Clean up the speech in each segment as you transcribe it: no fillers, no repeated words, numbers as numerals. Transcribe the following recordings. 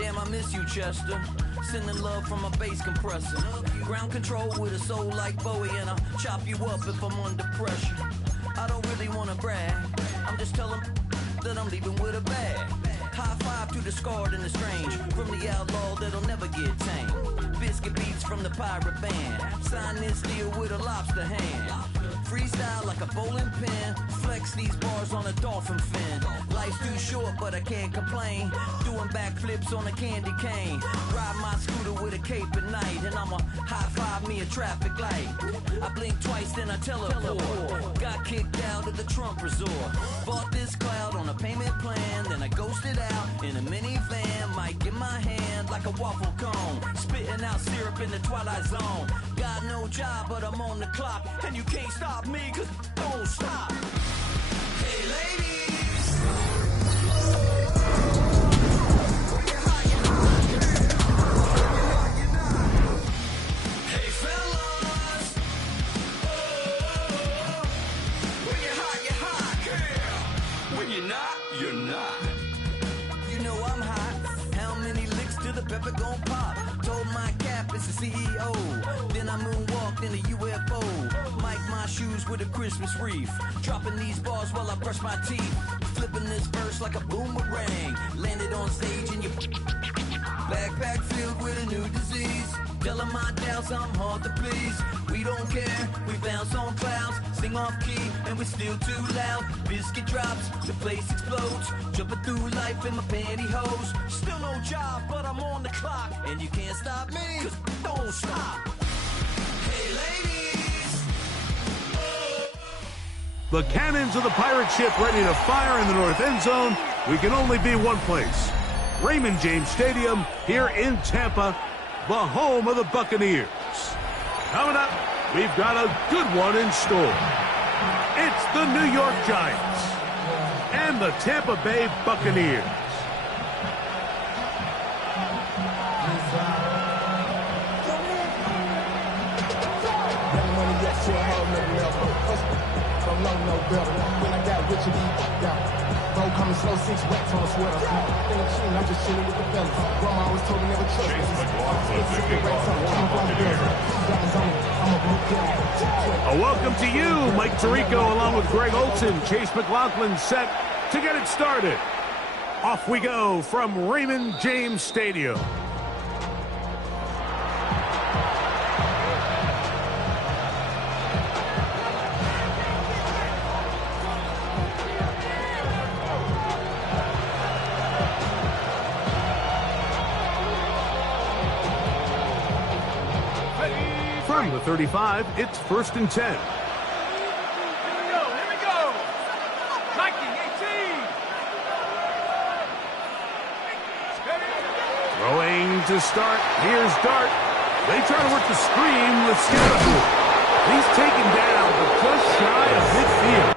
Damn, I miss you, Chester. Sending love from a bass compressor. Ground control with a soul like Bowie, and I'll chop you up if I'm under pressure. I don't really wanna brag, I'm just telling that I'm leaving with a bag. High five to the scarred and the strange, from the outlaw that'll never get tamed. Biscuit beats from the pirate band, sign this deal with a lobster hand. Freestyle like a bowling pin, flex these bars on a dolphin fin. Life's too short but I can't complain, doing backflips on a candy cane. Ride my scooter with a cape at night, and I'ma high five me a traffic light. I blink twice then I teleport, got kicked out of the Trump resort. Bought this cloud on a payment plan, then I ghosted out in a minivan. Mic in my hand like a waffle cone, spitting out syrup in the twilight zone. Got no job but I'm on the clock, and you can't stop me, cause don't stop. Hey ladies, hey fellas, when you're hot, girl. When you're not, you're not. You know I'm hot. How many licks till the pepper gon' pop? Told my cap it's the CEO. Then I moonwalked in a UFO. Mic my shoes with a Christmas wreath. Dropping these bars while I brush my teeth. Flipping this verse like a boomerang. Landed on stage in your backpack filled with a new disease. Telling my doubts I'm hard to please. We don't care, we bounce on clouds. Sing off key and we're still too loud. Biscuit drops, the place explodes. Jumping through life in my pantyhose. Still no job but I'm on the clock, and you can't stop me, cause don't stop. Hey ladies, The cannons of the pirate ship ready to fire in the north end zone. We can only be one place. Raymond James Stadium here in Tampa, the home of the Buccaneers. Coming up, we've got a good one in store. It's the New York Giants and the Tampa Bay Buccaneers. When I got rich and bro coming slow, 6 racks on a sweater. I'm just chilling with the fellas. Grandma always told me never trust A welcome to you, Mike Tirico, along with Greg Olson. Chase McLaughlin set to get it started. Off we go from Raymond James Stadium. From the 35, it's 1st and 10. Here we go. Nike 18. Throwing to start. Here's Dart. They try to work the screen with Scalabrine. He's taken down, but just shy of midfield.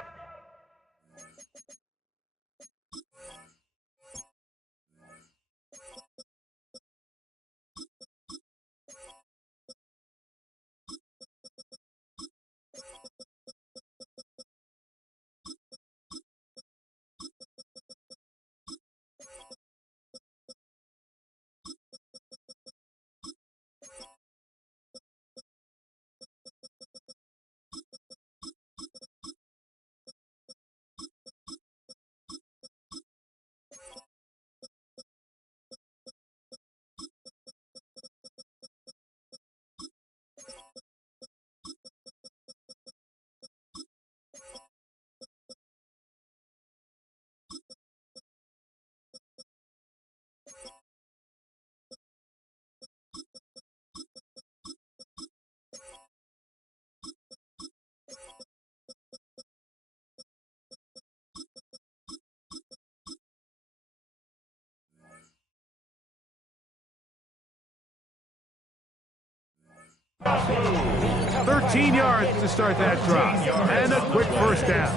$13 to start that drop, and a quick first down.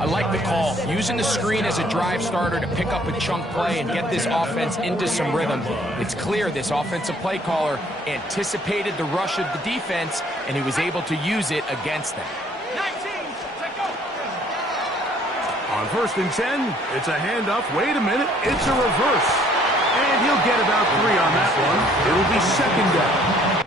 I like the call, using the screen as a drive starter to pick up a chunk play and get this offense into some rhythm. It's clear this offensive play caller anticipated the rush of the defense, and he was able to use it against them. On 1st and 10, it's a handoff. Wait a minute, it's a reverse. And he'll get about 3 on that one. It'll be second down.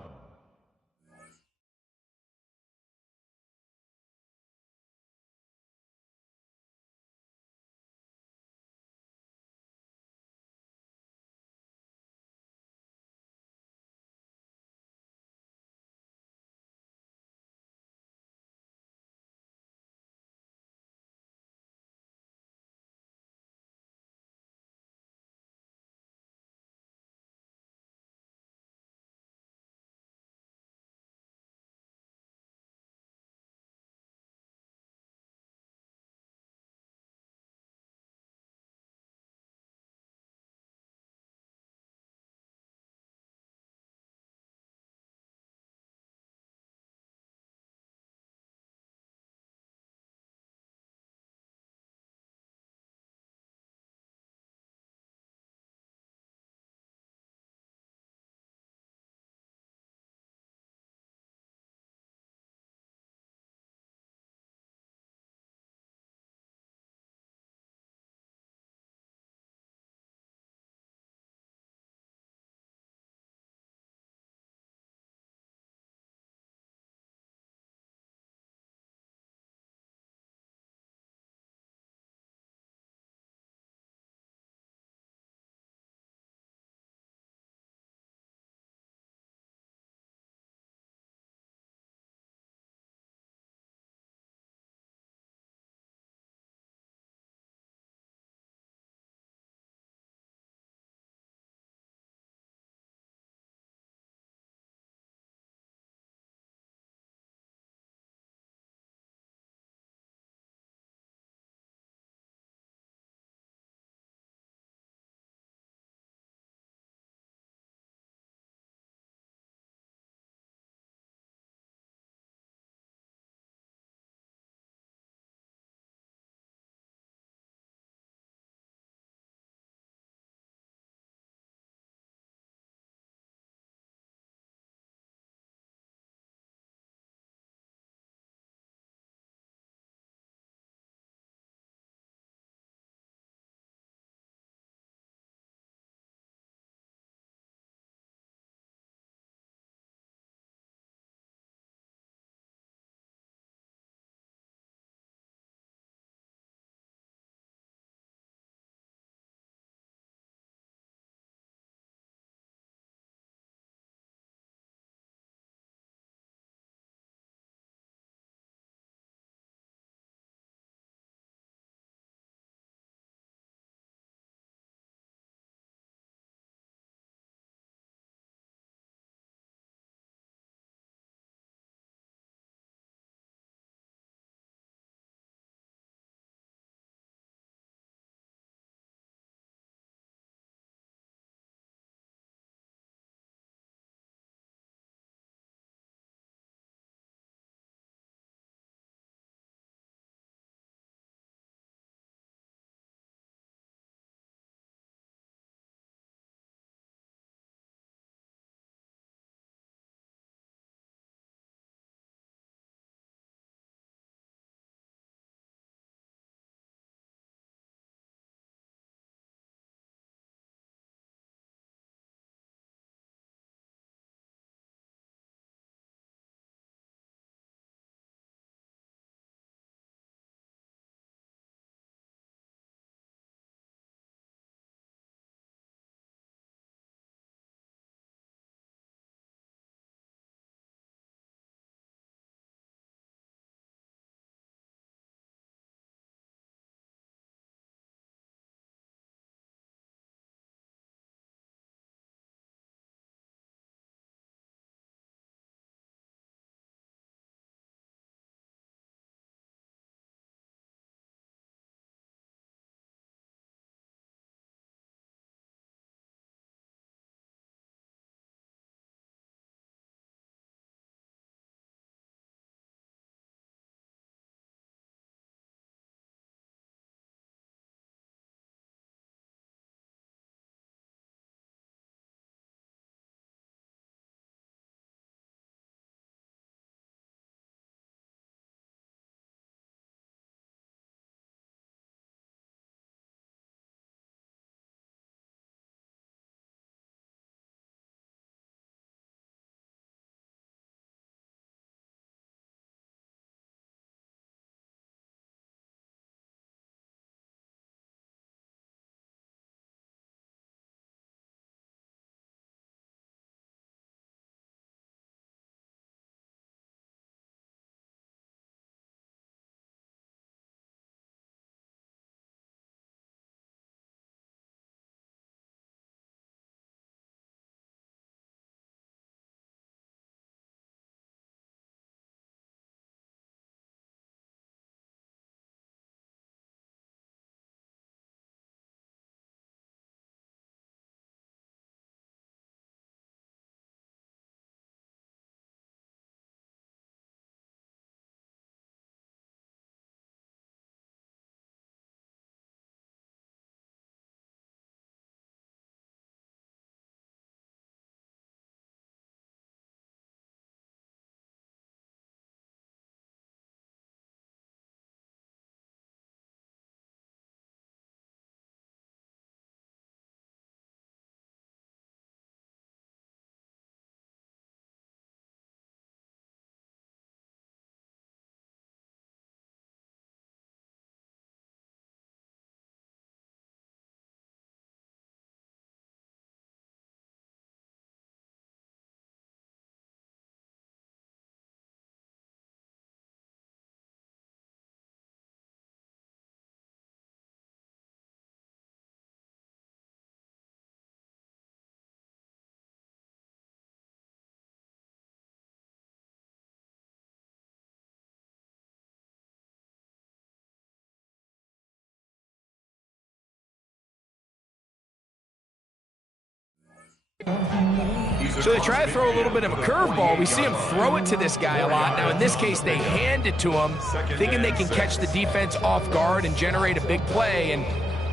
So they try to throw a little bit of a curveball. We see him throw it to this guy a lot. Now, in this case, they hand it to him, thinking they can catch the defense off guard and generate a big play. And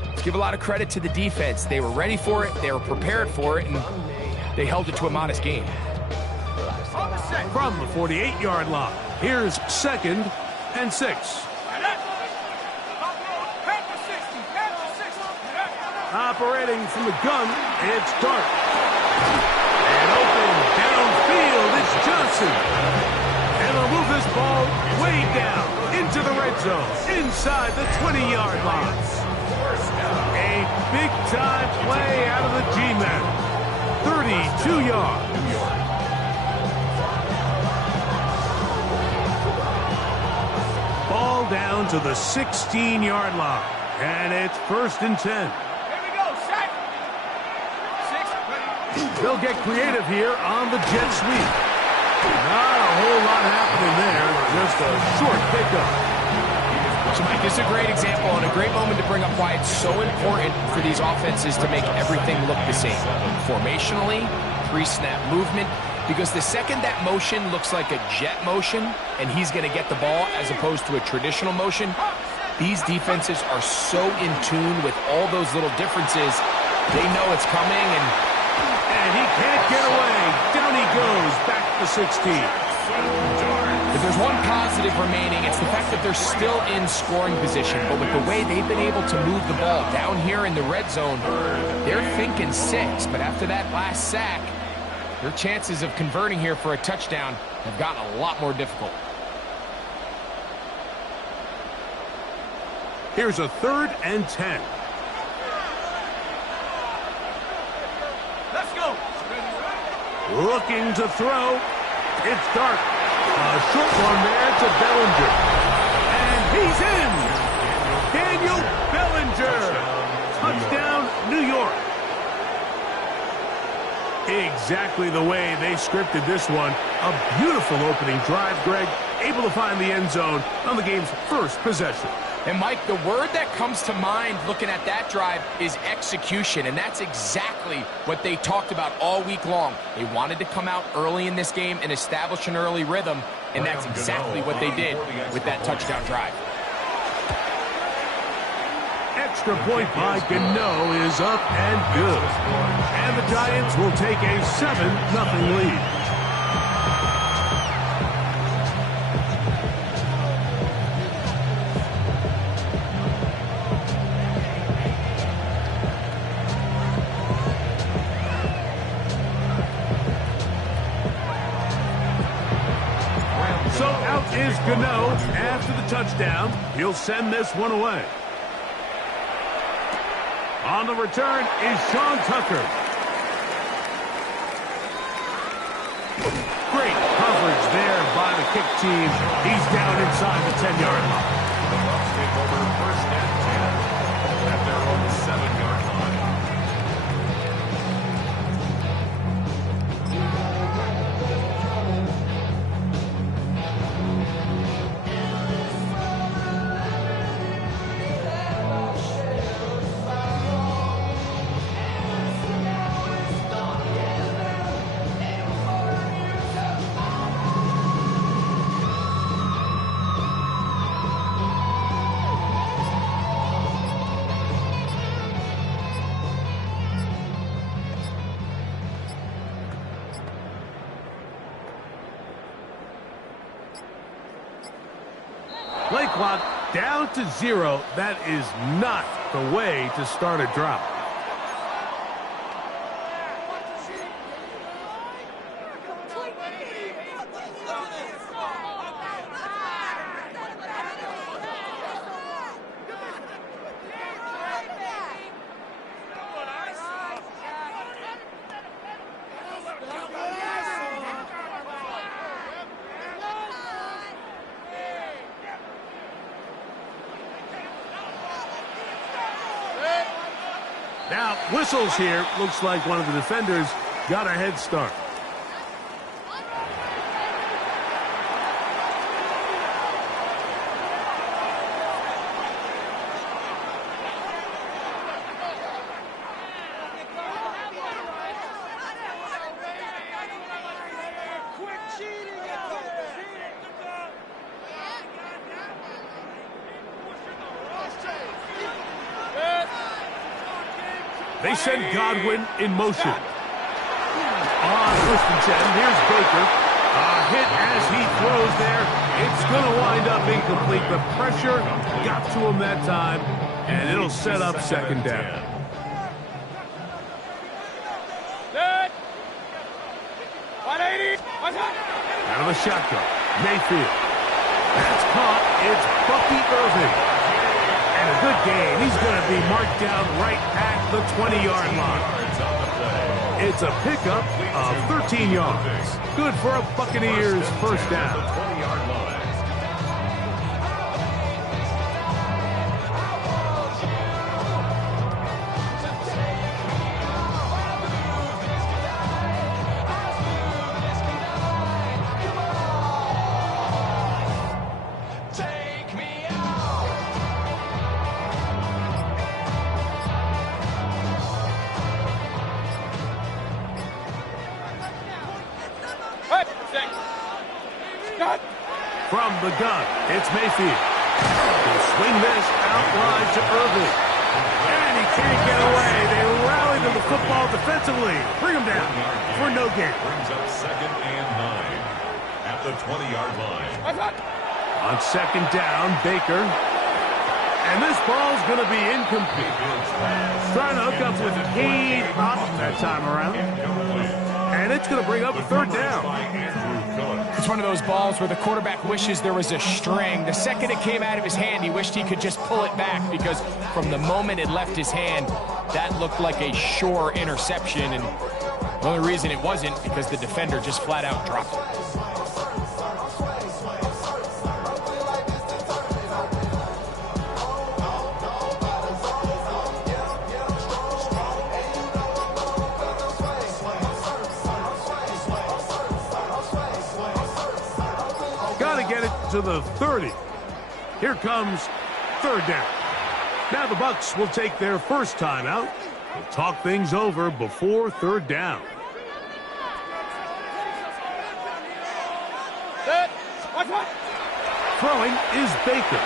let's give a lot of credit to the defense. They were ready for it, they were prepared for it, and they held it to a modest game. From the 48-yard line, here's 2nd and 6. Operating from the gun, it's Dart. And open downfield, it's Johnson. And they'll move this ball way down into the red zone, inside the 20-yard line. A big-time play out of the G-men. 32 yards. Ball down to the 16-yard line. And it's 1st and 10. They'll get creative here on the jet sweep. Not a whole lot happening there, just a short pickup. So, Mike, this is a great example and a great moment to bring up why it's so important for these offenses to make everything look the same. Formationally, pre-snap movement, because the second that motion looks like a jet motion and he's going to get the ball as opposed to a traditional motion, these defenses are so in tune with all those little differences. They know it's coming, and he can't get away. Down he goes, back to 16. If there's one positive remaining, it's the fact that they're still in scoring position. But with the way they've been able to move the ball down here in the red zone, they're thinking 6. But after that last sack, their chances of converting here for a touchdown have gotten a lot more difficult. Here's a 3rd and 10. Looking to throw. It's Dart. A short one there to Bellinger. And he's in. Daniel Bellinger. Touchdown, New York. Exactly the way they scripted this one. A beautiful opening drive, Greg. Able to find the end zone on the game's first possession. And, Mike, the word that comes to mind looking at that drive is execution, and that's exactly what they talked about all week long. They wanted to come out early in this game and establish an early rhythm, and that's exactly what they did with that touchdown drive. Extra point by Gano is up and good. And the Giants will take a 7-0 lead. Is Gano after the touchdown. He'll send this one away. On the return is Sean Tucker. Great coverage there by the kick team. He's down inside the 10-yard line. The Bucs take over 1st and 10 at their own 7-yard line. Play clock down to 0. That is not the way to start a drive. Now, whistles here. Looks like one of the defenders got a head start. They send Godwin in motion. On 1st and 10, here's Baker. A hit as he throws there. It's going to wind up incomplete. The pressure got to him that time, and it'll set up 2nd down. Out of the shotgun, Mayfield. That's caught. It's Bucky Irving. And a good gain. He's going to be marked down right at the 20-yard line. It's a pickup of 13 yards. Good for a Buccaneers 1st down. From the gun, it's Mayfield. He'll swing this out wide to Irving. And he can't get away. They rally to the football defensively. Bring him down for no gain. Brings up 2nd and 9 at the 20-yard line. On 2nd down, Baker. And this ball's going to be incomplete. Trying to hook up with Cade Otton that time around. And it's going to bring up 3rd down. It's one of those balls where the quarterback wishes there was a string. The second it came out of his hand, he wished he could just pull it back, because from the moment it left his hand, that looked like a sure interception. And the only reason it wasn't because the defender just flat out dropped it. Get it to the 30. Here comes 3rd down. Now the Bucs will take their first timeout. We'll talk things over before 3rd down. Throwing is Baker.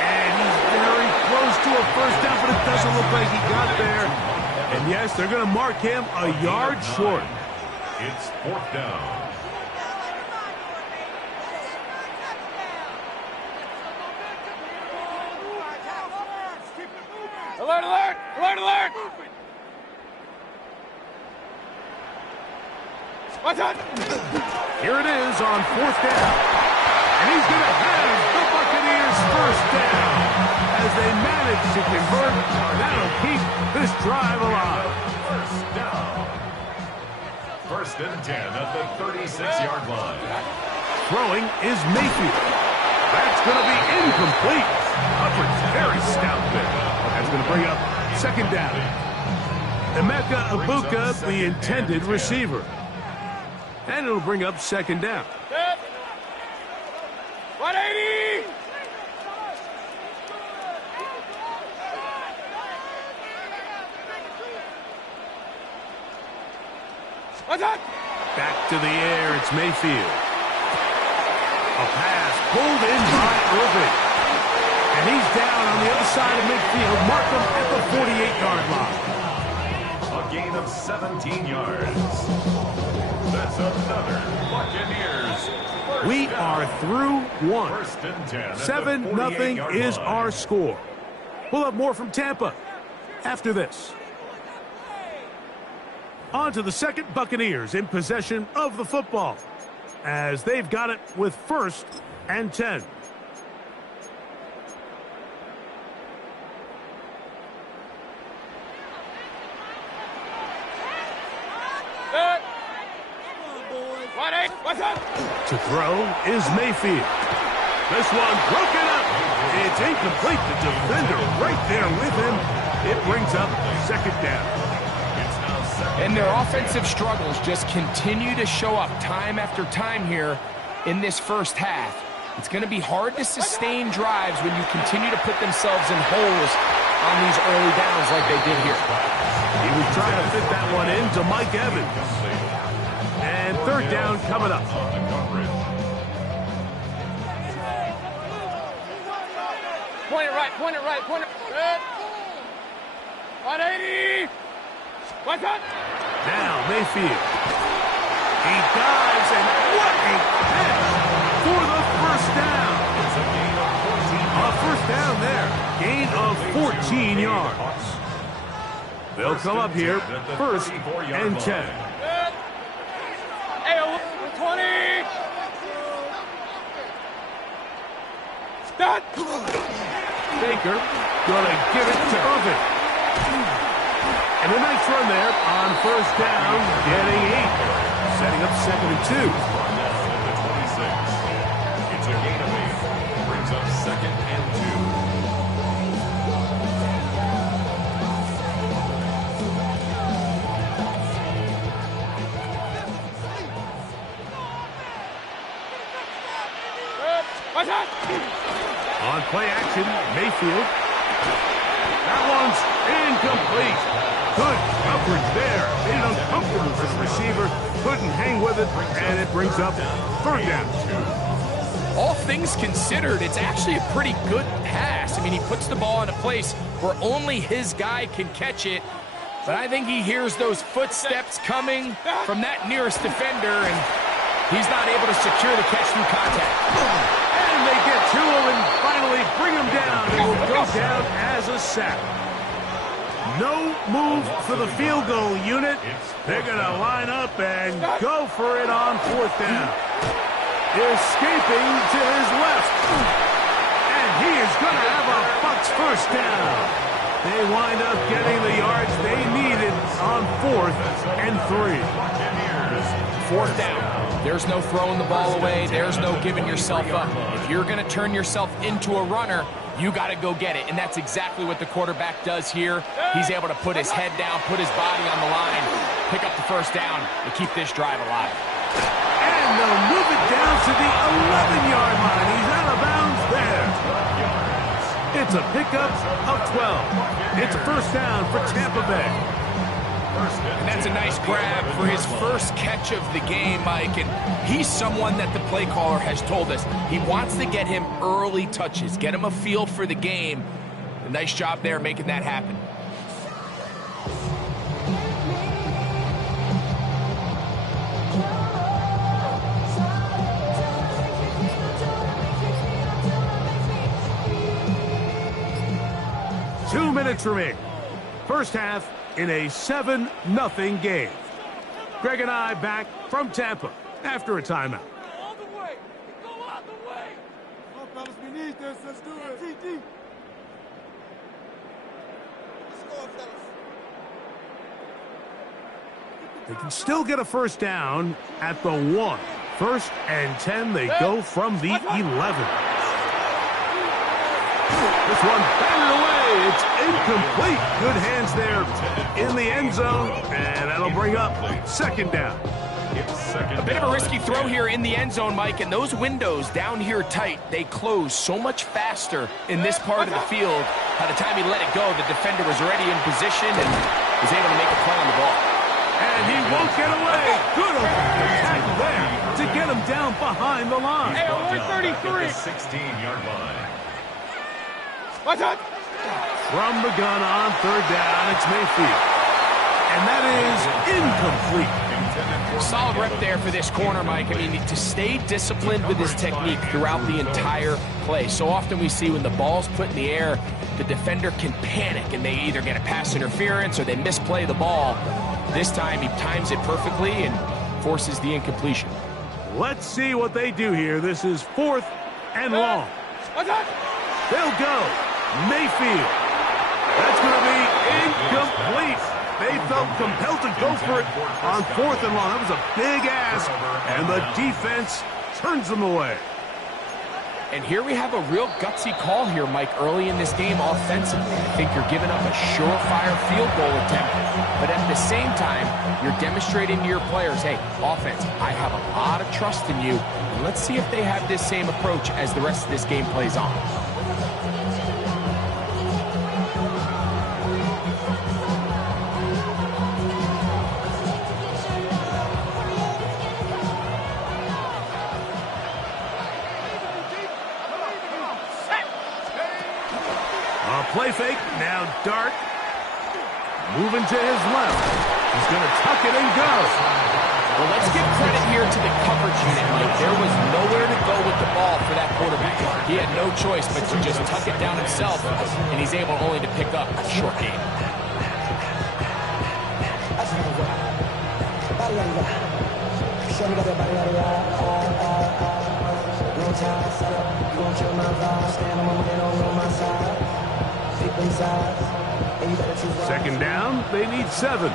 And he's very close to a 1st down, but it doesn't look like he got there. And yes, they're going to mark him a yard short. It's 4th down. Alert, alert! Alert, alert! What's up? Here it is on 4th down. And he's going to have the Buccaneers 1st down. As they manage to convert, that'll keep this drive alive. 1st down. 1st and 10 at the 36-yard line. Throwing is Mayfield. That's going to be incomplete. Hubbard's very stout there. That's going to bring up 2nd down. Emeka Egbuka, the intended receiver. And it'll bring up 2nd down. 180! What's up? Back to the air, it's Mayfield. A pass pulled in by Irving. And he's down on the other side of midfield. Mark him at the 48-yard line. A gain of 17 yards. That's another Buccaneers. We are through one. 1st and 10. 7-0 is our score. We'll have more from Tampa after this. On to the 2nd Buccaneers in possession of the football, as they've got it with 1st and 10. What's up? To throw is Mayfield. This one broken up. It's incomplete. The defender right there with him. It brings up 2nd down. And their offensive struggles just continue to show up time after time here in this first half. It's going to be hard to sustain drives when you continue to put themselves in holes on these early downs like they did here. He was trying to fit that one into Mike Evans. And 3rd down coming up. Point it right, point it right, point it right. 180. What's up? Now Mayfield. He dives, and what a catch for the first down. It's a gain of 14. A first down there. Gain of 14 yards. They'll come up here, first and 10. Hey, 20. Stop. Baker gonna give it to Irvin. And a nice run there on first down, getting 8. Setting up 2nd and 2. At the 26. It's a gain of 8. Brings up 2nd and 2. What's up? On play action, Mayfield. That one's incomplete. Good coverage there. Made it uncomfortable for the receiver. Couldn't hang with it, and it brings up 3rd down. All things considered, it's actually a pretty good pass. I mean, he puts the ball in a place where only his guy can catch it. But I think he hears those footsteps coming from that nearest defender, and he's not able to secure the catch through contact. And they get to him and finally bring him down. It will go down as a sack. No move for the field goal unit. They're going to line up and go for it on 4th down. Escaping to his left. And he is going to have a Bucs first down. They wind up getting the yards they needed on 4th and 3. 4th down. There's no throwing the ball away. There's no giving yourself up. If you're going to turn yourself into a runner, you got to go get it. And that's exactly what the quarterback does here. He's able to put his head down, put his body on the line, pick up the first down, and keep this drive alive. And they'll move it down to the 11-yard line. He's out of bounds there. It's a pickup of 12. It's a first down for Tampa Bay. And that's a nice grab for his first catch of the game, Mike. And he's someone that the play caller has told us he wants to get him early touches, get him a feel for the game. A nice job there making that happen. Two minutes remaining. First half in a 7-0 game. Greg and I back from Tampa after a timeout. All the way. Go all the way. Come on, fellas, we need this. Let's do it. TD. Let's go, fellas. They can still get a first down at the 1. 1st and 10, they go from the 11. This one batted away. It's incomplete. Good hands there in the end zone, and that'll bring up 2nd down. A bit of a risky throw here in the end zone, Mike, and those windows down here tight, they close so much faster in this part of the field. By the time he let it go, the defender was already in position and was able to make a play on the ball. And he won't get away. Good tackle there to get him down behind the line. Hey, 133. 16-yard line. What's up? From the gun on 3rd down, it's Mayfield. And that is incomplete. Solid rep there for this corner, Mike. I mean, to stay disciplined with his technique throughout the entire play. So often we see when the ball's put in the air, the defender can panic and they either get a pass interference or they misplay the ball. This time he times it perfectly and forces the incompletion. Let's see what they do here. This is 4th and long. What's up? They'll go. Mayfield. That's going to be incomplete. They felt compelled to go for it on 4th and long. That was a big ask, and the defense turns them away. And here we have a real gutsy call here, Mike, early in this game offensively. I think you're giving up a surefire field goal attempt, but at the same time, you're demonstrating to your players, hey, offense, I have a lot of trust in you, and let's see if they have this same approach as the rest of this game plays on. Play fake, now dart. Moving to his left. He's going to tuck it and go. Well, let's give credit here to the coverage unit, Mike. There was nowhere to go with the ball for that quarterback. He had no choice but to just tuck it down himself, and he's able only to pick up a short gain. Second down, they need 7.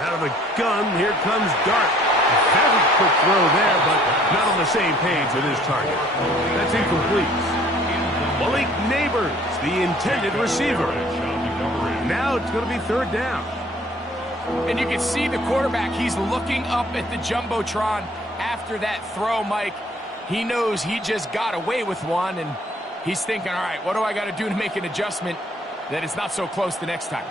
Out of the gun, here comes Dart. A very quick throw there, but not on the same page with his target. That's incomplete. Malik Neighbors, the intended receiver. Now it's going to be third down. And you can see the quarterback, he's looking up at the Jumbotron after that throw, Mike. He knows he just got away with one, and he's thinking, all right, what do I got to do to make an adjustment that it's not so close the next time?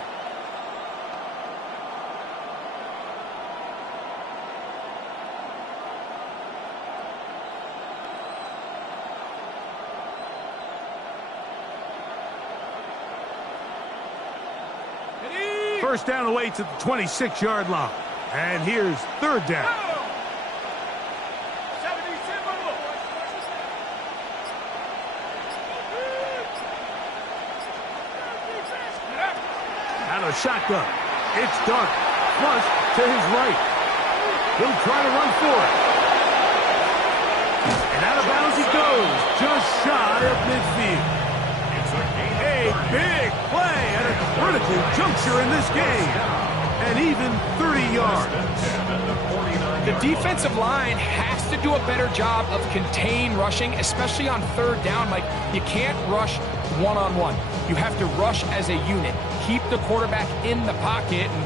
First down awaits at the 26-yard line. And here's third down. Out of shotgun. It's Dart. Flush to his right. He'll try to run for it. And out of bounds he goes. Just shy of midfield. A big play at a critical juncture in this game. And even 30 yards. The defensive line has to do a better job of contain rushing, especially on third down. Like, you can't rush one-on-one. You have to rush as a unit. Keep the quarterback in the pocket, and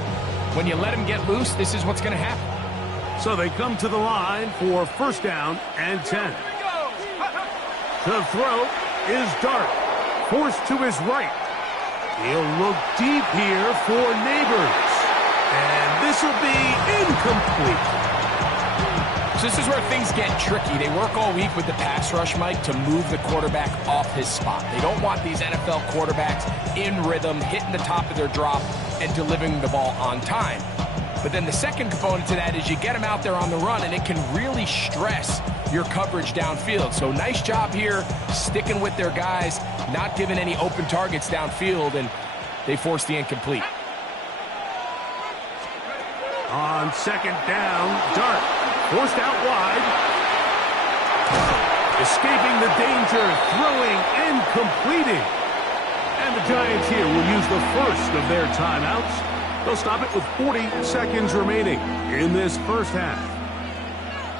when you let him get loose, this is what's going to happen. So they come to the line for first down and 10. To throw is Dart. Forced to his right. He'll look deep here for Neighbors. And this will be incomplete. So this is where things get tricky. They work all week with the pass rush, Mike, to move the quarterback off his spot. They don't want these NFL quarterbacks in rhythm, hitting the top of their drop, and delivering the ball on time. But then the second component to that is you get them out there on the run, and it can really stress your coverage downfield. So nice job here, sticking with their guys, not giving any open targets downfield, and they force the incomplete. On second down, Dart forced out wide. Escaping the danger, throwing and completing. And the Giants here will use the first of their timeouts. They'll stop it with 40 seconds remaining in this first half.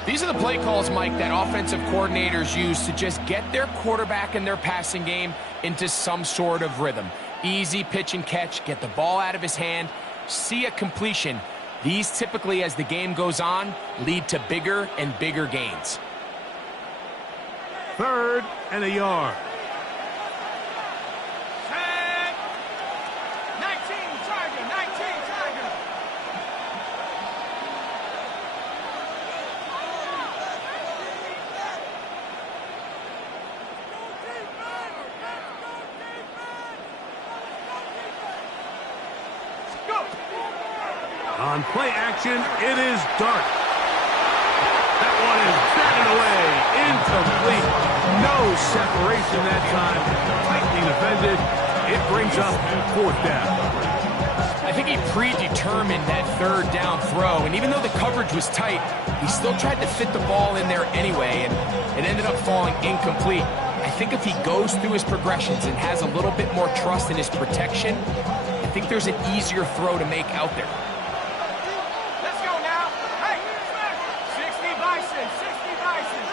These are the play calls, Mike, that offensive coordinators use to just get their quarterback and their passing game into some sort of rhythm. Easy pitch and catch, get the ball out of his hand, see a completion. These typically, as the game goes on, lead to bigger and bigger gains. Third and a yard. Set. 19, Tiger, 19, Tiger. Go. On play action, it is Dart. That one is batted away. Incomplete. No separation that time. Tightly defended. It brings up fourth down. I think he predetermined that third down throw, and even though the coverage was tight, he still tried to fit the ball in there anyway, and it ended up falling incomplete. I think if he goes through his progressions and has a little bit more trust in his protection, I think there's an easier throw to make out there. Let's go now. Hey, 60 Bison, 60 Bison.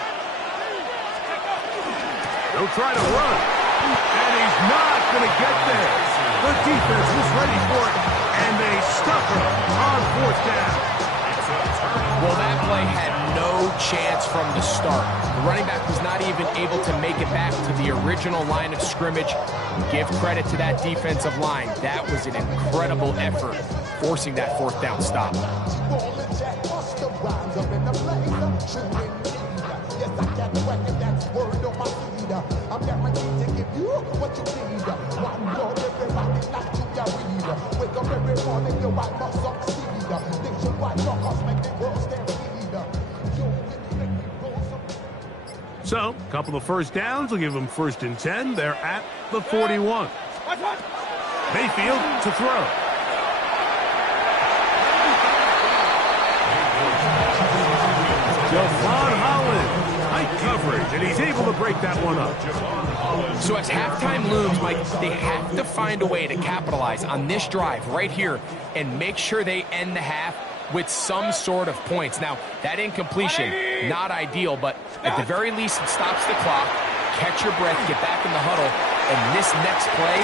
They'll try to run. And he's not going to get there. The defense was ready for it, and they stuck him on fourth down. Well, that play had no chance from the start. The running back was not even able to make it back to the original line of scrimmage. Give credit to that defensive line. That was an incredible effort forcing that fourth down stop. So, a couple of first downs will give them 1st and 10. They're at the 41. Mayfield to throw. Javon Holland. Tight coverage, and he's able to break that one up. So as halftime looms, Mike, they have to find a way to capitalize on this drive right here and make sure they end the half with some sort of points. Now, that incompletion, not ideal, but at the very least, it stops the clock. Catch your breath, get back in the huddle, and this next play,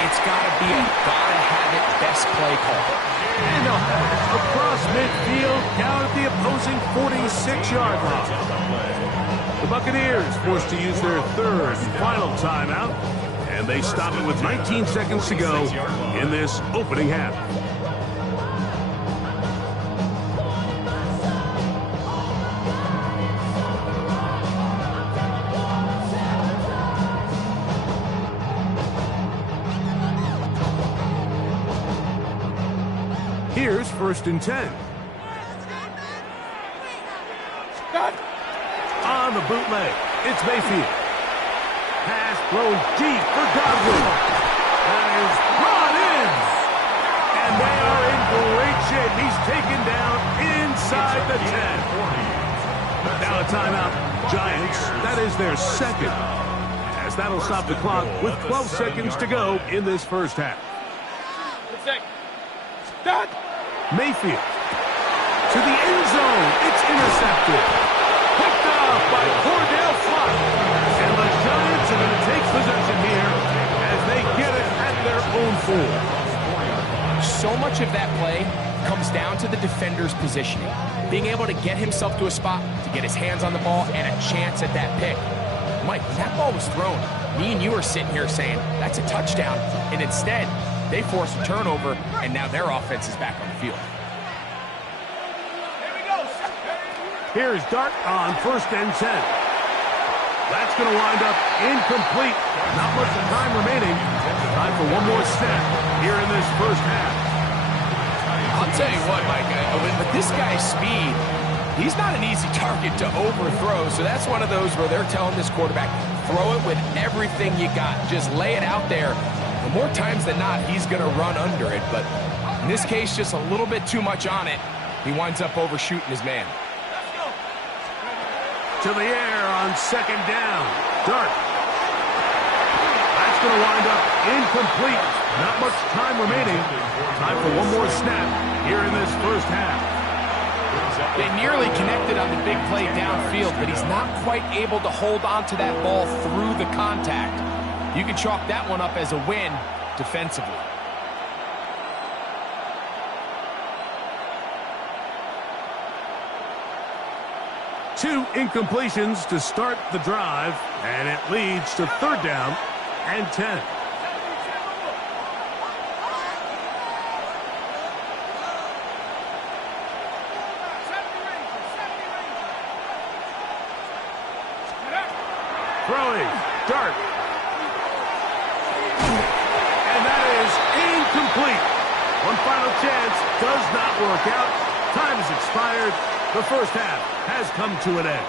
it's got to be a gotta-have-it best play call. And across midfield, down at the opposing 46-yard line. The Buccaneers forced to use their 3rd and final timeout, and they stop it with 19 seconds to go in this opening half. Here's 1st and 10. On the bootleg, it's Mayfield. Pass thrown deep for Godwin. That is brought in. And they are in great shape. He's taken down inside the 10. Now a timeout. Giants, that is their 2nd. As that'll stop the clock with 12 seconds to go in this first half. Mayfield to the end zone. It's intercepted. Picked off by Cordell Flott. And the Giants are going to take possession here as they get it at their own 4. So much of that play comes down to the defender's positioning. Being able to get himself to a spot, to get his hands on the ball, and a chance at that pick. Mike, when that ball was thrown, me and you are sitting here saying, that's a touchdown. And instead, they force a turnover, and now their offense is back on the field. Here's Dart on 1st and 10. That's going to wind up incomplete. Not much time remaining. Time for one more snap here in this first half. I'll tell you what, Mike, with this guy's speed, he's not an easy target to overthrow, so that's one of those where they're telling this quarterback, throw it with everything you got. Just lay it out there. The more times than not, he's going to run under it, but in this case, just a little bit too much on it. He winds up overshooting his man. To the air on 2nd down. Dart. That's going to wind up incomplete. Not much time remaining. Time for one more snap here in this first half. They nearly connected on the big play downfield, but he's not quite able to hold on to that ball through the contact. You can chalk that one up as a win defensively. Two incompletions to start the drive, and it leads to 3rd down and 10. Throwing, Dart. And that is incomplete. One final chance does not work out. Time has expired. The first half has come to an end.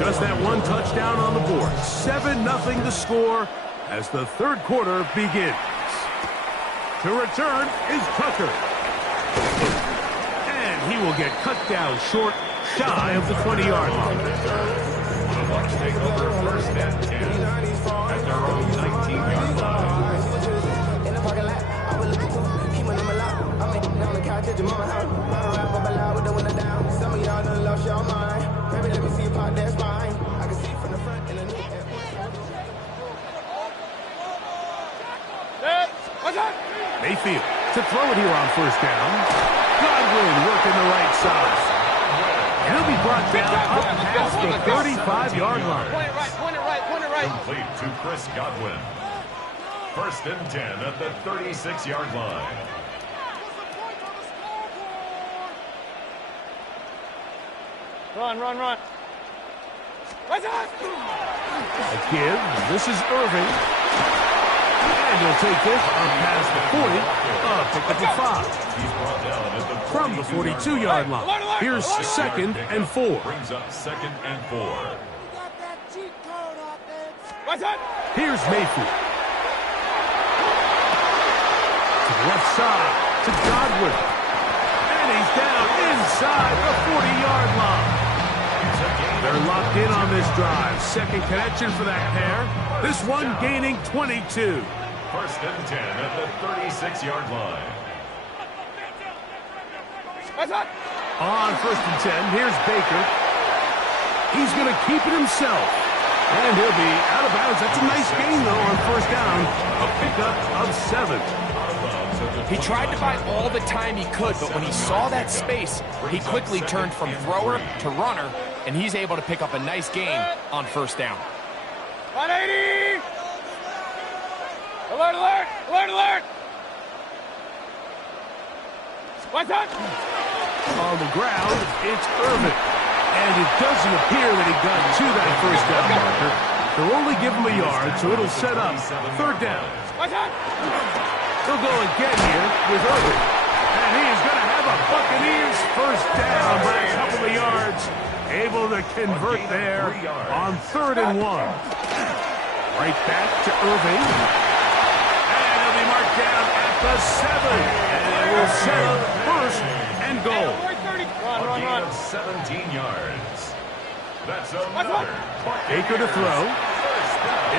Just that one touchdown on the board. 7-0 the score as the 3rd quarter begins. To return is Tucker. And he will get cut down short, shy of the 20-yard line. The Bucs take over 1st and 10 at their own 19-yard line. What's up? Mayfield to throw it here on first down. Godwin working the right side. And he'll be brought down up past the 35-yard line. Point it right. Complete to Chris Godwin. First and 10 at the 36-yard line. Run. What's up? A give. This is Irving. And he'll take this up past the 40. Pick up the 5. He's brought down at the From the 42-yard line. Here's second and 4. Brings up second and 4. What's up? Here's Mayfield. To the left side. To Godwin. And he's down inside the 40-yard line. They're locked in on this drive. Second connection for that pair. This one gaining 22. First and 10 at the 36-yard line. What's up? On first and 10, here's Baker. He's going to keep it himself. And he'll be out of bounds. That's a nice gain, though, on first down. A pickup of 7. He tried to buy all the time he could, but when he saw that space, he quickly turned from thrower to runner, and he's able to pick up a nice gain on first down. 180! Alert! What's up? On the ground, it's Irving. And it doesn't appear that he got to that first down marker. They'll only give him a yard, so it'll set up third down. What's up? He'll go again here with Irving. And he is going to have a Buccaneers first down by a couple of yards. Able to convert there on 3rd and 1. Right back to Irving. And he'll be marked down at the 7. And it will set up first and goal. A gain of 17 yards. That's another. Baker to throw.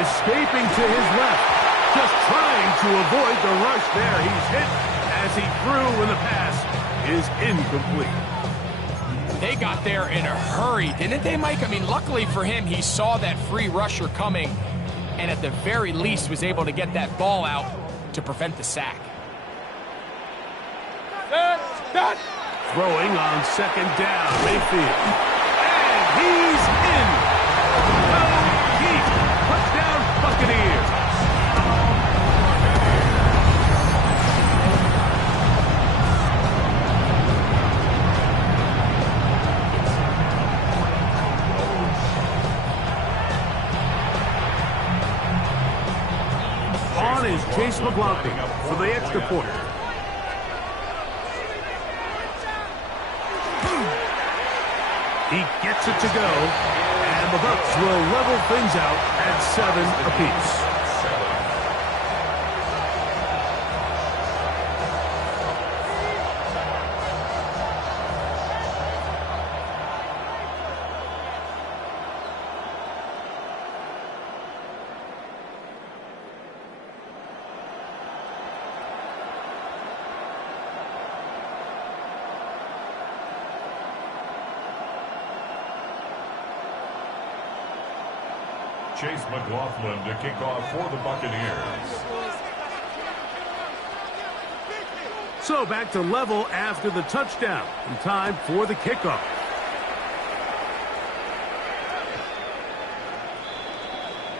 Escaping to his left. Just trying to avoid the rush there. He's hit as he threw when the pass is incomplete. They got there in a hurry, didn't they, Mike? I mean, luckily for him, he saw that free rusher coming and at the very least was able to get that ball out to prevent the sack. Done. Throwing on second down, Mayfield. And he's in. Go deep. Touchdown, Buccaneers. On is Chase McLaughlin for the extra point. He gets it to go, and the Bucs will level things out at 7 apiece. Chase McLaughlin to kick off for the Buccaneers. So back to level after the touchdown. And time for the kickoff.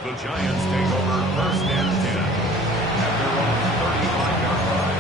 The Giants take over first and 10 at their own 35-yard line.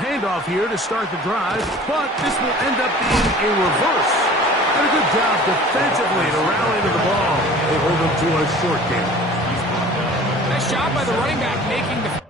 Handoff here to start the drive, but this will end up being a reverse. And a good job defensively to rally to the ball. They hold them to a short game. Nice job by the running back making the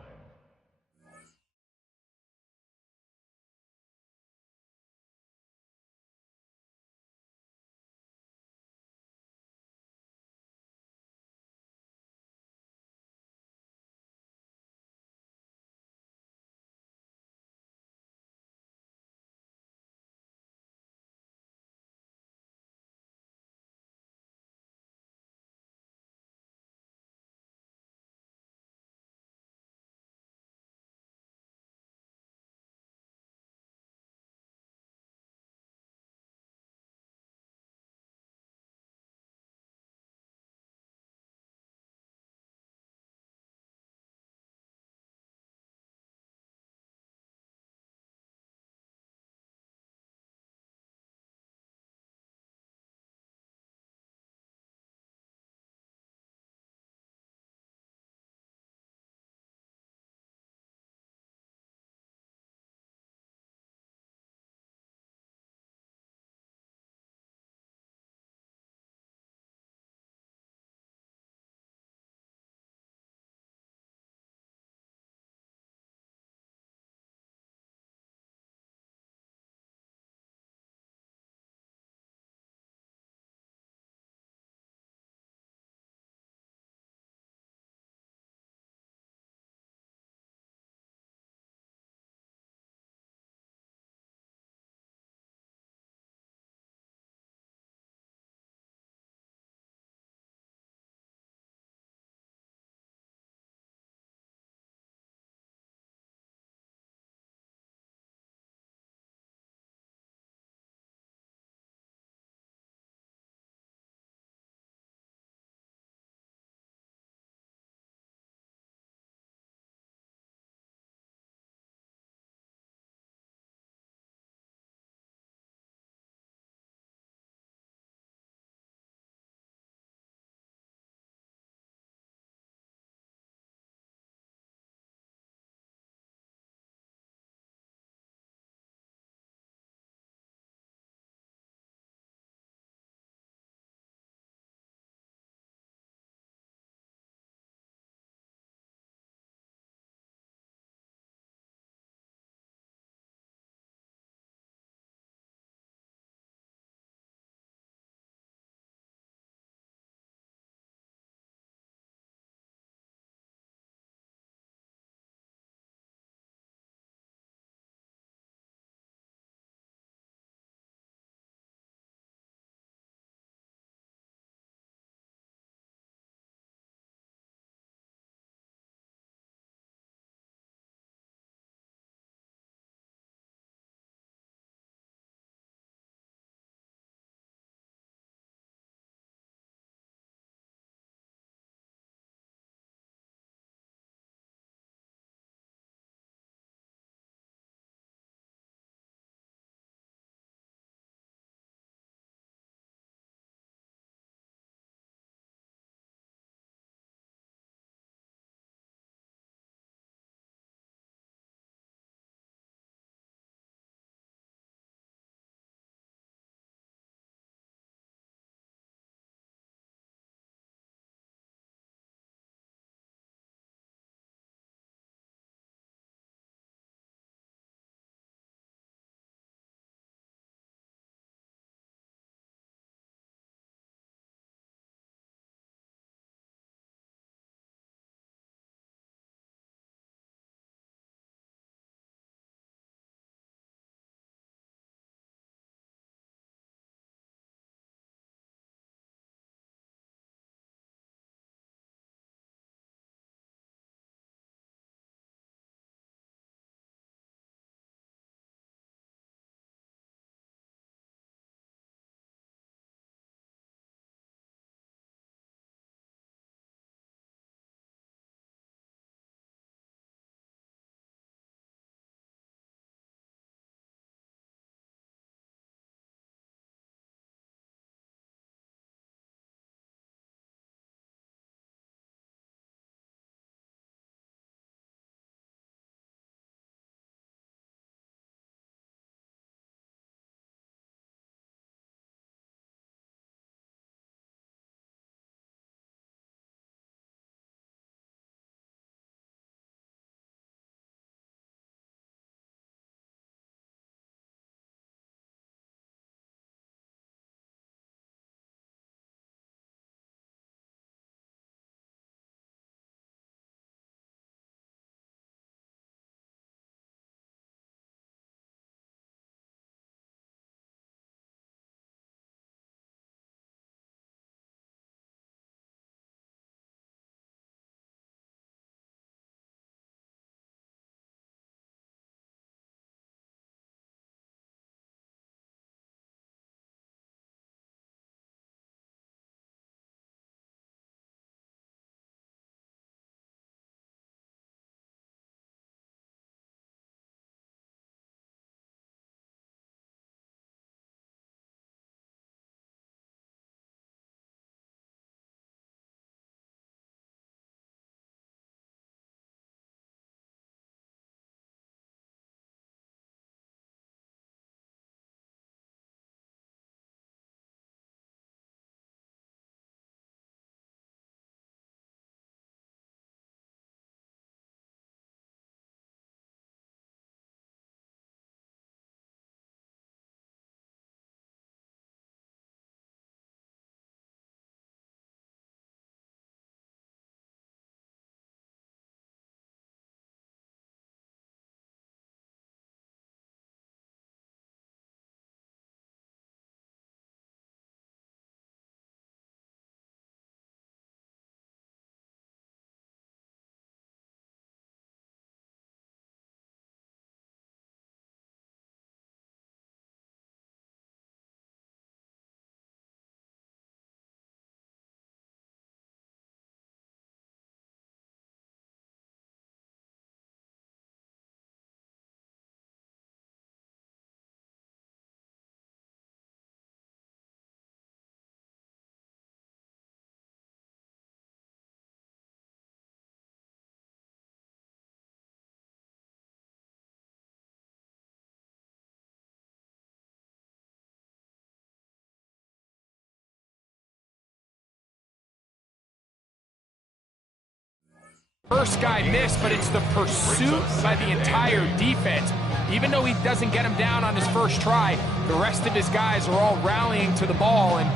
First guy missed, but it's the pursuit by the entire defense. Even though he doesn't get him down on his first try, the rest of his guys are all rallying to the ball, and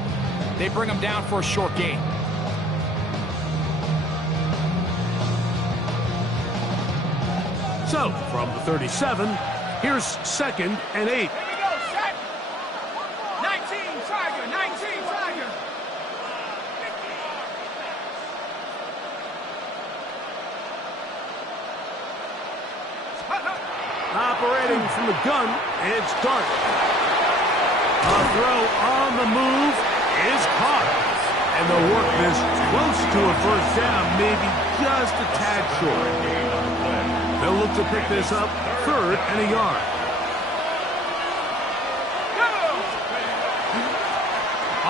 they bring him down for a short gain. So, from the 37, here's 2nd and 8. Here we go, set. 19, Tiger, 19, Tiger. Operating from the gun, it's Dart. A throw on the move is caught. And the work is close to a first down, maybe just a tad short. They'll look to pick this up 3rd and a yard.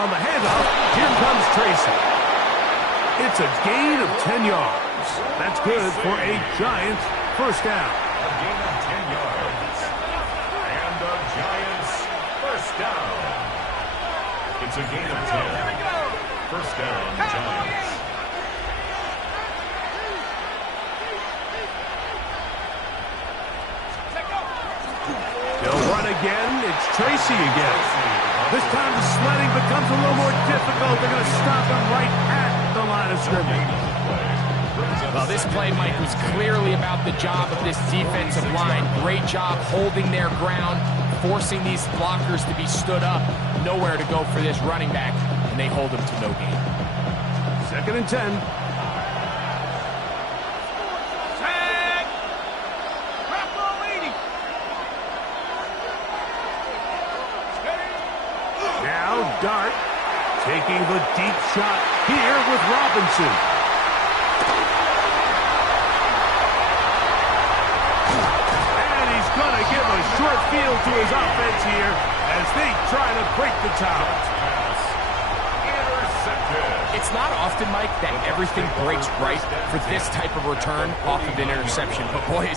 On the handoff, here comes Tracy. It's a gain of 10 yards. That's good for a Giants first down. A gain of 10 yards. And the Giants first down. It's a gain of 10. First down, Giants. They'll run again. It's Tracy again. This time the sledding becomes a little more difficult. They're going to stop him right at the line of scrimmage. Well, this play, Mike, was clearly about the job of this defensive line. Great job holding their ground, forcing these blockers to be stood up. Nowhere to go for this running back, and they hold him to no gain. 2nd and 10. Tag. Crap lady. Now Dart taking the deep shot here with Robinson. Going to give a short field to his offense here as they try to break the tower. It's not often, Mike, that everything breaks right for this type of return off of an interception. But boy,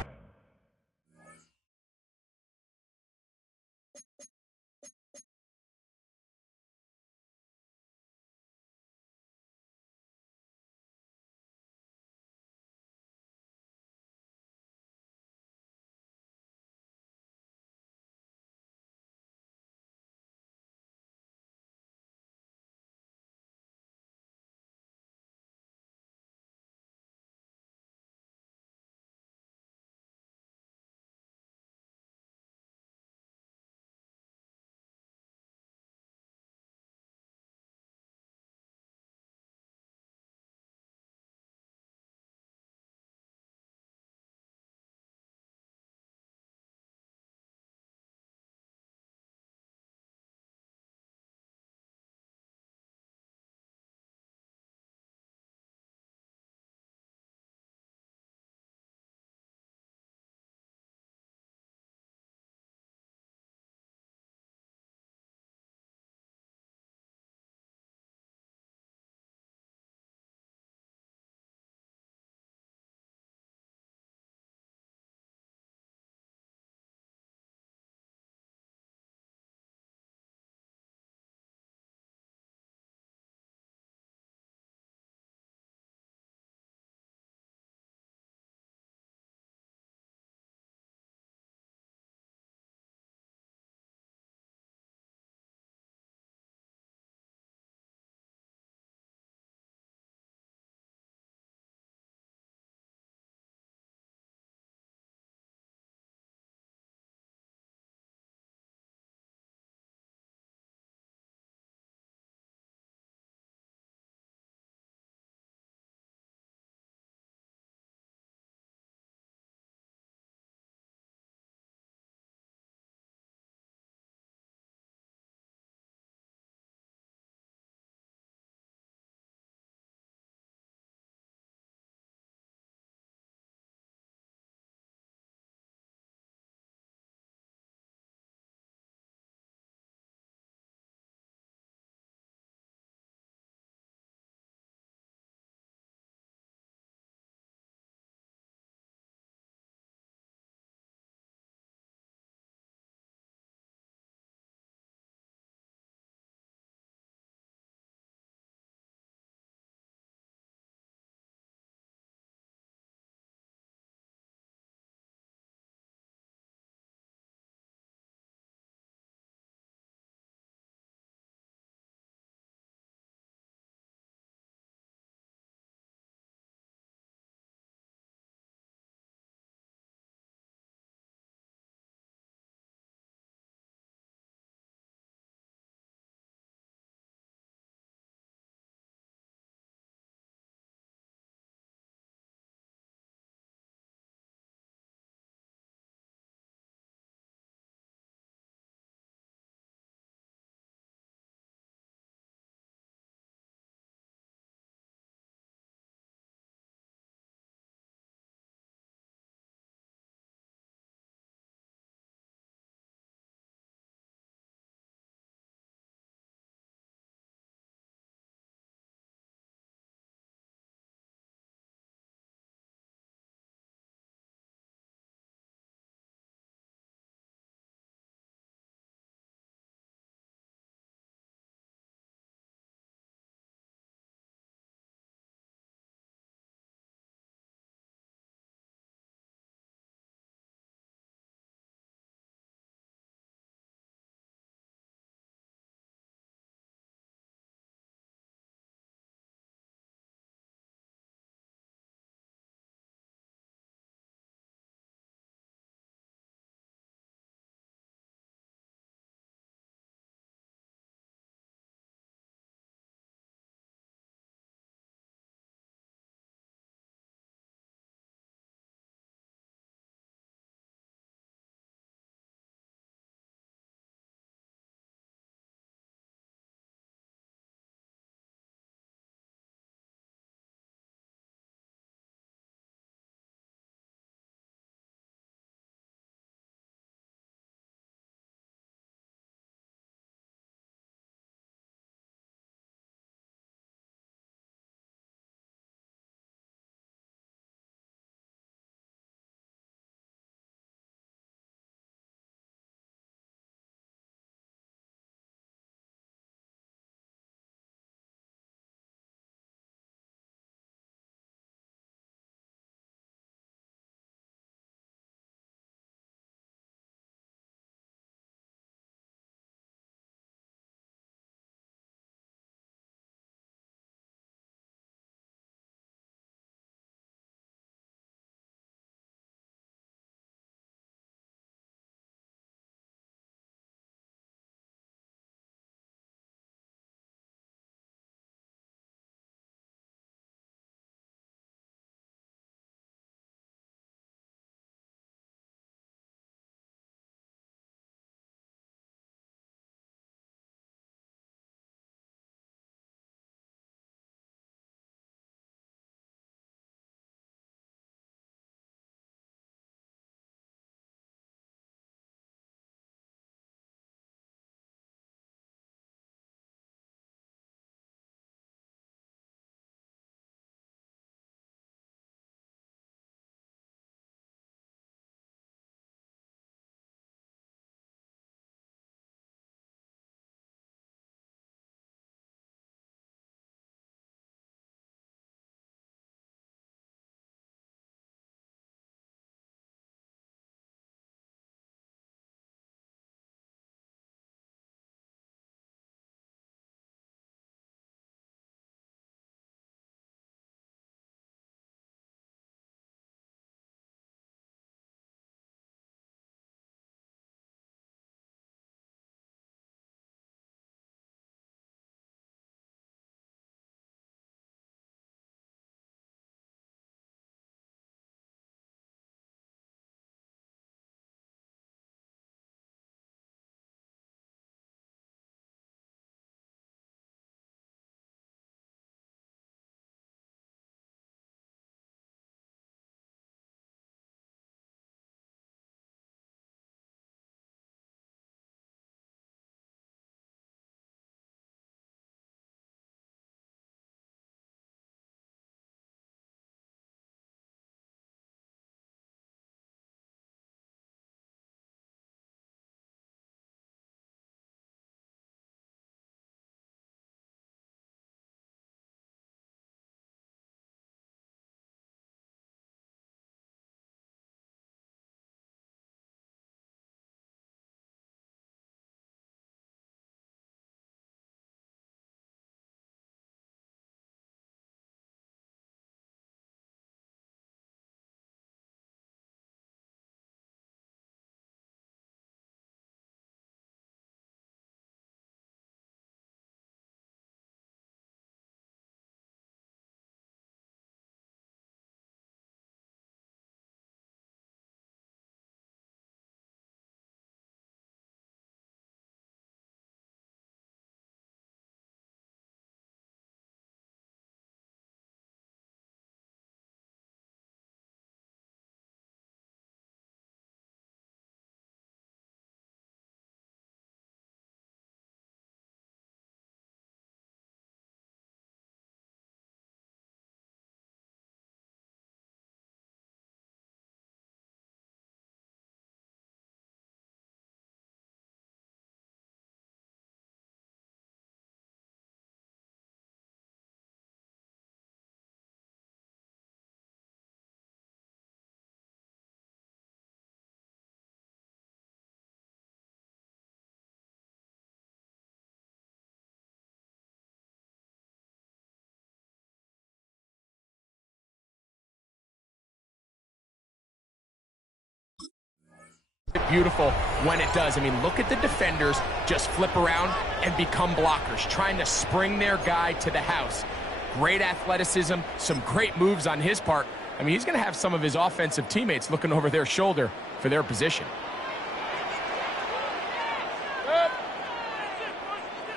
Beautiful when it does. I mean, look at the defenders just flip around and become blockers, trying to spring their guy to the house. Great athleticism, some great moves on his part. I mean, he's going to have some of his offensive teammates looking over their shoulder for their position.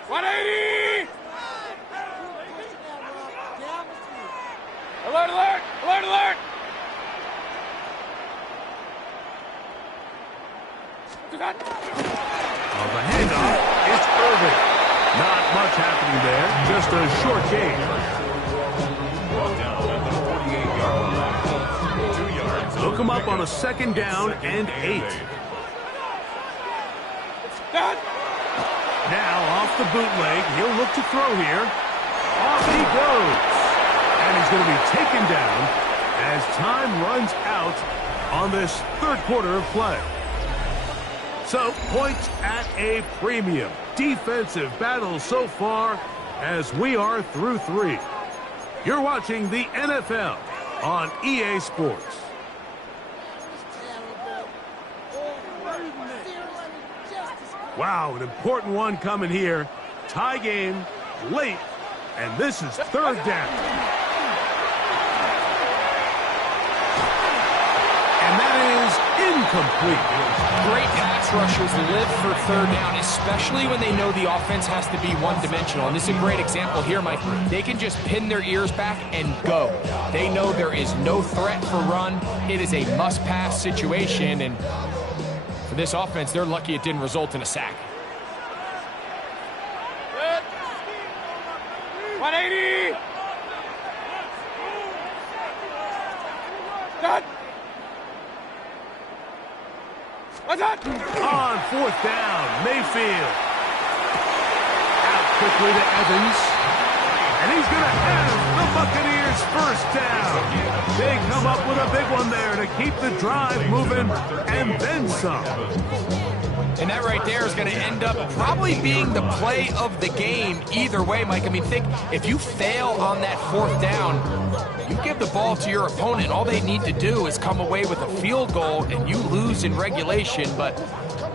180! Alert, alert! Alert, alert! On the handoff, it's Irving. Not much happening there, just a short gain. Brought down at the 48-yard line. 2 yards. Look him up on a 2nd down and 8. Now off the bootleg, he'll look to throw here. Off he goes. And he's going to be taken down as time runs out on this 3rd quarter of play. So, points at a premium. Defensive battle so far as we are through 3. You're watching the NFL on EA Sports. Wow, an important one coming here. Tie game, late, and this is 3rd down. And that is incomplete. Great pass rushers live for 3rd down, especially when they know the offense has to be one-dimensional. And this is a great example here, Mike. They can just pin their ears back and go. They know there is no threat for run. It is a must-pass situation, and for this offense, they're lucky it didn't result in a sack. 180! Done! What's up? On 4th down, Mayfield. Out quickly to Evans. And he's going to have the Buccaneers 1st down. They come up with a big one there to keep the drive moving and then some. And that right there is going to end up probably being the play of the game either way, Mike. I mean, think if you fail on that 4th down, you give the ball to your opponent. All they need to do is come away with a field goal, and you lose in regulation. But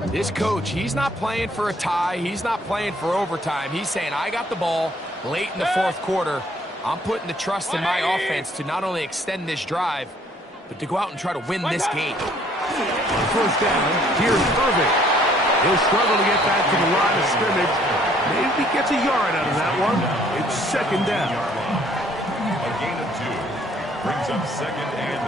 this coach, he's not playing for a tie. He's not playing for overtime. He's saying, I got the ball late in the 4th quarter. I'm putting the trust in my offense to not only extend this drive, but to go out and try to win this game. On 1st down, here's Irving. He'll struggle to get back to the line of scrimmage. Maybe gets a yard out of that one. It's 2nd down. A gain of 2. Brings up 2nd and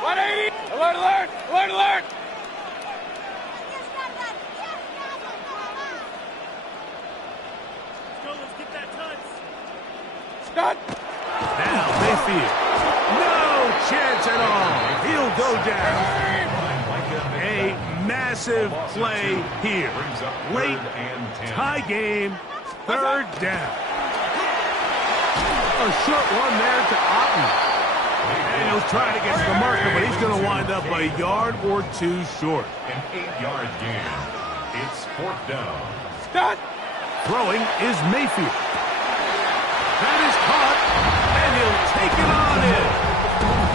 180! Alert, alert! Alert, alert! Let's get that touch. Done! Now Mayfield. No chance at all. He'll go down. A massive play here. Late tie game, 3rd down. A short one there to Otten. And he'll try to get to the marker, but he's going to wind up a yard or 2 short. An 8-yard gain. It's 4th down. Done! Throwing is Mayfield. That is caught, and he'll take it on in.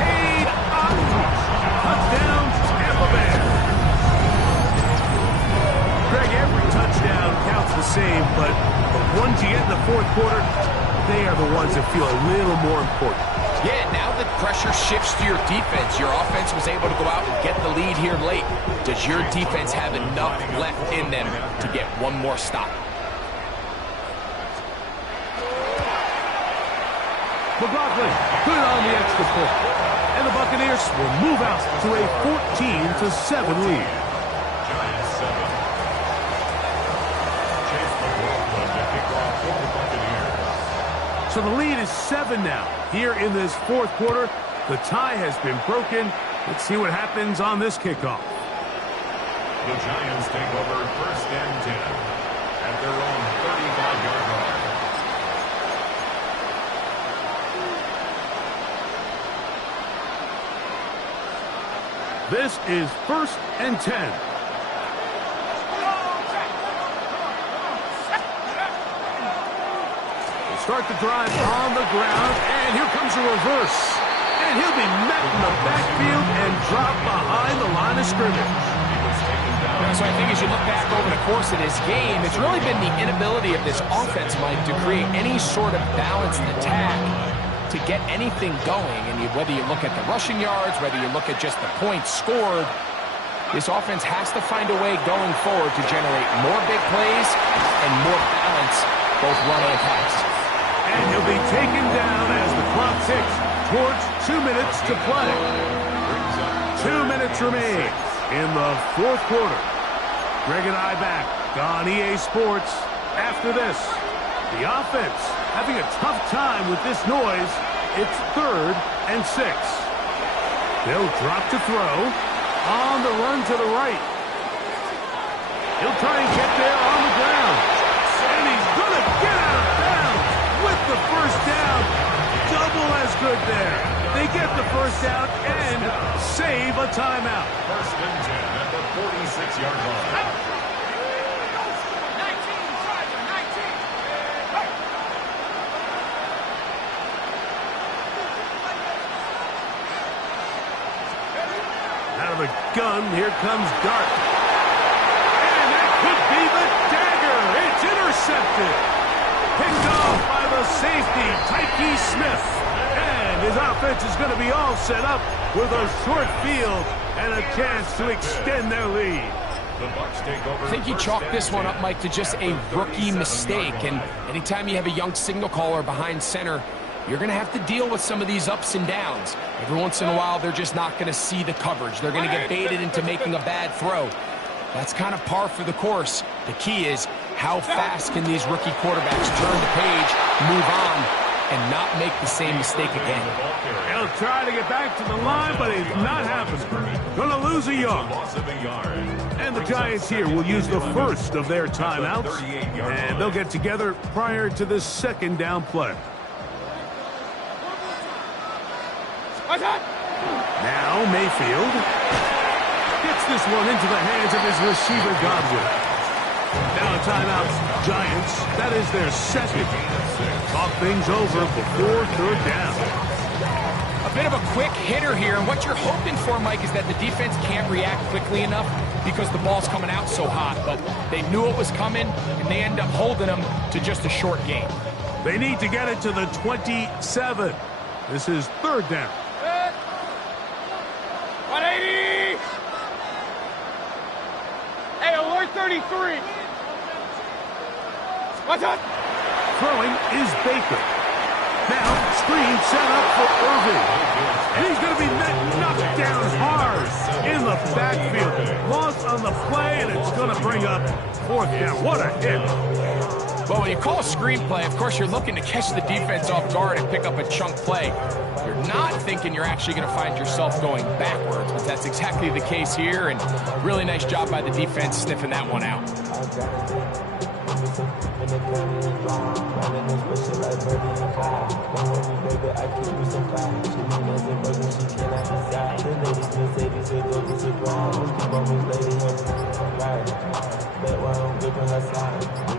Cade Otton. Touchdown, Tampa Bay. Greg, every touchdown counts the same, but the ones you get in the 4th quarter, they are the ones that feel a little more important. Yeah, now the pressure shifts to your defense. Your offense was able to go out and get the lead here late. Does your defense have enough left in them to get one more stop? McLaughlin put it on the extra point. And the Buccaneers will move out to a 14-7 lead. Giants 7. Chase McLaughlin to kick off for the Buccaneers. So the lead is 7 now. Here in this 4th quarter, the tie has been broken. Let's see what happens on this kickoff. The Giants take over 1st and 10 at their own 35-yard line. This is 1st and 10. start the drive on the ground, and here comes a reverse. And he'll be met in the backfield and dropped behind the line of scrimmage. So I think as you look back over the course of this game, it's really been the inability of this offense, Mike, to create any sort of balanced attack to get anything going. And whether you look at the rushing yards, whether you look at just the points scored, this offense has to find a way going forward to generate more big plays and more balance, both run and pass. And he'll be taken down as the clock ticks towards 2 minutes to play. 2 minutes remain in the fourth quarter. Greg and I back on EA Sports after this. The offense having a tough time with this noise. It's 3rd and 6. They'll drop to throw. On the run to the right. He'll try and get there on the ground. And he's going to get out of bounds with the first down. Double as good there. They get the first down and save a timeout. 1st and 10 at the 46-yard line. 19, Charger, 19. Out of the gun, here comes Dart. And that could be the dagger. It's intercepted. Picked off by the safety, Tyke Smith. And his offense is going to be all set up with a short field and a chance to extend their lead. The Bucs take over. I think you chalk this one up, Mike, to just a rookie mistake. And anytime you have a young signal caller behind center, you're going to have to deal with some of these ups and downs. Every once in a while, they're just not going to see the coverage. They're going to get baited into making a bad throw. That's kind of par for the course. The key is how fast can these rookie quarterbacks turn the page, move on, and not make the same mistake again. He'll try to get back to the line, but it's not happening. Going to lose a yard. And the Giants here will use the first of their timeouts, and they'll get together prior to the 2nd down play. Now Mayfield gets this one into the hands of his receiver, Godwin. Now a timeout, Giants. That is their 2nd. Talk things over before 3rd down. A bit of a quick hitter here, and what you're hoping for, Mike, is that the defense can't react quickly enough because the ball's coming out so hot, but they knew it was coming, and they end up holding them to just a short game. They need to get it to the 27. This is 3rd down. 180! Hey, alert 33! What's up? Throwing is Baker. Now, screen set up for Irving. And he's going to be knocked down hard in the backfield. Lost on the play, and it's going to bring up 4th down. What a hit. Well, when you call a screenplay, of course, you're looking to catch the defense off guard and pick up a chunk play. You're not thinking you're actually going to find yourself going backwards, but that's exactly the case here, and really nice job by the defense sniffing that one out.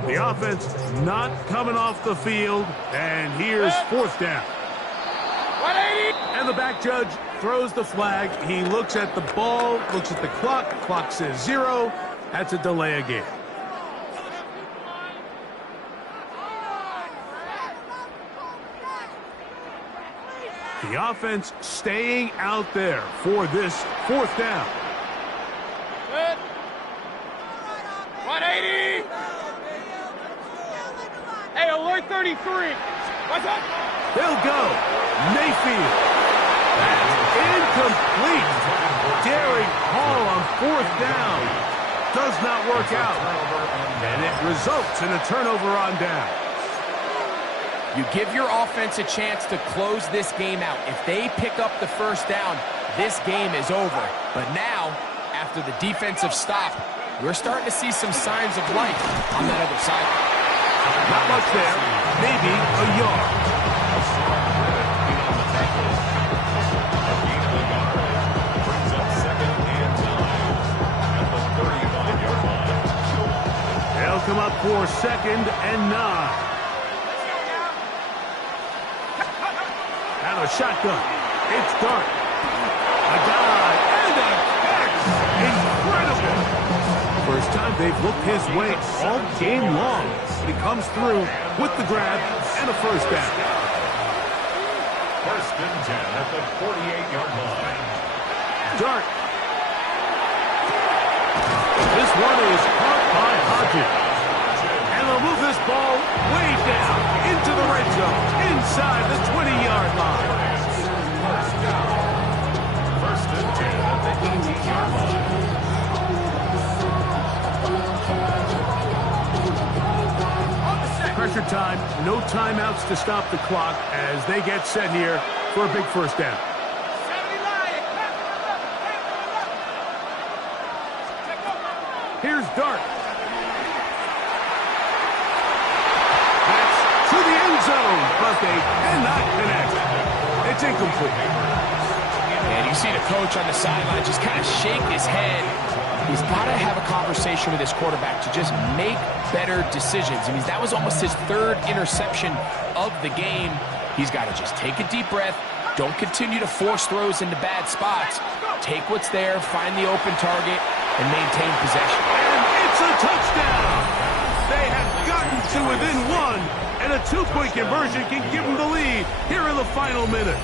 The offense not coming off the field, and here's 4th down. 180! And the back judge throws the flag. He looks at the ball, looks at the clock. Clock says 0. That's a delay of game. The offense staying out there for this 4th down. 180! Hey, alert 33! What's up? They'll go. Mayfield. That's incomplete. Derek Hall on 4th down. Does not work out. And it results in a turnover on down. You give your offense a chance to close this game out. If they pick up the first down, this game is over. But now, after the defensive stop, we're starting to see some signs of life on that other side. Not much there. Maybe a yard. Brings up 2nd and 9 at the 35-yard line. They'll come up for 2nd and 9. shotgun. It's Dart. A dive and a catch. Incredible. First time they've looked his way all game long. But he comes through with the grab and a first down. First and 10 at the 48-yard line. Dart. This one is caught by Hodges. And they'll move this ball way down into the red zone, inside the 20-yard line. First and 10 at the 18-yard line. Pressure time, no timeouts to stop the clock as they get set here for a big first down. Here's Dart. That's to the end zone, but they cannot connect. It's incomplete. And you see the coach on the sideline just kind of shake his head. He's got to have a conversation with his quarterback to just make better decisions. I mean, that was almost his third interception of the game. He's got to just take a deep breath. Don't continue to force throws into bad spots. Take what's there, find the open target, and maintain possession. And it's a touchdown! They have gotten to within one, and a two-point conversion can give them the lead here in the final minute.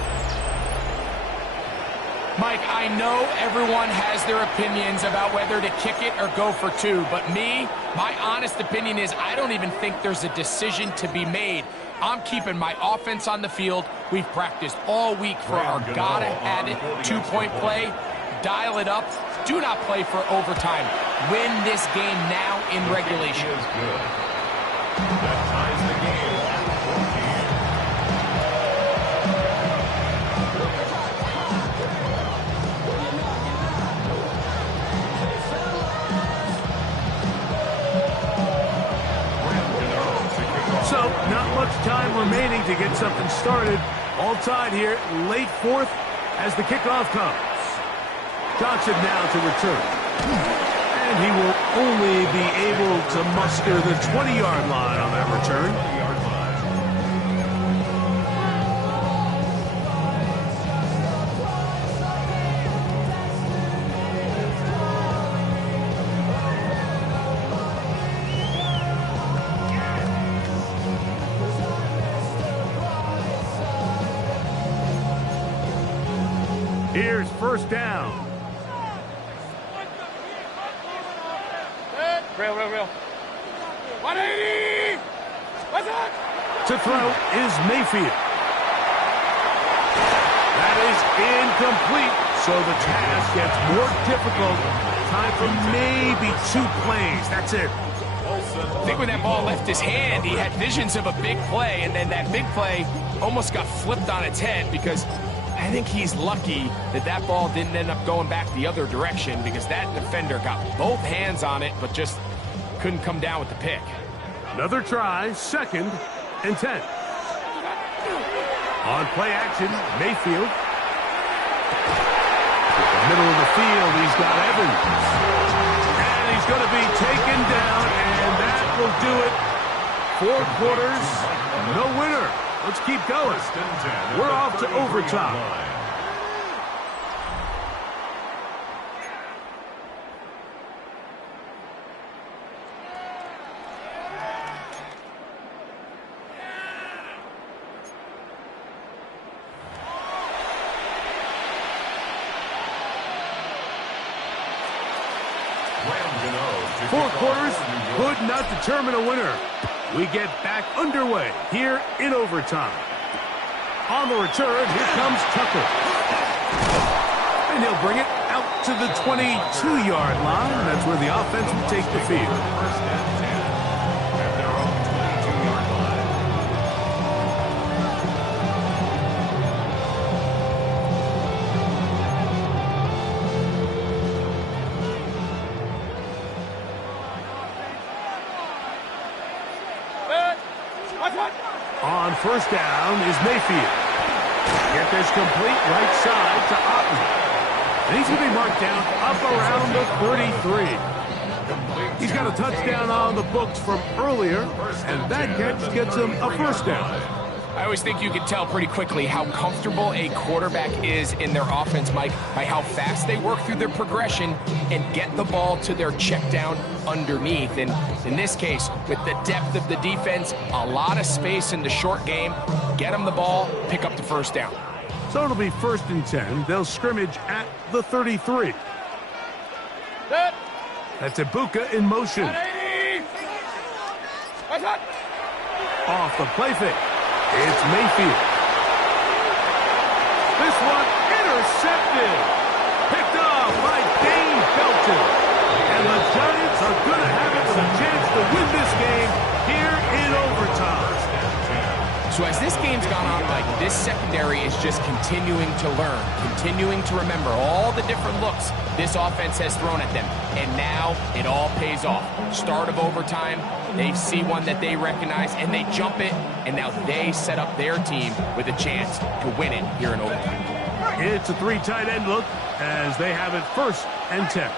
Mike, I know everyone has their opinions about whether to kick it or go for two, but my honest opinion is I don't even think there's a decision to be made. I'm keeping my offense on the field. We've practiced all week for our gotta-have-it two-point play. Dial it up. Do not play for overtime. Win this game now in regulation. That ties the game at 14. So, not much time remaining to get something started. All tied here, late fourth as the kickoff comes. Johnson now to return. And he will only be able to muster the 20-yard line on that return. Here's first down. Real. 180! What's up? To throw is Mayfield. That is incomplete, so the task gets more difficult. Time for maybe 2 plays. That's it. I think when that ball left his hand, he had visions of a big play, and then that big play almost got flipped on its head because I think he's lucky that that ball didn't end up going back the other direction because that defender got both hands on it but just couldn't come down with the pick. Another try, 2nd and 10. On play action, Mayfield. In the middle of the field, he's got Evans. And he's going to be taken down, and that will do it. 4 quarters, no winner. Let's keep going. We're off to overtime. Four quarters could not determine a winner. We get back underway here in overtime. On the return, here comes Tucker. And he'll bring it out to the 22-yard line. That's where the offense will take the field. First and 10 at their own 22-yard line. On first down is Mayfield. Get this complete right side to Otten. And he's going to be marked down up around the 33. He's got a touchdown on the books from earlier, and that catch gets him a first down. I always think you can tell pretty quickly how comfortable a quarterback is in their offense, Mike, by how fast they work through their progression and get the ball to their check down underneath. And in this case, with the depth of the defense, a lot of space in the short game, get them the ball, pick up the first down. So it'll be 1st and 10. They'll scrimmage at the 33. That's Ibuka in motion. Off the play fake. It's Mayfield. This one intercepted. Picked off by Dane Belton. And the Giants are going to have it with a chance to win this game here in overtime. So as this game's gone on, Mike, this secondary is just continuing to learn, continuing to remember all the different looks this offense has thrown at them. And now it all pays off. Start of overtime, they see one that they recognize, and they jump it, and now they set up their team with a chance to win it here in overtime. It's a 3 tight end look as they have it 1st and 10.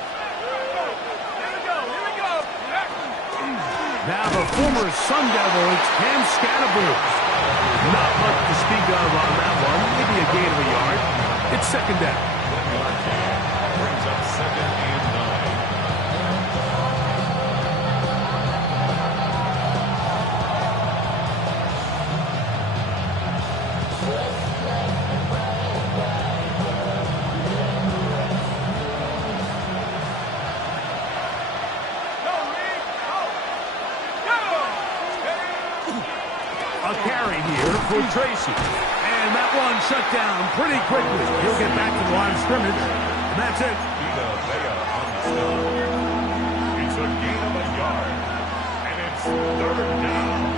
Now the former Sun Devil, it's Cam Scatterbrain. Not much to speak of on that one. Maybe a gain of a yard. It's 2nd down. Brings up 2nd and 9. A carry here for Tracy. And that one shut down pretty quickly. He'll get back to the line of scrimmage. And that's it. Vita Vea on the stop. It's a gain of a yard. And it's 3rd down.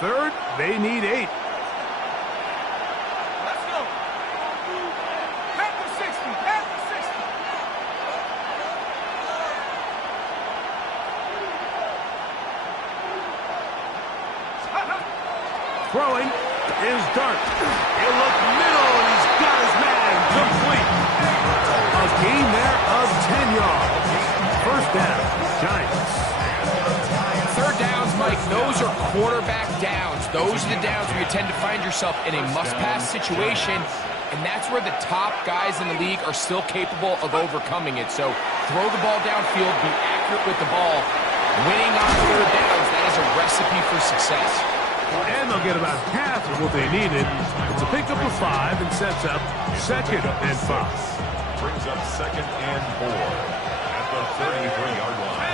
Third, they need 8. Throwing is Dart. He'll look middle, and he's got his man complete. A gain there of 10 yards. 1st down, Giants. 3rd downs, Mike, those are quarterback downs. Those are the downs where you tend to find yourself in a must-pass situation, and that's where the top guys in the league are still capable of overcoming it. So throw the ball downfield, be accurate with the ball. Winning on 3rd downs, that is a recipe for success. And they'll get about half of what they needed. It's a pickup of 5 and sets up 2nd and 5. Brings up 2nd and 4 at the 33-yard line.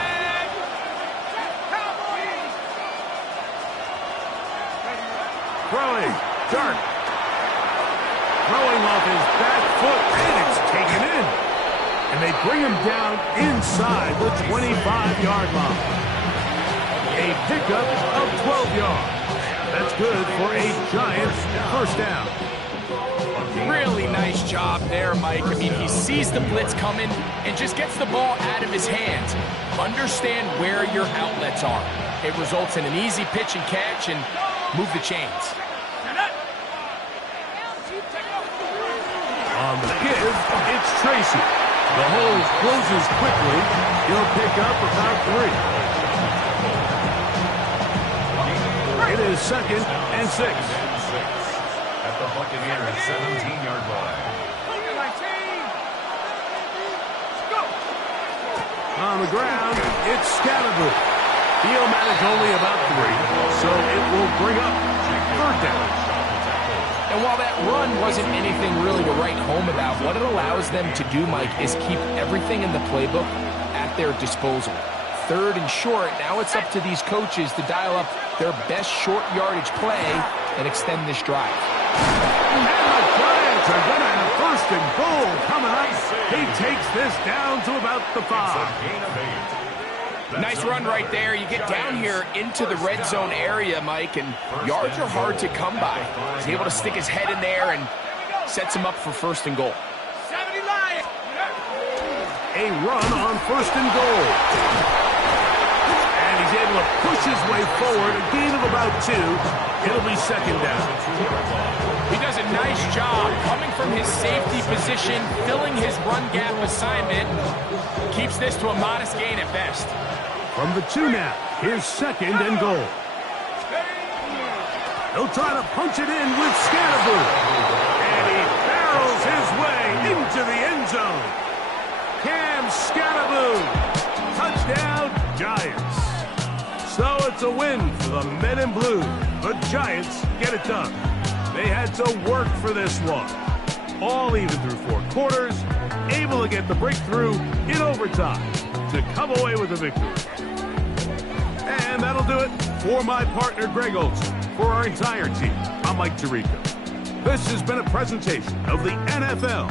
Throwing, Dart. Throwing off his back foot, and it's taken in. And they bring him down inside the 25-yard line. A pickup of 12 yards. That's good for a Giants 1st down. Really nice job there, Mike. I mean, he sees the blitz coming and just gets the ball out of his hands. Understand where your outlets are. It results in an easy pitch and catch and move the chains. On the give, it's Tracy. The hole closes quickly. He'll pick up about 3. It is 2nd and 6. At the Buccaneers 17-yard line. On the ground, it's Scatterbrain. He'll manage only about 3, so it will bring up 3rd down. And while that run wasn't anything really to write home about, what it allows them to do, Mike, is keep everything in the playbook at their disposal. 3rd and short, now it's up to these coaches to dial up their best short yardage play and extend this drive. And the Giants are going to have 1st and goal coming up. He takes this down to about the 5. Nice run right there. You get down here into the red zone area, Mike, and yards are hard to come by. He's able to stick his head in there and sets him up for 1st and goal. A run on 1st and goal. And he's able to push his way forward, a gain of about 2. It'll be 2nd down. He does a nice job coming from his safety position, filling his run gap assignment. Keeps this to a modest gain at best. From the 2 now, here's 2nd and goal. He'll try to punch it in with Scannaboo. And he barrels his way into the end zone. Cam Scannaboo. Touchdown, Giants. So it's a win for the Men in Blue. The Giants get it done. They had to work for this one. All even through 4 quarters, able to get the breakthrough in overtime to come away with a victory. And that'll do it for my partner, Greg Olson. For our entire team, I'm Mike Tirico. This has been a presentation of the NFL.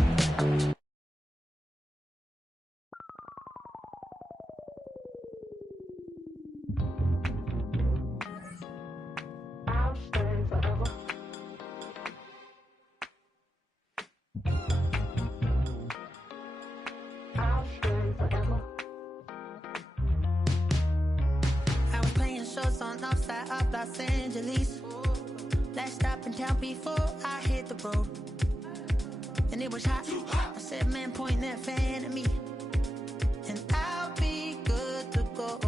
Outside of Los Angeles, last stop in town before I hit the road, and it was hot. I said, man, point that fan at me, and I'll be good to go.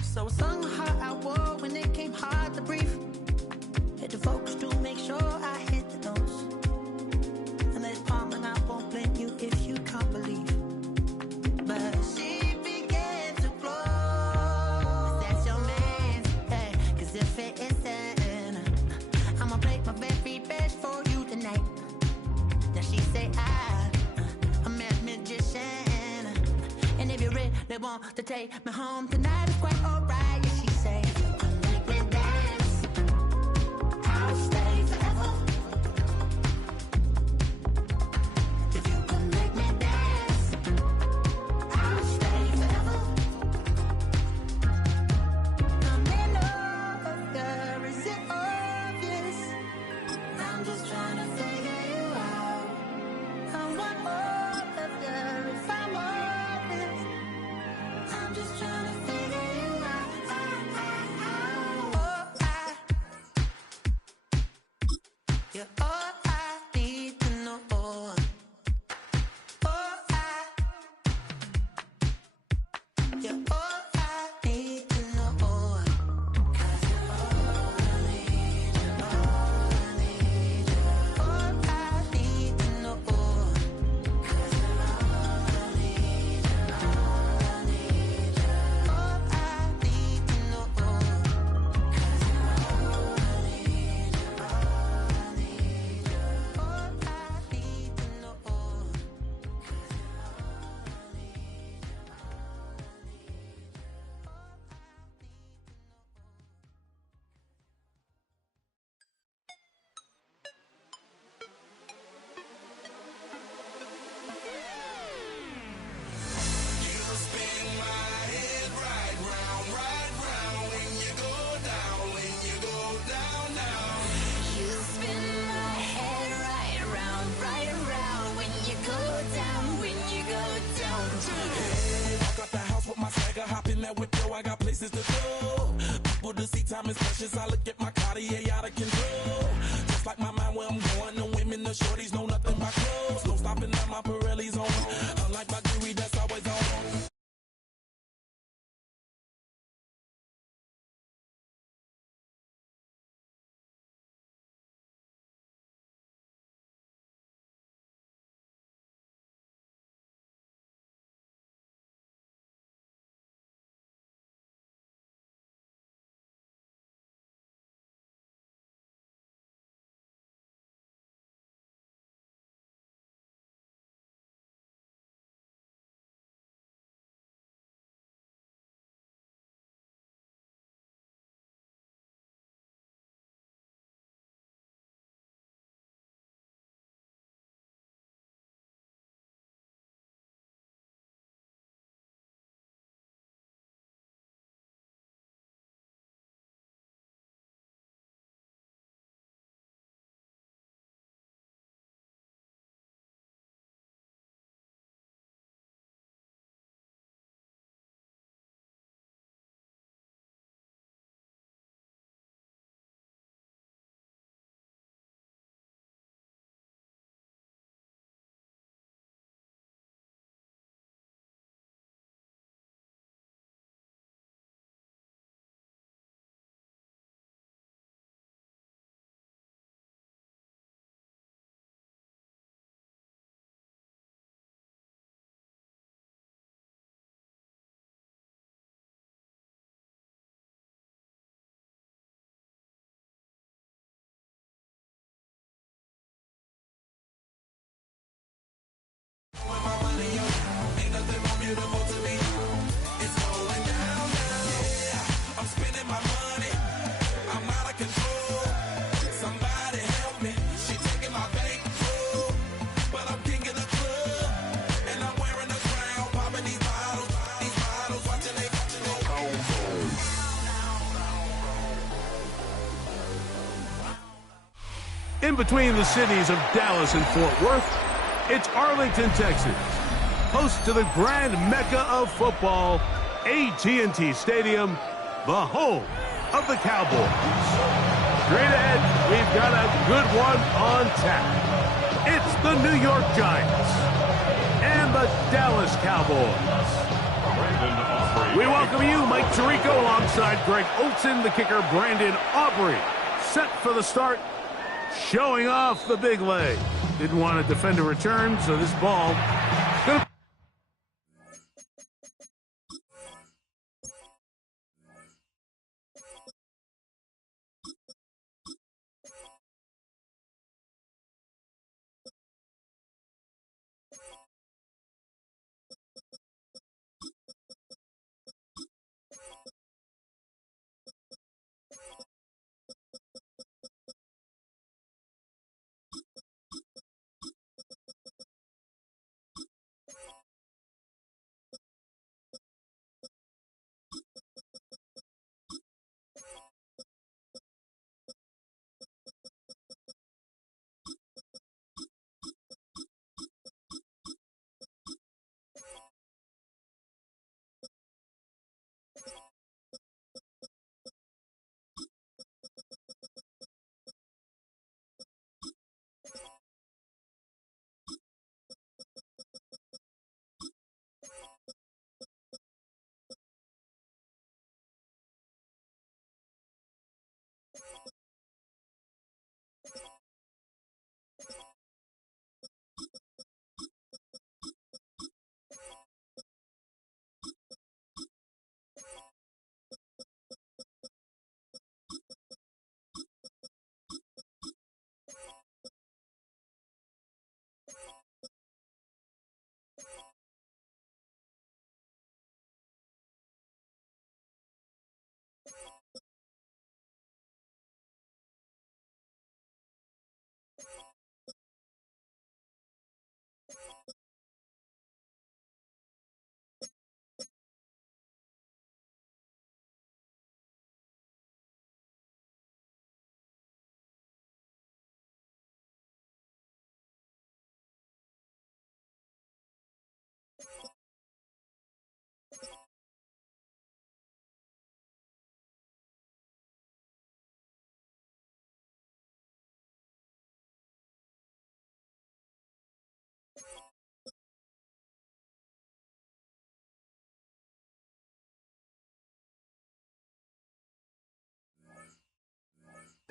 So I sung a heart I wore when it came hard to breathe. Hit the focus to make sure I hit the notes. And there's palm and I won't blame you if you can't believe. But she began to flow. That's your man, hey, cause if it isn't, I'ma play my very best for you tonight. Now she say I'm a magician. And if you really want to take me home tonight, it's quite alright. Yeah, she say, make me dance, I'll stay forever. If you can make me dance, I'll stay forever. I'm in love, girl, is it obvious? I'm just trying to figure you out. I want all of you if I'm honest. I'm just trying to figure you out. You're all I need to know. You're all I need to know. 'Cause you're all I need, you're all I need, you're all I need to know. 'Cause you're all I need, you're all I need, you're all I need to know. 'Cause you're all I need, you're all I need, you're all I need to know. 'Cause you're all I need, you're all I You spin my head right round, right around when you go down, when you go down. Walk out the house with my swagger, hop in that whip, yo, I got places to go. People to see, time is precious, I look at my Cartier out of control. Just like my mind where I'm going, the women, the shorties know nothing but clothes. No stopping at my Pirelli's on, unlike my jewelry that's always on. In between the cities of Dallas and Fort Worth, it's Arlington, Texas, host to the grand mecca of football, AT&T Stadium, the home of the Cowboys. Straight ahead, we've got a good one on tap. It's the New York Giants and the Dallas Cowboys. We welcome you, Mike Tirico, alongside Greg Olsen, the kicker, Brandon Aubrey. Set for the start, showing off the big leg. Didn't want to defend a return, so this ball...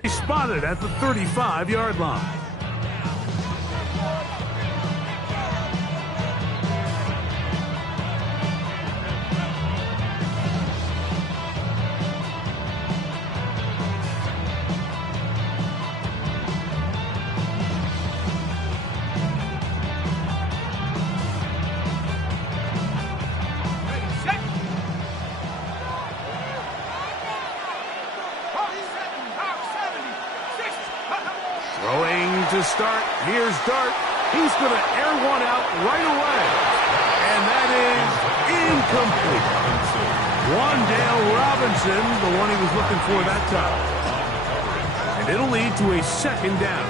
He's spotted at the 35-yard line. To start, here's Dart. He's going to air one out right away. And that is incomplete. Wandale Robinson, the one he was looking for that time. And it'll lead to a second down.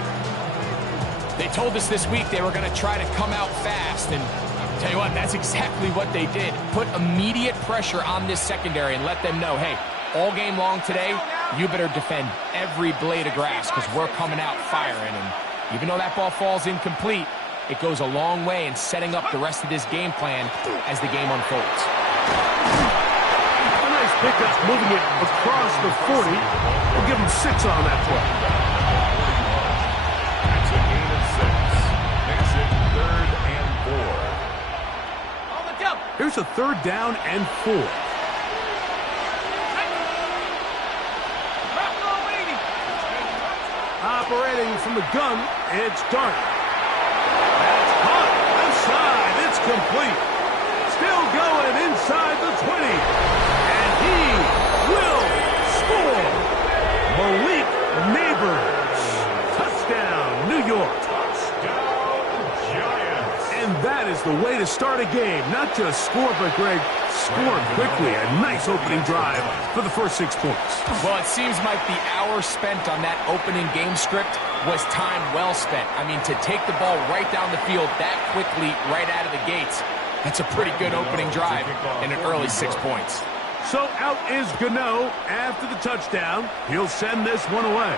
They told us this week they were going to try to come out fast, and I'll tell you what, that's exactly what they did. Put immediate pressure on this secondary and let them know, hey, all game long today, you better defend every blade of grass because we're coming out firing. And even though that ball falls incomplete, it goes a long way in setting up the rest of this game plan as the game unfolds. A nice pickup, moving it across the 40. We'll give him 6 on that play. That's a gain of 6. Makes it 3rd and 4. On the jump. Here's a 3rd down and 4. Operating from the gun, it's Dart. That's caught inside. It's complete. Still going inside the 20. And he will score. Malik Neighbors. Touchdown, New York. Touchdown, Giants. And that is the way to start a game. Not just score, but, Greg, score quickly. A nice opening drive for the first 6 points. Well, it seems like the hour spent on that opening game script was time well spent. I mean, to take the ball right down the field that quickly right out of the gates, that's a pretty good opening drive and an early 6 points. So out is Gano after the touchdown. He'll send this one away.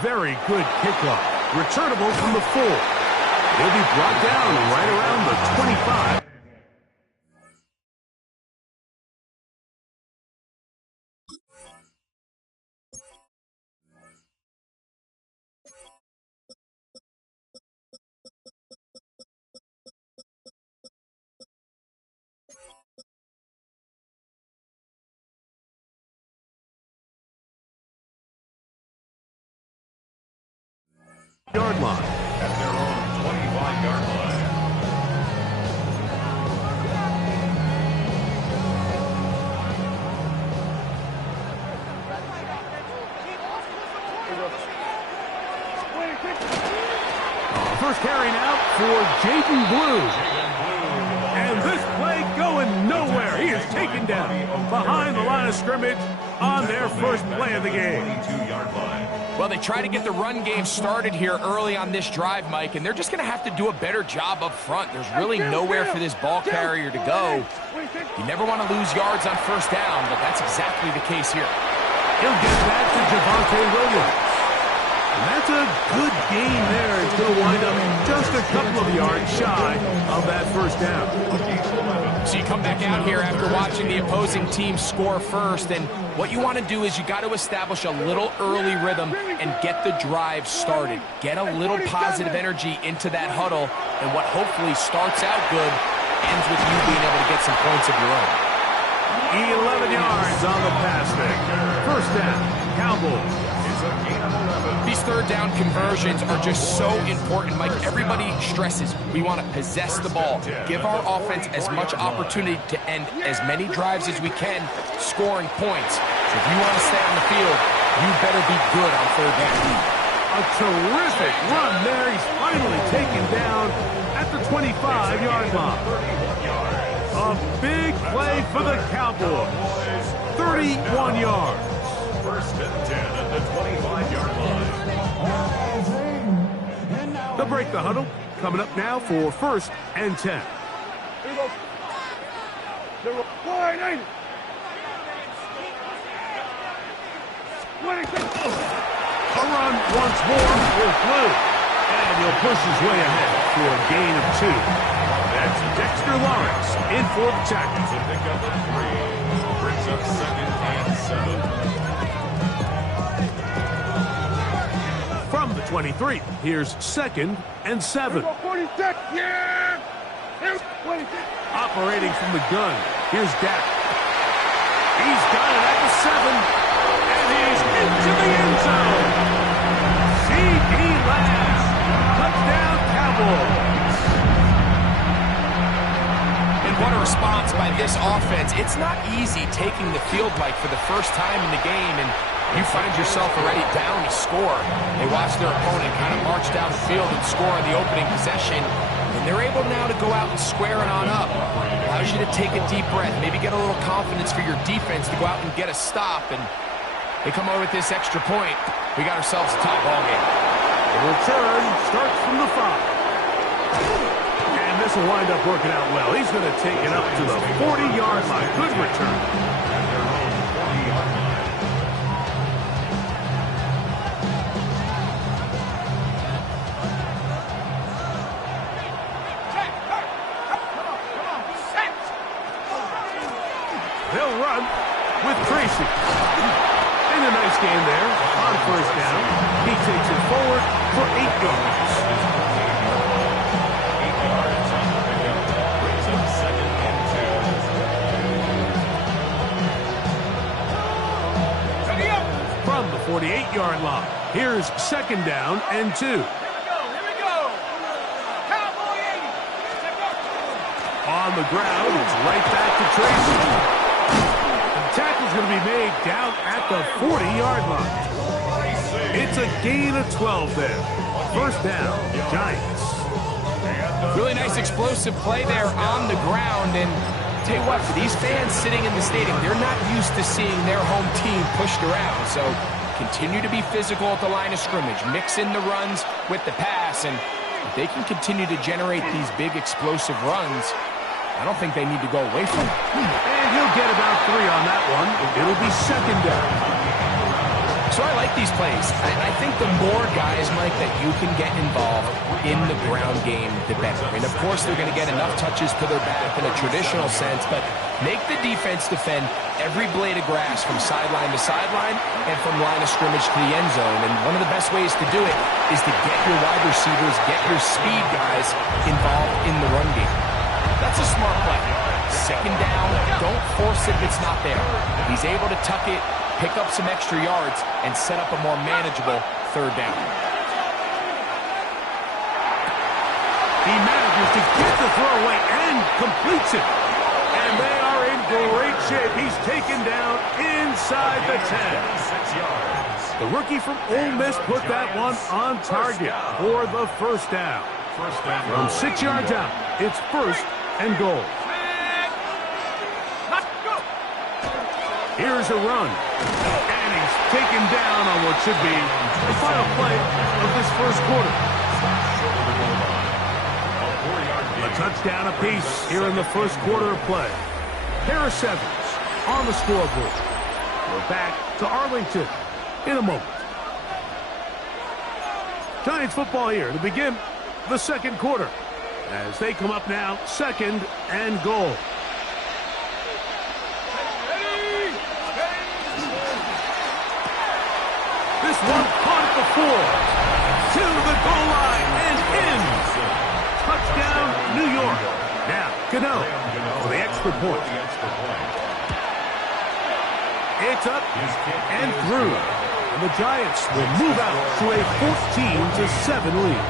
Very good kickoff. Returnable from the 4. He'll be brought down right around the 25. Yard line. At their own 25-yard line. First carry now for Jaden Blue. And this play going nowhere. He is taken down behind the line of scrimmage on their first play of the game. 22-yard line. Well, they try to get the run game started here early on this drive, Mike, and they're just going to have to do a better job up front. There's really nowhere for this ball carrier to go. You never want to lose yards on first down, but that's exactly the case here. He'll get back to Javonte Williams. And that's a good gain there. It's going to wind up just a couple of yards shy of that first down. So you come back out here after watching the opposing team score first, and what you want to do is you got to establish a little early rhythm and get the drive started. Get a little positive energy into that huddle, and what hopefully starts out good ends with you being able to get some points of your own. 11 yards on the pass there. First down, Cowboys. These third down conversions are just so important, Mike. Everybody stresses we want to possess the ball, give our offense as much opportunity to end as many drives as we can, scoring points. So if you want to stay on the field, you better be good on third down. A terrific run there. He's finally taken down at the 25-yard line. A big play for the Cowboys. 31 yards. First and 10 at the 25-yard line. They'll break the huddle. Coming up now for first and 10. A run once more with Blue. And he'll push his way ahead for a gain of 2. That's Dexter Lawrence in for the tackle. It's a pickup of 3. Brings up second and 7. From the 23, here's second and 7. Operating from the gun, here's Dak. He's got it at the 7. And he's into the end zone. C.D. Lamb. Touchdown, Cowboys. And what a response by this offense. It's not easy taking the field, Mike, for the first time in the game, and you find yourself already down to score. They watch their opponent kind of march down the field and score on the opening possession, and they're able now to go out and square it on up. Allows you to take a deep breath, maybe get a little confidence for your defense to go out and get a stop, and they come over with this extra point. We got ourselves a tie ball game. The return starts from the 5. And this will wind up working out well. He's going to take it up to the 40-yard line. Good return. They'll run with Tracy. And a nice gain there on first down. He takes it forward for 8 yards. 8 yards on the pickup. Brings up second and 2. From the 48-yard line, here's second down and 2. Here we go. Cowboy 80. On the ground, it's right back to Tracy. The tackle's going to be made down at the 40-yard line. It's a gain of 12 there. First down, Giants. Really nice explosive play there on the ground, and tell you what, for these fans sitting in the stadium, they're not used to seeing their home team pushed around. So continue to be physical at the line of scrimmage. Mix in the runs with the pass, and if they can continue to generate these big explosive runs, I don't think they need to go away from it. And he'll get about 3 on that one. It'll be second down. So I like these plays. I think the more guys, Mike, that you can get involved in the ground game, the better. And, of course, they're going to get enough touches to their back in a traditional sense, but make the defense defend every blade of grass from sideline to sideline and from line of scrimmage to the end zone. And one of the best ways to do it is to get your wide receivers, get your speed guys involved in the run game. That's a smart play. Second down, don't force it if it's not there. He's able to tuck it, pick up some extra yards, and set up a more manageable third down. He manages to get the throw away and completes it. And they are in great shape. He's taken down inside the 10. The rookie from Ole Miss put that one on target for the first down. From 6 yards out, it's first and goal. Here's a run. And he's taken down on what should be the final play of this first quarter. A touchdown apiece here in the first quarter of play. Harris Evans on the scoreboard. We're back to Arlington in a moment. Giants football here to begin the second quarter as they come up now, second and goal. This one caught at the 4 to the goal line and in. Touchdown, New York. Now, Gano for the extra point. It's up and through. And the Giants will move out to a 14-7 lead.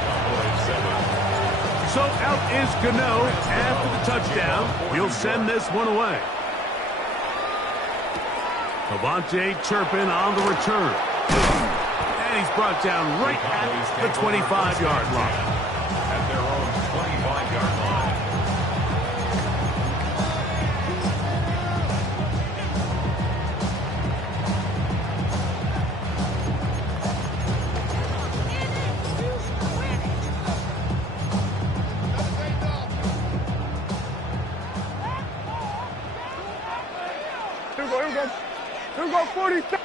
So out is Gano after the touchdown. He'll send this one away. Avante Turpin on the return. And he's brought down right at the 25-yard line. At their own 25-yard line. Here we go, 46.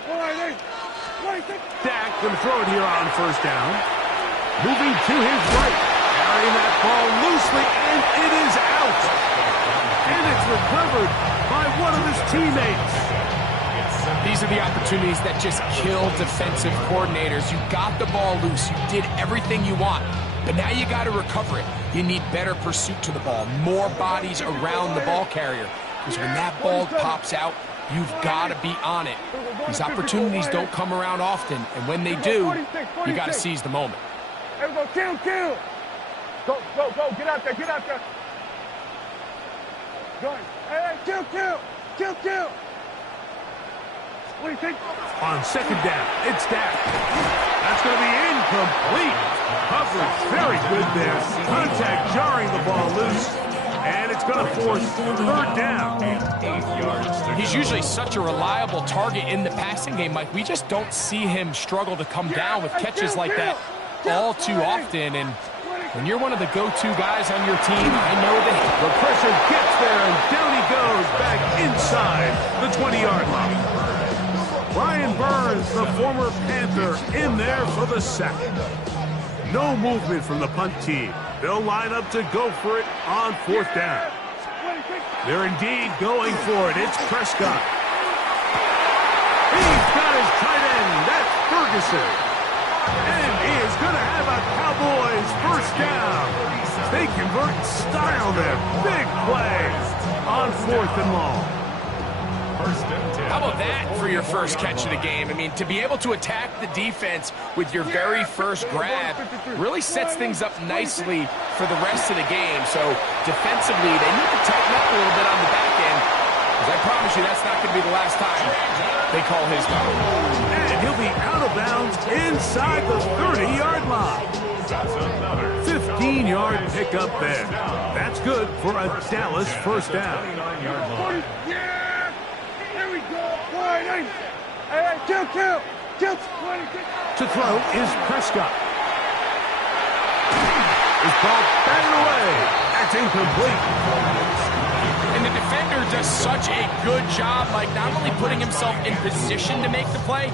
Dak going to throw it here on first down. Moving to his right. Carrying that ball loosely, and it is out. And it's recovered by one of his teammates. These are the opportunities that just kill defensive coordinators. You got the ball loose. You did everything you want. But now you got to recover it. You need better pursuit to the ball. More bodies around the ball carrier. Because when that ball pops out, you've got to be on it. These opportunities don't come around often, and when they do, you got to seize the moment. There we go, kill. Go, get out there. Go. Hey, kill. What do you think? On second down, it's Dak. That's going to be incomplete. Coverage very good there. Contact jarring the ball loose. And it's going to force third down. He's usually such a reliable target in the passing game, Mike. We just don't see him struggle to come down with catches like that all too often. And when you're one of the go-to guys on your team, I know that the pressure gets there, and down he goes back inside the 20-yard line. Brian Burns, the former Panther, in there for the sack. No movement from the punt team. They'll line up to go for it on fourth down. They're indeed going for it. It's Prescott. He's got his tight end. That's Ferguson. And he is going to have a Cowboys first down. They convert in style there. Big play on fourth and long. How about that for your first catch of the game? I mean, to be able to attack the defense with your very first grab really sets things up nicely for the rest of the game. So defensively, they need to tighten up a little bit on the back end, because I promise you that's not going to be the last time. They call his number. And he'll be out of bounds inside the 30-yard line. 15-yard pickup there. That's good for a Dallas first down. Yeah! There we go. Boy, hey, kill. To throw is Prescott. His ball batted away. That's incomplete. And the defender does such a good job, like not only putting himself in position to make the play,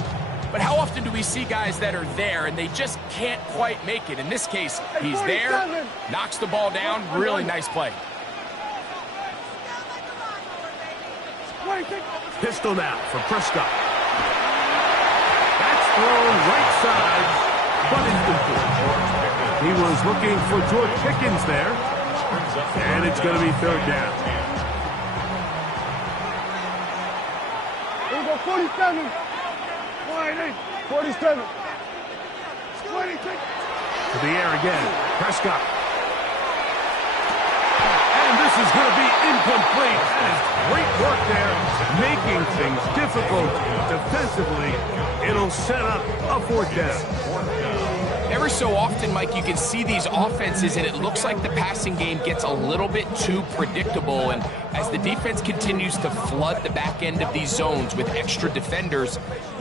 but how often do we see guys that are there and they just can't quite make it? In this case, he's there, knocks the ball down. Really nice play. Pistol now for Prescott. That's thrown right side, but incomplete. He was looking for George Pickens there, and it's going to be third down. Here we go, 47. 47. To the air again, Prescott. And this is going to be incomplete. That is great work there, making things difficult defensively. It'll set up a fourth down. Every so often, Mike, you can see these offenses, and it looks like the passing game gets a little bit too predictable. And as the defense continues to flood the back end of these zones with extra defenders,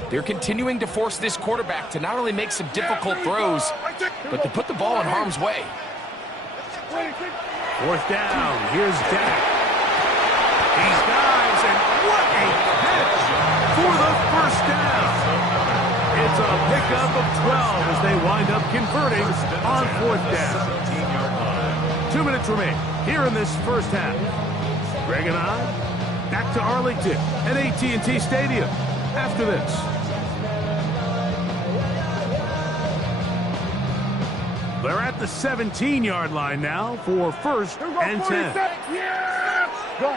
they're continuing to force this quarterback to not only make some difficult throws, but to put the ball in harm's way. Fourth down. Here's Dak. He dives, and what a catch for the first down. It's a pickup of 12 as they wind up converting on fourth down. 2 minutes remain here in this first half. Greg and I back to Arlington at AT&T Stadium after this. They're at the 17-yard line now for first and 10. Yeah! Go.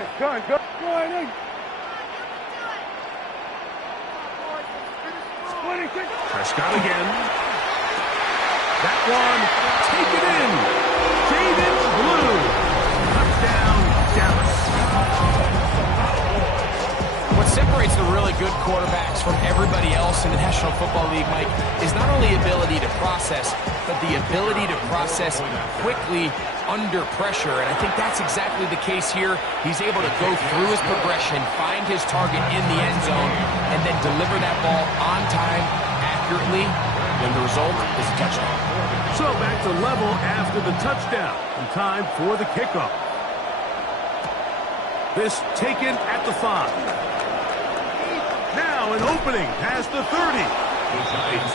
Prescott again. That one, take it in. Jaden Blue. Touchdown, Dallas. What separates the really good quarterbacks from everybody else in the National Football League, Mike, is not only ability to process, but the ability to process quickly under pressure. And I think that's exactly the case here. He's able to go through his progression, find his target in the end zone, and then deliver that ball on time, accurately, and the result is a touchdown. So back to level after the touchdown. And time for the kickoff. This taken at the 5. Now an opening past the 30.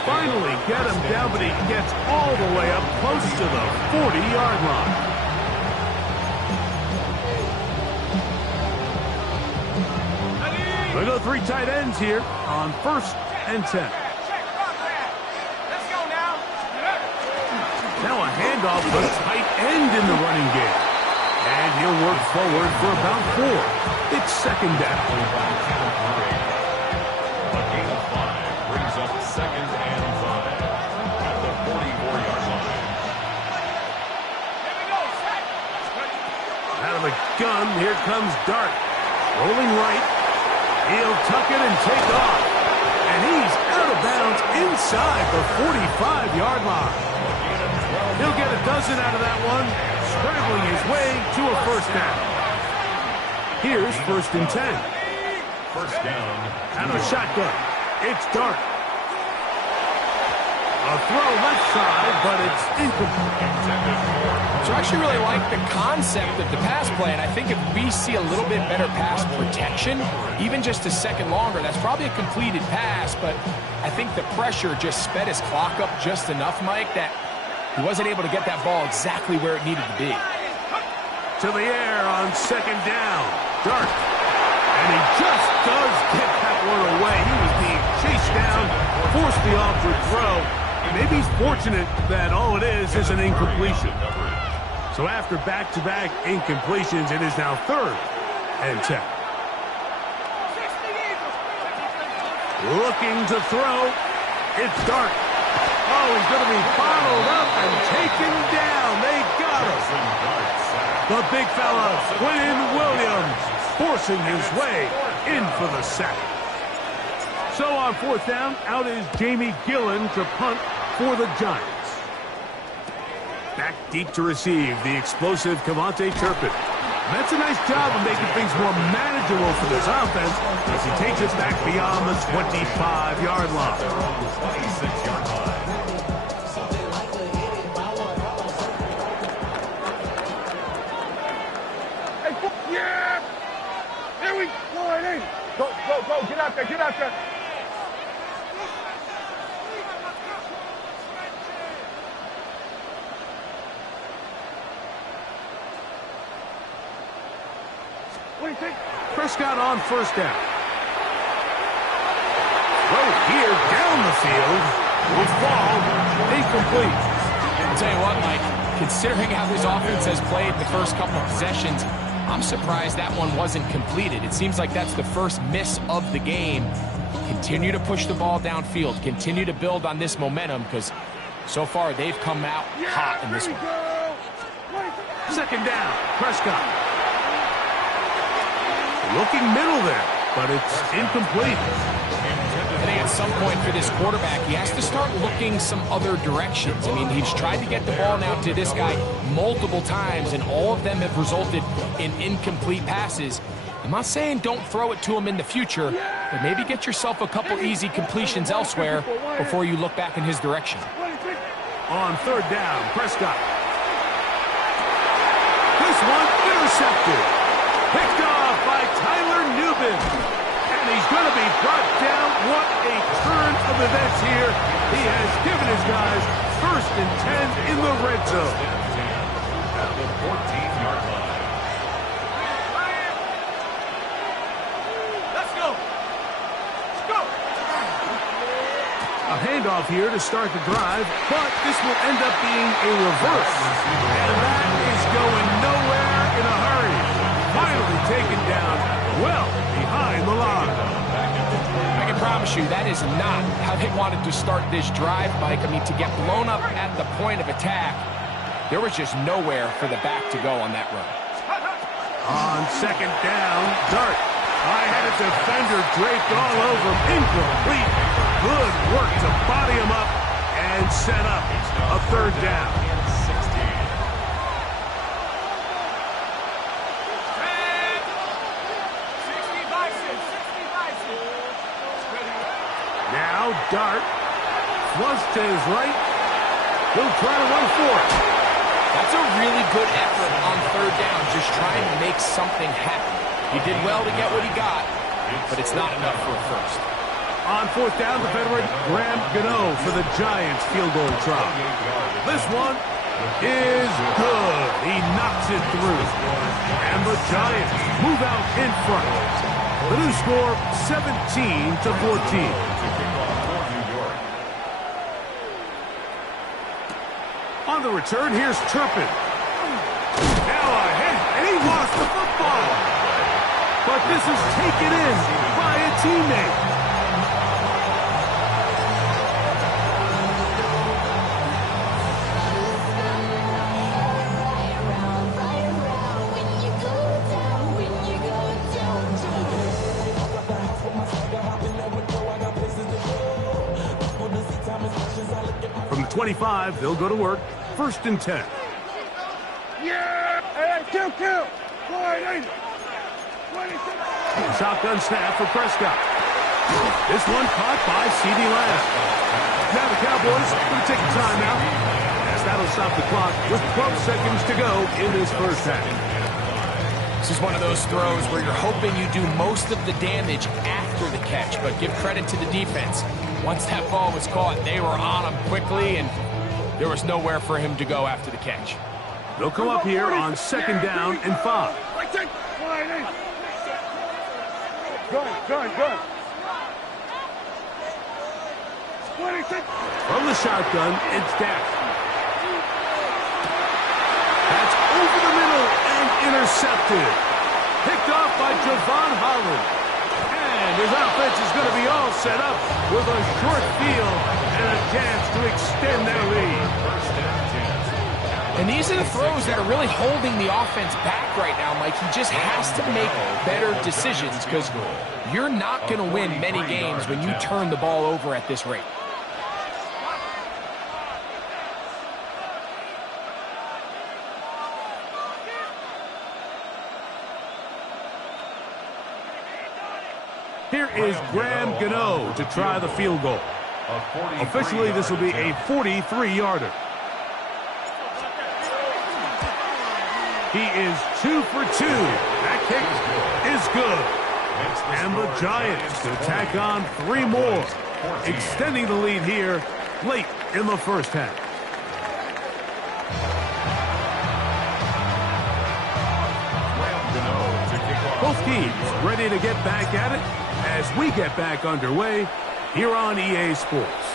Finally get him down, but he gets all the way up close to the 40-yard line. We go 3 tight ends here on first and 10. Now a handoff to tight end in the running game. And he'll work forward for about 4. It's second down. A gain of 5 brings up second and 5 at the 44-yard line. Out of the gun, here comes Dart. Rolling right. He'll tuck it and take off. And he's out of bounds inside the 45-yard line. He'll get a dozen out of that one, scrambling his way to a first down. Here's first and 10. First down. And a shotgun. It's Dart. A throw left side, but it's incomplete. So I actually really like the concept of the pass play, and I think if we see a little bit better pass protection, even just a second longer, that's probably a completed pass, but I think the pressure just sped his clock up just enough, Mike, that he wasn't able to get that ball exactly where it needed to be. To the air on second down. Dart. And he just does get that one away. He was being chased down, forced the awkward throw. Maybe he's fortunate that all it is an incompletion. So after back-to-back incompletions, it is now third and 10. Looking to throw. It's Dart. Oh, he's going to be bottled up and taken down. They got him. The big fella, Quinn Williams, forcing his way in for the sack. So on fourth down, out is Jamie Gillen to punt for the Giants. Back deep to receive, the explosive Kevontae Turpin. That's a nice job of making things more manageable for this offense as he takes it back beyond the 25-yard line. 26-yard line. Yeah! Here we go! Go, go, go! Get out there! Get out there! What do you think? Prescott on first down. Throw here down the field will fall incomplete. I'll tell you what, Mike, considering how this offense has played the first couple of possessions, I'm surprised that one wasn't completed. It seems like that's the first miss of the game. Continue to push the ball downfield. Continue to build on this momentum because so far they've come out hot in this one. Second down, Prescott. Looking middle there, but it's incomplete. I think at some point for this quarterback, he has to start looking some other directions. I mean, he's tried to get the ball now to this guy multiple times, and all of them have resulted in incomplete passes. I'm not saying don't throw it to him in the future, but maybe get yourself a couple easy completions elsewhere before you look back in his direction. On third down, Prescott. This one intercepted. Picked off by Tyler Nubin. And he's going to be brought down. What a turn of events here. He has given his guys 1st and 10 in the red zone. At the 14-yard line. Let's go! Let's go! A handoff here to start the drive, but this will end up being a reverse. And that is going nowhere in a hurry. Finally taken down well behind the line. I can promise you that is not how they wanted to start this drive, Mike. I mean, to get blown up at the point of attack, there was just nowhere for the back to go on that run. On second down, Dart. I had a defender draped all over him. Incomplete. Good work to body him up and set up a third down. Now Dart flush to his right. He'll try to run for it. That's a really good effort on third down, just trying to make something happen. He did well to get what he got, but it's not enough for a first. On fourth down, the veteran Graham Gano for the Giants field goal try. This one is good. He knocks it through. And the Giants move out in front. The new score, 17-14. On the return, here's Turpin. Now ahead, and he lost the football. But this is taken in by a teammate. From the 25, they'll go to work. 1st and 10. Yeah! Hey, kill! Shotgun snap for Prescott. This one caught by CeeDee Lamb. Now the Cowboys going to take a timeout, as that'll stop the clock with 12 seconds to go in this first half. This is one of those throws where you're hoping you do most of the damage after the catch, but give credit to the defense. Once that ball was caught, they were on him quickly, and there was nowhere for him to go after the catch. They'll come up here on 2nd down and 5. Good. From the shotgun, it's Dak. That's over the middle and intercepted. Picked off by Javon Holland. And his offense is going to be all set up with a short field and a chance to extend their lead. And these are the throws that are really holding the offense back right now, Mike. He just has to make better decisions because you're not going to win many games when you turn the ball over at this rate. Here is Graham Gano to try the field goal. Officially, this will be a 43-yarder. He is 2 for 2. That kick is good. And the Giants to tack on 3 more, extending the lead here late in the first half. Both teams ready to get back at it as we get back underway here on EA Sports.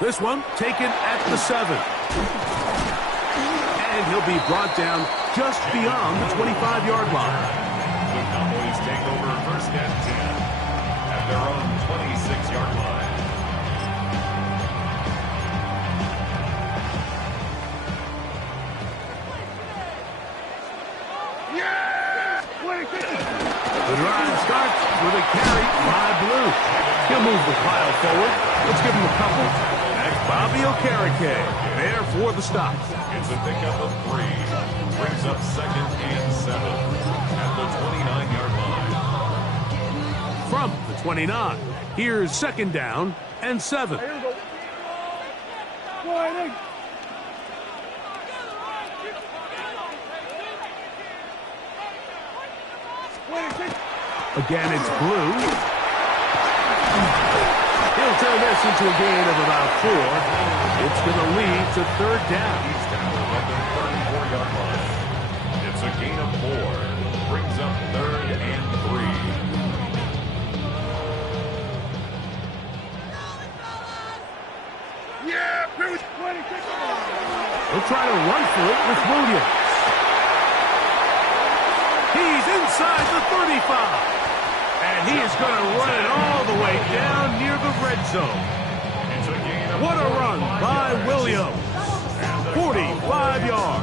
This one taken at the 7. And he'll be brought down just beyond the 25-yard line. The Cowboys take over first and 10 at their own 26-yard line. The drive starts with a carry by Blue. He'll move the pile forward. Let's give him a couple. That's Bobby Okereke there for the stop. It's a pickup of 3. Brings up 2nd and 7 at the 29-yard line. From the 29, here's 2nd down and 7. Here we go. Go ahead, Nick. Again, it's Blue. He'll turn this into a gain of about 4. It's going to lead to 3rd down. He's down at the 34-yard line. It's a gain of 4. Brings up 3rd and 3. Yeah, They'll try to run for it with Williams. He's inside the 35. And he is going to run it all the way down near the red zone. What a run by Williams. 45 yards.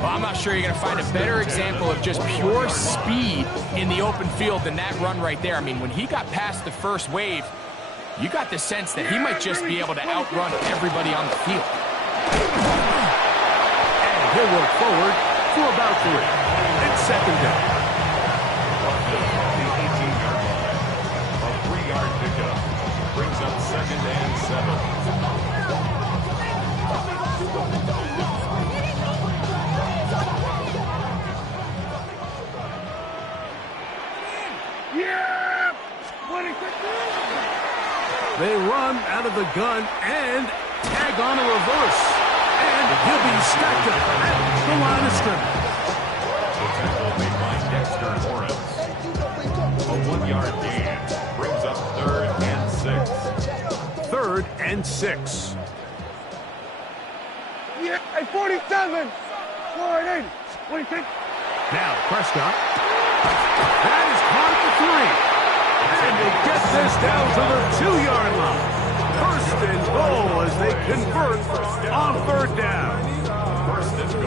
Well, I'm not sure you're going to find a better example of just pure speed in the open field than that run right there. I mean, when he got past the first wave, you got the sense that he might just be able to outrun everybody on the field. And he'll work forward for about 3. It's 2nd down. The 18-yard line. A 3-yard pickup. Brings up 2nd and 7. Yeah! They run out of the gun and tag on a reverse. And he'll be stacked up at the line of scrimmage. The tackle made by Dexter Lawrence. A 1-yard gain. Brings up 3rd and 6. 3rd and 6. Yeah, at 47. Go ahead, in. What do you think? Now Prescott. That is caught at the 3. And they get this down to the 2-yard line. 1st and goal as they convert on 3rd down.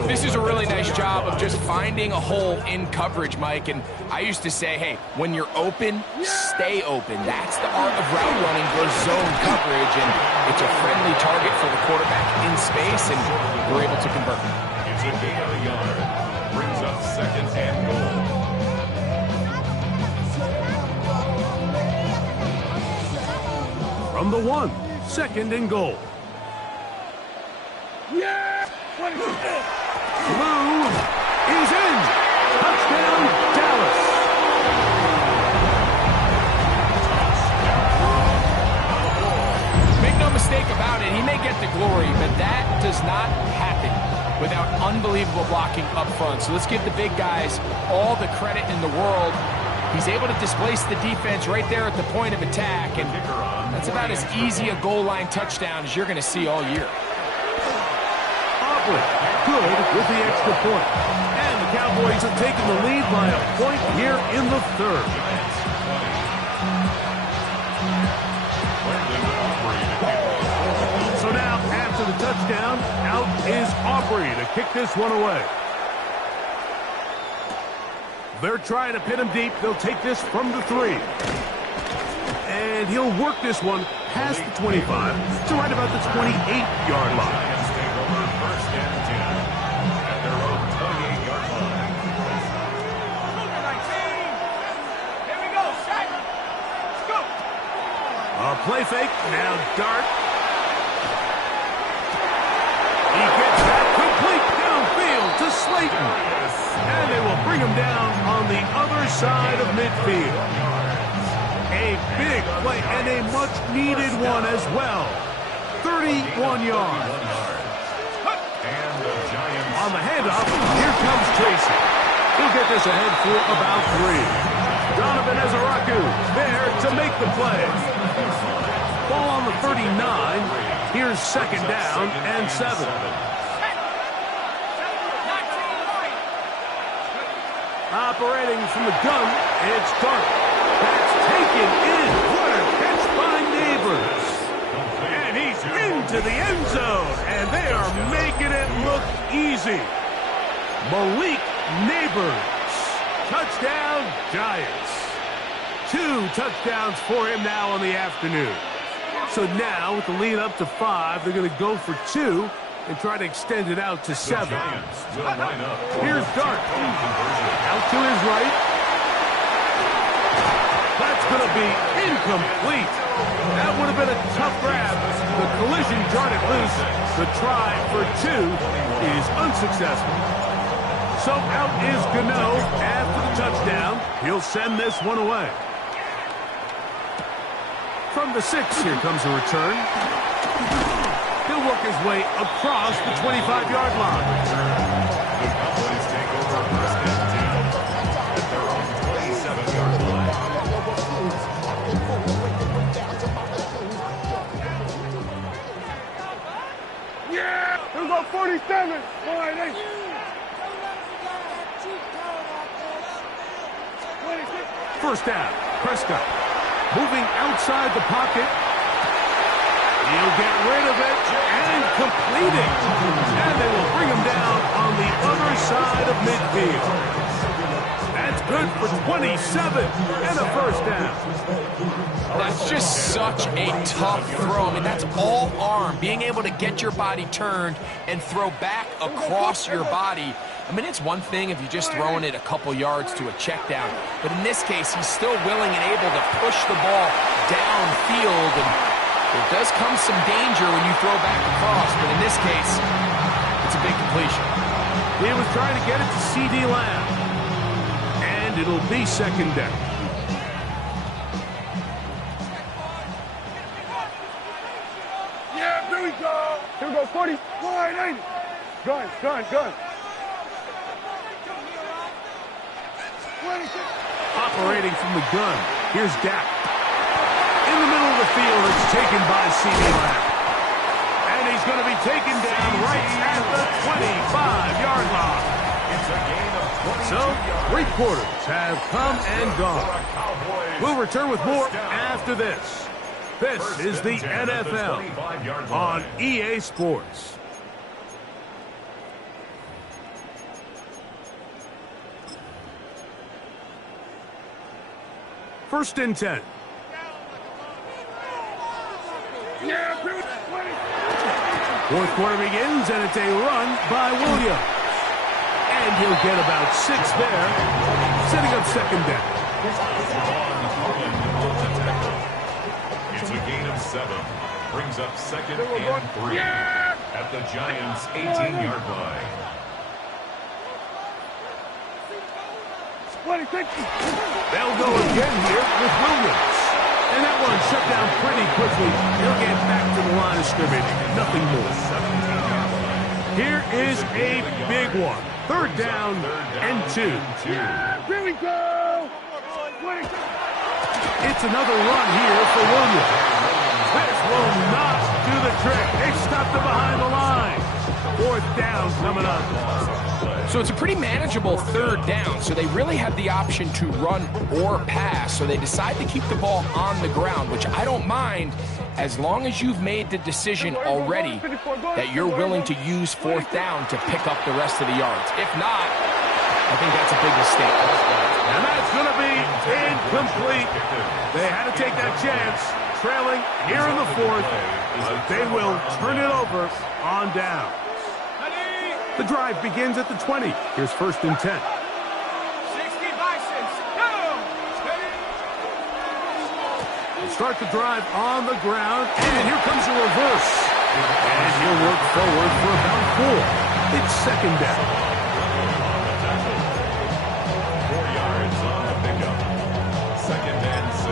This is a really nice job of just finding a hole in coverage, Mike. And I used to say, hey, when you're open, stay open. That's the art of route running versus zone coverage. And it's a friendly target for the quarterback in space, and we're able to convert. It's a gain of a yard. Brings up 2nd and goal. From the 1, 2nd and goal. Yeah! Blue is in. Touchdown, Dallas. Make no mistake about it, he may get the glory, but that does not happen without unbelievable blocking up front. So let's give the big guys all the credit in the world. He's able to displace the defense right there at the point of attack, and that's about as easy a goal line touchdown as you're going to see all year. Good with the extra point. And the Cowboys have taken the lead by a point here in the 3rd. So now, after the touchdown. Out is Aubrey to kick this one away. They're trying to pin him deep. They'll take this from the 3. And he'll work this one past the 25 to right about the 28-yard line. Giants take over first and 10 at their own 28-yard line. Here we go, Shaq. Let's go. A play fake. Now Dart. He gets that complete downfield to Slayton. And they will bring him down on the other side of midfield. A big play and a much-needed one as well. 31 yards. And the Giants. On the handoff, here comes Tracy. He'll get this ahead for about 3. Donovan Ezaraku there to make the play. Ball on the 39. Here's second down and 7. Operating from the gun, it's Dart. That's taken in. What a catch by Neighbors. And he's into the end zone. And they are making it look easy. Malik Neighbors. Touchdown, Giants. 2 touchdowns for him now on the afternoon. So now, with the lead up to 5, they're going to go for 2 and try to extend it out to 7. Here's Dart. Out to his right. That's going to be incomplete. That would have been a tough grab. The collision jarred it loose. The try for 2 is unsuccessful. So out is Gano after the touchdown. He'll send this one away. From the 6, here comes a return. He'll work his way across the 25-yard line. The Cowboys take over first and 10 at their own 27-yard line. Yeah! Here we go, 47. All right, hey. 26. First down, Prescott. Moving outside the pocket. He'll get rid of it and complete it. And they will bring him down on the other side of midfield. That's good for 27 and a first down. That's just such a tough throw. I mean, that's all arm. Being able to get your body turned and throw back across your body. I mean, it's one thing if you're just throwing it a couple yards to a check down. But in this case, he's still willing and able to push the ball downfield. And there does come some danger when you throw back across. But in this case, it's a big completion. He was trying to get it to C.D. Lamb. And it'll be second down. Yeah, here we go. Here we go, 40. All right, 80. Gun. 26. Operating from the gun, here's Dak. In the middle of the field, it's taken by C.D. Lamb. And he's going to be taken down right at the 25-yard line. It's a gain of 22 So, yards. 3 quarters have come and gone. We'll return with more after this. This is the NFL on EA Sports. First and 10. Yeah, 20. Fourth quarter begins, and it's a run by Williams. And he'll get about 6 there, setting up second down. It's a gain of 7. Brings up second and 3 at the Giants' 18-yard line. 26. They'll go again here with Williams. And that one shut down pretty quickly. He'll get back to the line of scrimmage. Nothing more. Here is a big one. Third down and 2. Yeah, here we go. 26. It's another run here for Williams. This will not do the trick. They stopped him behind the line. 4th down coming up. So it's a pretty manageable 3rd down, so they really have the option to run or pass, so they decide to keep the ball on the ground, which I don't mind as long as you've made the decision already that you're willing to use 4th down to pick up the rest of the yards. If not, I think that's a big mistake. And that's going to be incomplete. They had to take that chance, trailing here in the 4th, but they will turn it over on down. The drive begins at the 20. Here's 1st and 10. 60 Bisons, go! We'll start the drive on the ground, and here comes a reverse. And he'll work forward for about 4. It's 2nd down. 4 yards on the pickup. 2nd and 6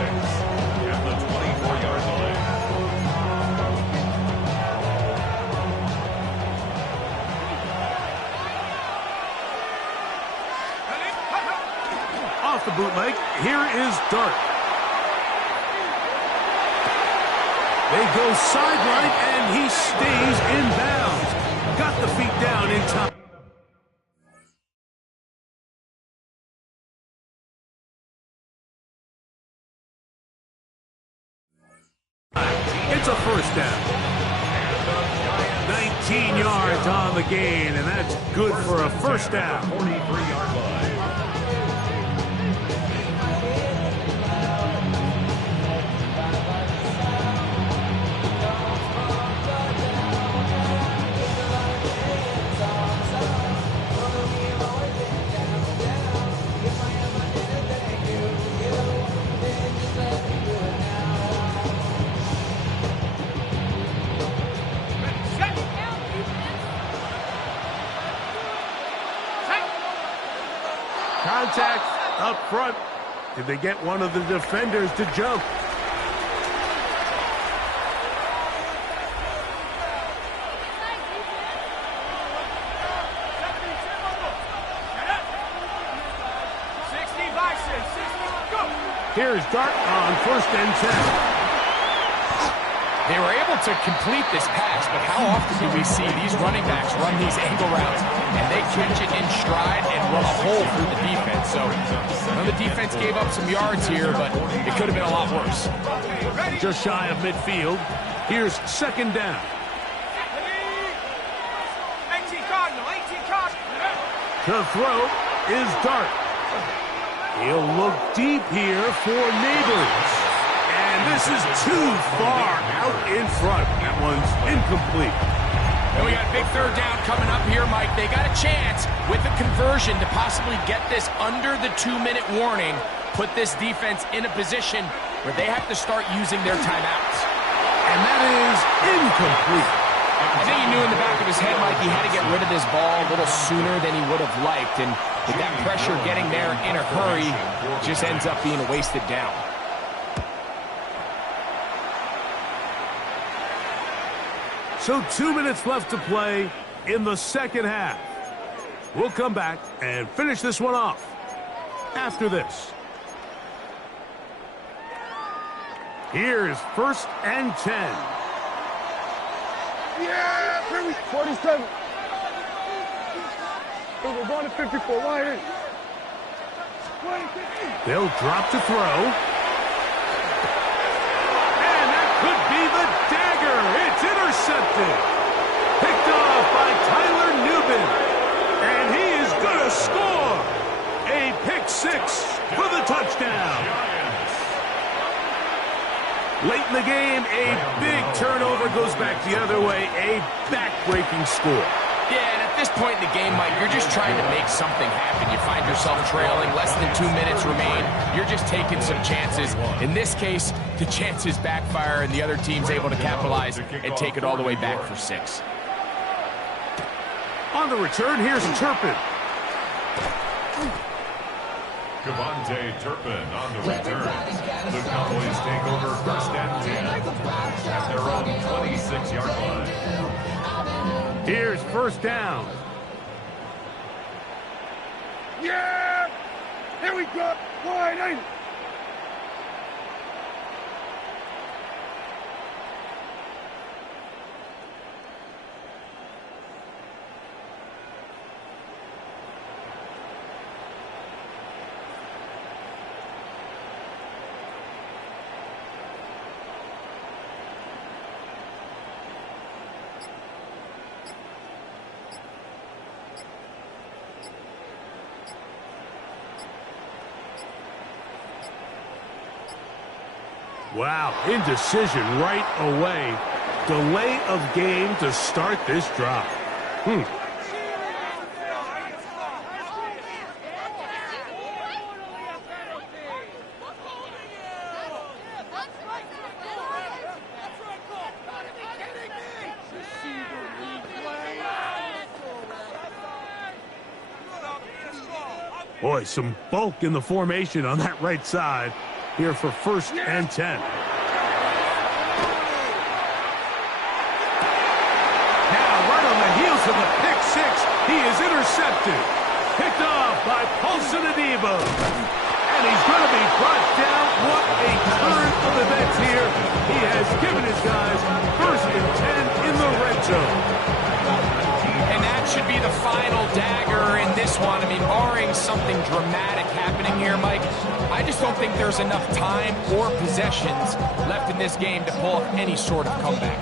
at the 24-yard line. Off the bootleg, here is Dart. They go sideline, and he stays in bounds. Got the feet down in time. It's a 1st down. 19 yards on the gain, and that's good for a 1st down. 43-yard line. Contact up front. Did they get one of the defenders to jump? Here's Dart on 1st and 10. They were able to complete this pass, but how often do we see these running backs run these angle routes and they catch it in stride and run a hole through the defense? So I know the defense gave up some yards here, but it could have been a lot worse. Just shy of midfield. Here's 2nd down. 18 Cardinal, 18 Cardinal. To throw is Dart. He'll look deep here for Neighbors. And this is too far out in front. That one's incomplete. And we got a big 3rd down coming up here, Mike. They got a chance with the conversion to possibly get this under the 2-minute warning, put this defense in a position where they have to start using their timeouts. And that is incomplete. I think he knew in the back of his head, Mike, he had to get rid of this ball a little sooner than he would have liked. And with that pressure getting there in a hurry, it just ends up being a wasted down. So 2 minutes left to play in the 2nd half. We'll come back and finish this one off after this. Here's 1st and 10. Yeah, here we 47. So we're going to 54. Wide in. They'll drop to throw. And that could be the dagger. It's intercepted. Picked off by Tyler Newman. And he is going to score. A pick 6 for the touchdown. Late in the game, a big turnover goes back the other way. A back-breaking score. Yeah, and at this point in the game, Mike, you're just trying to make something happen. You find yourself trailing, less than 2 minutes remain. You're just taking some chances. In this case, the chances backfire, and the other team's able to capitalize and take it all the way back for 6. On the return, here's Turpin. Kevontae Turpin on the return. The Cowboys take over 1st and 10 at their own 26-yard line. Here's 1st down. Yeah! Here we go! Wide in! Wow, indecision right away. Delay of game to start this drive. Boy, some bulk in the formation on that right side here for 1st and 10. To the pick six, he is intercepted. Picked off by Paulson Adebo. And he's going to be brought down. What a turn of events here. He has given his guys 1st and 10 in the red zone. And that should be the final dagger in this one. I mean, barring something dramatic happening here, Mike, I just don't think there's enough time or possessions left in this game to pull off any sort of comeback.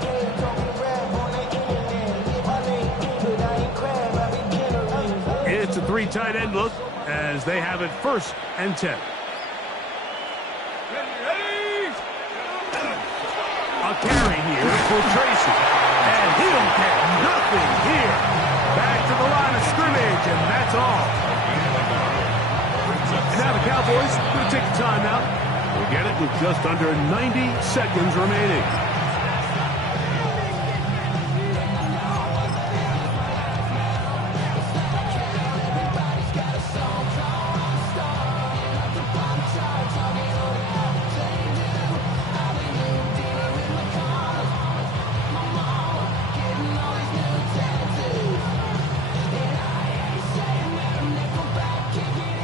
It's a 3 tight end look as they have it 1st and 10. A carry here for Tracy. And he'll get nothing here. Back to the line of scrimmage, and that's all. And now the Cowboys going to take a timeout. We'll get it with just under 90 seconds remaining.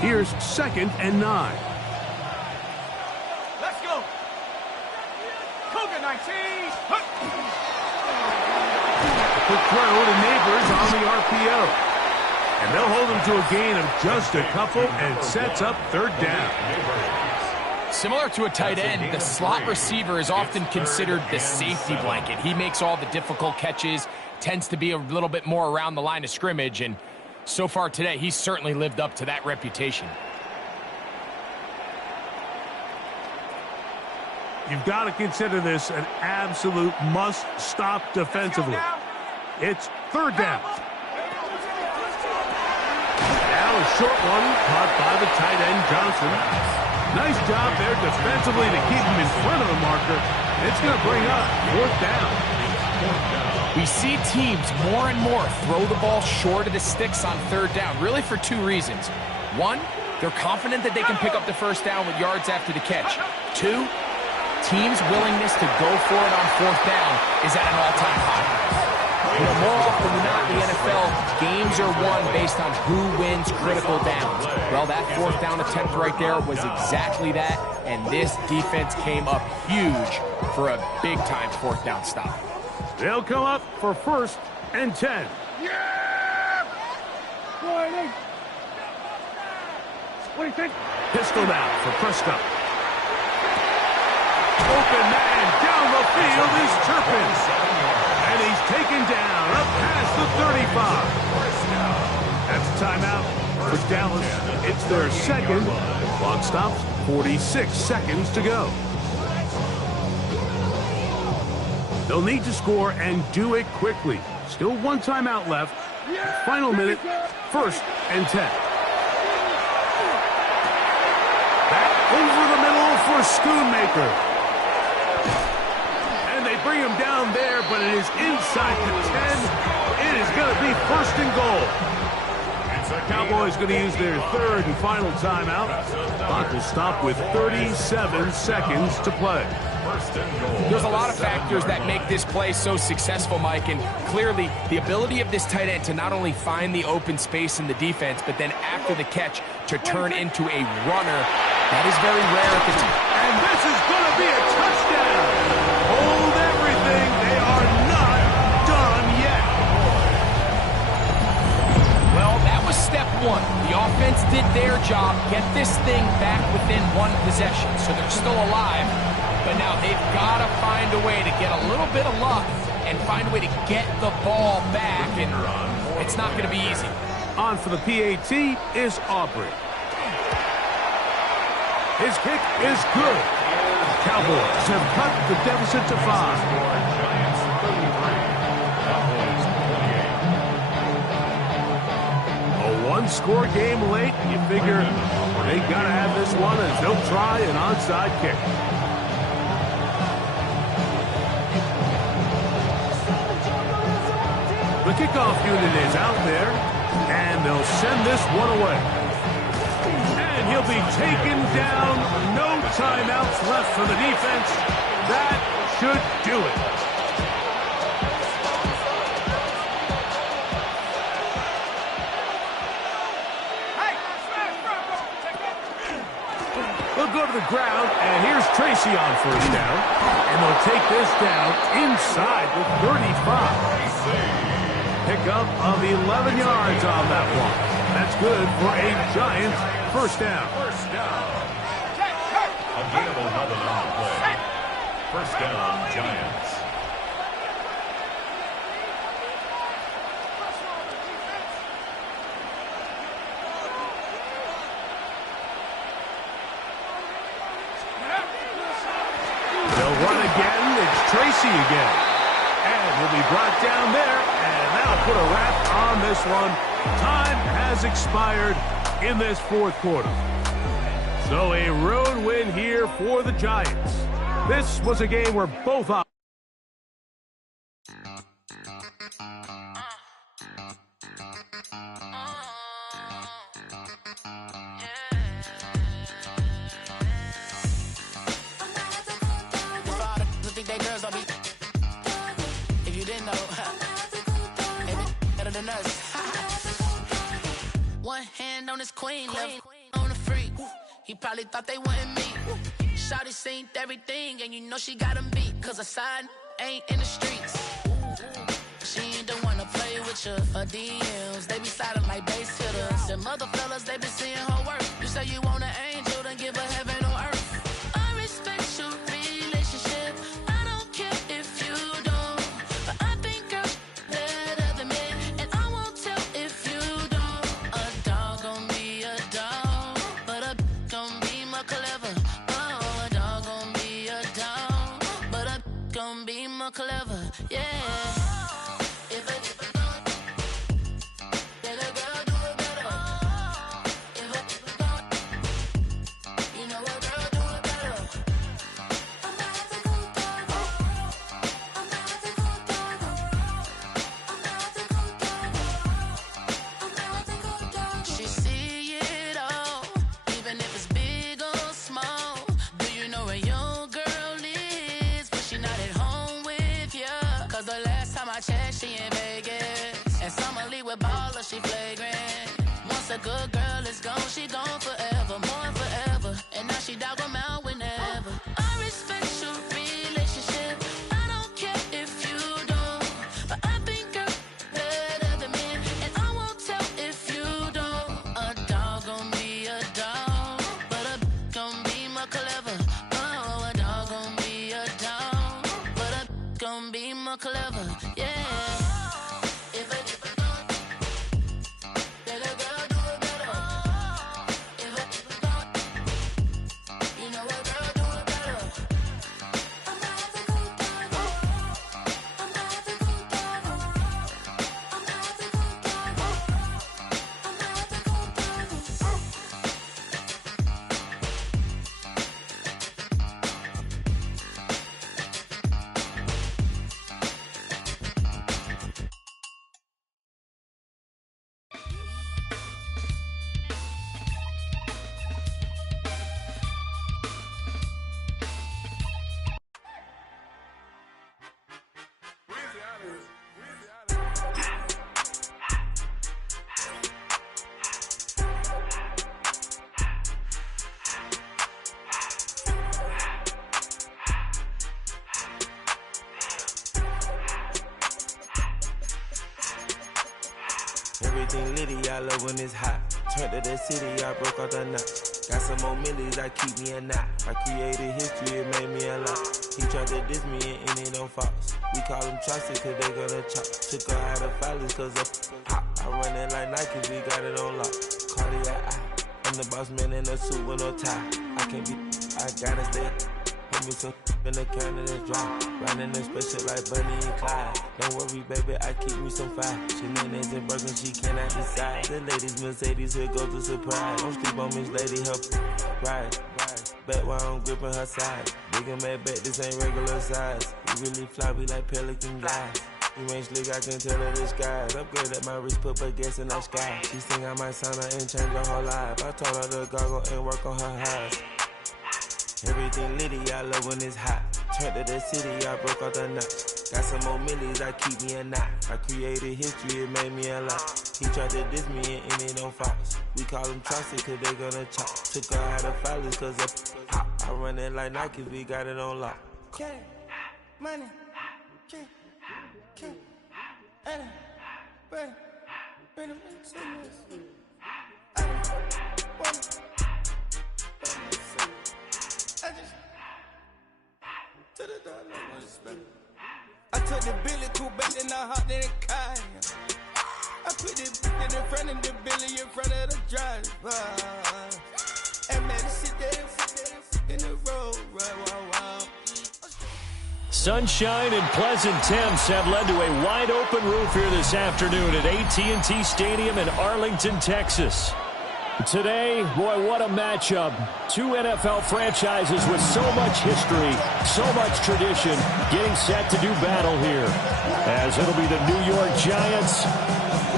Here's 2nd and 9. Let's go. Cougar 19. Quick throw to Neighbors on the RPO. And they'll hold him to a gain of just a couple and sets up 3rd down. Similar to a tight end, the slot receiver is often considered the safety blanket. He makes all the difficult catches, tends to be a little bit more around the line of scrimmage, and so far today, he's certainly lived up to that reputation. You've got to consider this an absolute must-stop defensively. It's 3rd down. Now a short one caught by the tight end, Johnson. Nice job there defensively to keep him in front of the marker. It's going to bring up 4th down. We see teams more and more throw the ball short of the sticks on 3rd down, really for 2 reasons. 1, they're confident that they can pick up the 1st down with yards after the catch. 2, teams' willingness to go for it on 4th down is at an all-time high. You know, more often than not in the NFL, games are won based on who wins critical downs. Well, that 4th down attempt right there was exactly that, and this defense came up huge for a big-time 4th down stop. They'll come up for 1st and 10. Yeah! Boy, what do you think? Pistol now for Prescott. Open man down the field is Turpin. And he's taken down up past the 35. That's a timeout for Dallas. It's their 2nd. Clock stops, 46 seconds to go. They'll need to score and do it quickly. Still 1 timeout left. Final minute, 1st and 10. Back over the middle for Schoonmaker. And they bring him down there, but it is inside the 10. It is going to be 1st and goal. Cowboys going to use their 3rd and final timeout. Clock will stop with 37 seconds to play. There's a lot of factors that make this play so successful, Mike, and clearly the ability of this tight end to not only find the open space in the defense, but then after the catch to turn into a runner. That is very rare at the time. And this is going to be a touchdown. Hold everything. They are not done yet. Well, that was step 1. The offense did their job, get this thing back within 1 possession, so they're still alive. But now they've got to find a way to get a little bit of luck and find a way to get the ball back, and it's not going to be easy. On for the PAT is Aubrey. His kick is good. Cowboys have cut the deficit to 5. Giants 33, Cowboys 28. A one-score game late. You figure they got to have this one as they'll try an onside kick. The kickoff unit is out there, and they'll send this one away. And he'll be taken down. No timeouts left for the defense. That should do it. They'll go to the ground, and here's Tracy on first down. And they'll take this down inside the 35. Pickup of 11 yards on that one. That's good for a Giants first down. First down. A gain of 11 on the play. First down, Giants. They'll run again. It's Tracy again. And he'll be brought down there. And that'll put a wrap on this one. Time has expired in this fourth quarter. So a road win here for the Giants. This was a game where both options. One hand on his queen, left on the freak. He probably thought they wanted me. Shawty seen everything, and you know she got him beat. Cause her side ain't in the streets. She ain't the one to play with you. Her DMs, they be sliding like base hitters. And mother fellas, they be seeing her work. You say you want an angel, then give her heaven on earth. I respect your relationship. I don't care if you don't. But I think girls better than men. And I won't tell if you don't. A dog gon' be a dog, but a gon' be more clever. Oh, a dog gon' be a dog, but a gon' be more clever. Yeah. She flagrant. Once a good girl is gone, she gone forever, more forever. And now she dog 'em out whenever. I respect your relationship. I don't care if you don't. But I think girls better than men. And I won't tell if you don't. A dog gon' be a dog, but a gon' be more clever. Oh, a dog gon' be a dog, but a gon' be more clever. Yeah. Everything litty, I love when it's hot. Turned to the city, I broke out the knot. Got some more millies, I keep me a knot. I created history, it made me a lot. He tried to diss me and it don't false. We call them Chaucer cause they gonna chop. Took her out of filers cause of hot. I run it like Nike, we got it on lock. Cardiac eye. I'm the boss man in a suit with no tie. I can't be, I gotta stay. give me some in the can of this dry. Riding in spaceship like Bunny and Clyde. Don't worry, baby, I keep me some fire. She mayonnaise and burger, she cannot decide. The ladies Mercedes, here goes the surprise. Don't sleep on Miss Lady, help ride. Back while I'm gripping her side. Bigger mad back, this ain't regular size. We really fly, we like pelican guys. You ain't slick, I can tell her the skies. Upgrade at my wrist, put her gas in the sky. She think I might sign her and change her whole life. I told her to goggle and work on her highs. Everything litty, I love when it's hot. Turned to the city, I broke out the notch. Got some more millies, I keep me a knot. I created history, it made me a lot. He tried to diss me and it on Fox. We call them Chaucer cause they gonna chop. Took her out of filers cause of pop. I run it like Nike, we got it on lock. Okay, money, okay, Anna, ready, ready, I took the Billy cool back and I hopped in the car. I put it in front of the Billy in front of the driver. And man, sit there in the road, wow. Sunshine and pleasant temps have led to a wide-open roof here this afternoon at AT&T Stadium in Arlington, Texas. Today, boy, what a matchup. Two NFL franchises with so much history, so much tradition, getting set to do battle here. As it'll be the New York Giants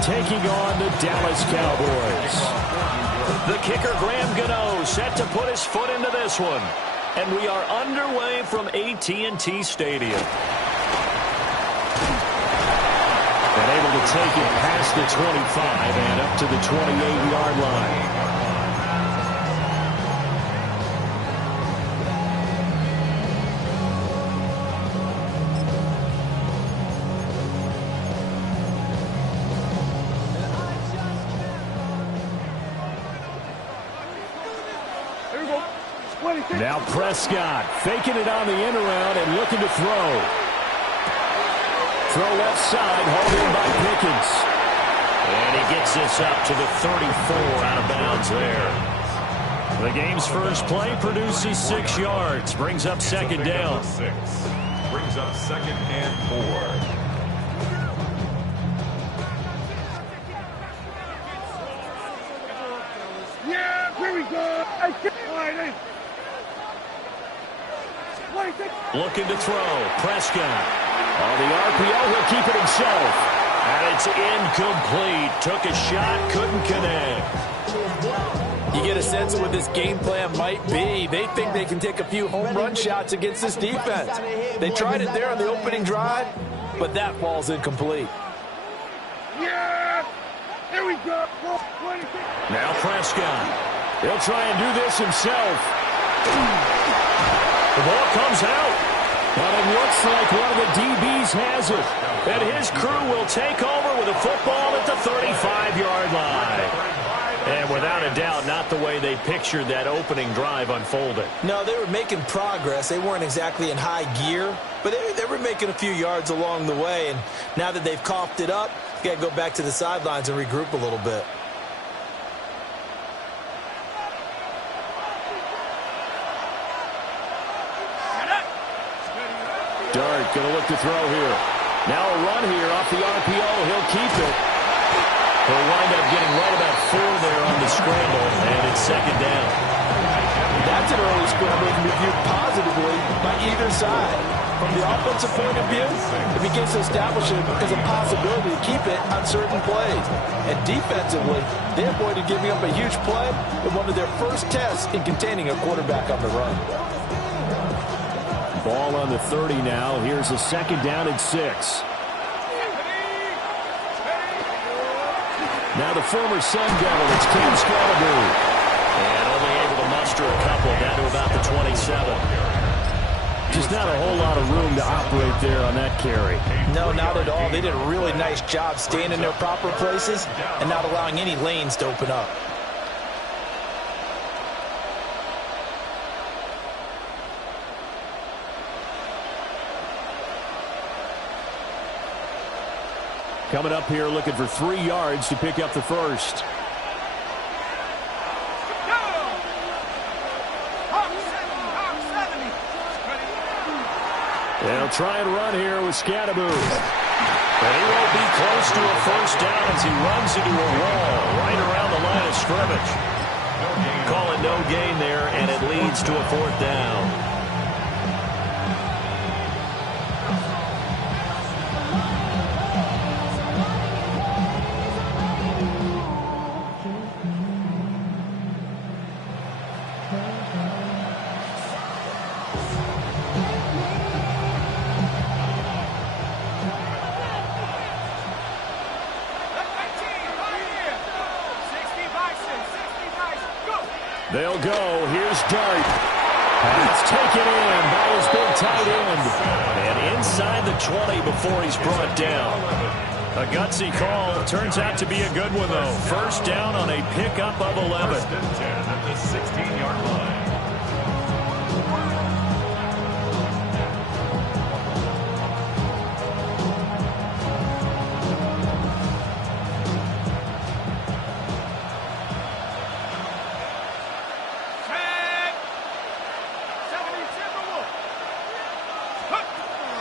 taking on the Dallas Cowboys. The kicker, Graham Gano, set to put his foot into this one. And we are underway from AT&T Stadium. And able to take it past the 25 and up to the 28-yard line. Now Prescott faking it on the end around and looking to throw. Throw left side, hauled in by Pickens. And he gets this up to the 34 out of bounds there. The game's first play produces 6 yards. Brings up second down. Brings up second and 4. Yeah, here we go. Looking to throw. Prescott. On the RPO, he'll keep it himself. And it's incomplete. Took a shot, couldn't connect. You get a sense of what this game plan might be. They think they can take a few home run shots against this defense. They tried it there on the opening drive, but that ball's incomplete. Yeah! Here we go. Now Prescott. He'll try and do this himself. The ball comes out. But it looks like one of the DBs has it. And his crew will take over with a football at the 35-yard line. And without a doubt, not the way they pictured that opening drive unfolded. No, they were making progress. They weren't exactly in high gear, but they were making a few yards along the way. And now that they've coughed it up, you got to go back to the sidelines and regroup a little bit. Dart going to look to throw here. Now a run here off the RPO. He'll keep it. He'll wind up getting right about 4 there on the scramble, and it's second down. That's an early scramble that can be viewed positively by either side. From the offensive point of view, it begins to establish it as a possibility to keep it on certain plays. And defensively, they avoided giving up a huge play in one of their first tests in containing a quarterback on the run. Ball on the 30 now. Here's a second down and 6. Now the former Sun Devil, it's Cam Scalaboo. And only able to muster a couple down to about the 27. Just not a whole lot of room to operate there on that carry. No, not at all. They did a really nice job staying in their proper places and not allowing any lanes to open up. Coming up here looking for 3 yards to pick up the first. They'll try and run here with Scadaboo. And he won't be close to a first down as he runs into a wall right around the line of scrimmage. Call it no gain there, and it leads to a fourth down. They'll go. Here's Dart. It's taken in by his big tight end. And inside the 20 before he's brought down. A gutsy call. Turns out to be a good one, though. First down on a pickup of 11. First and 10 at the 16-yard line.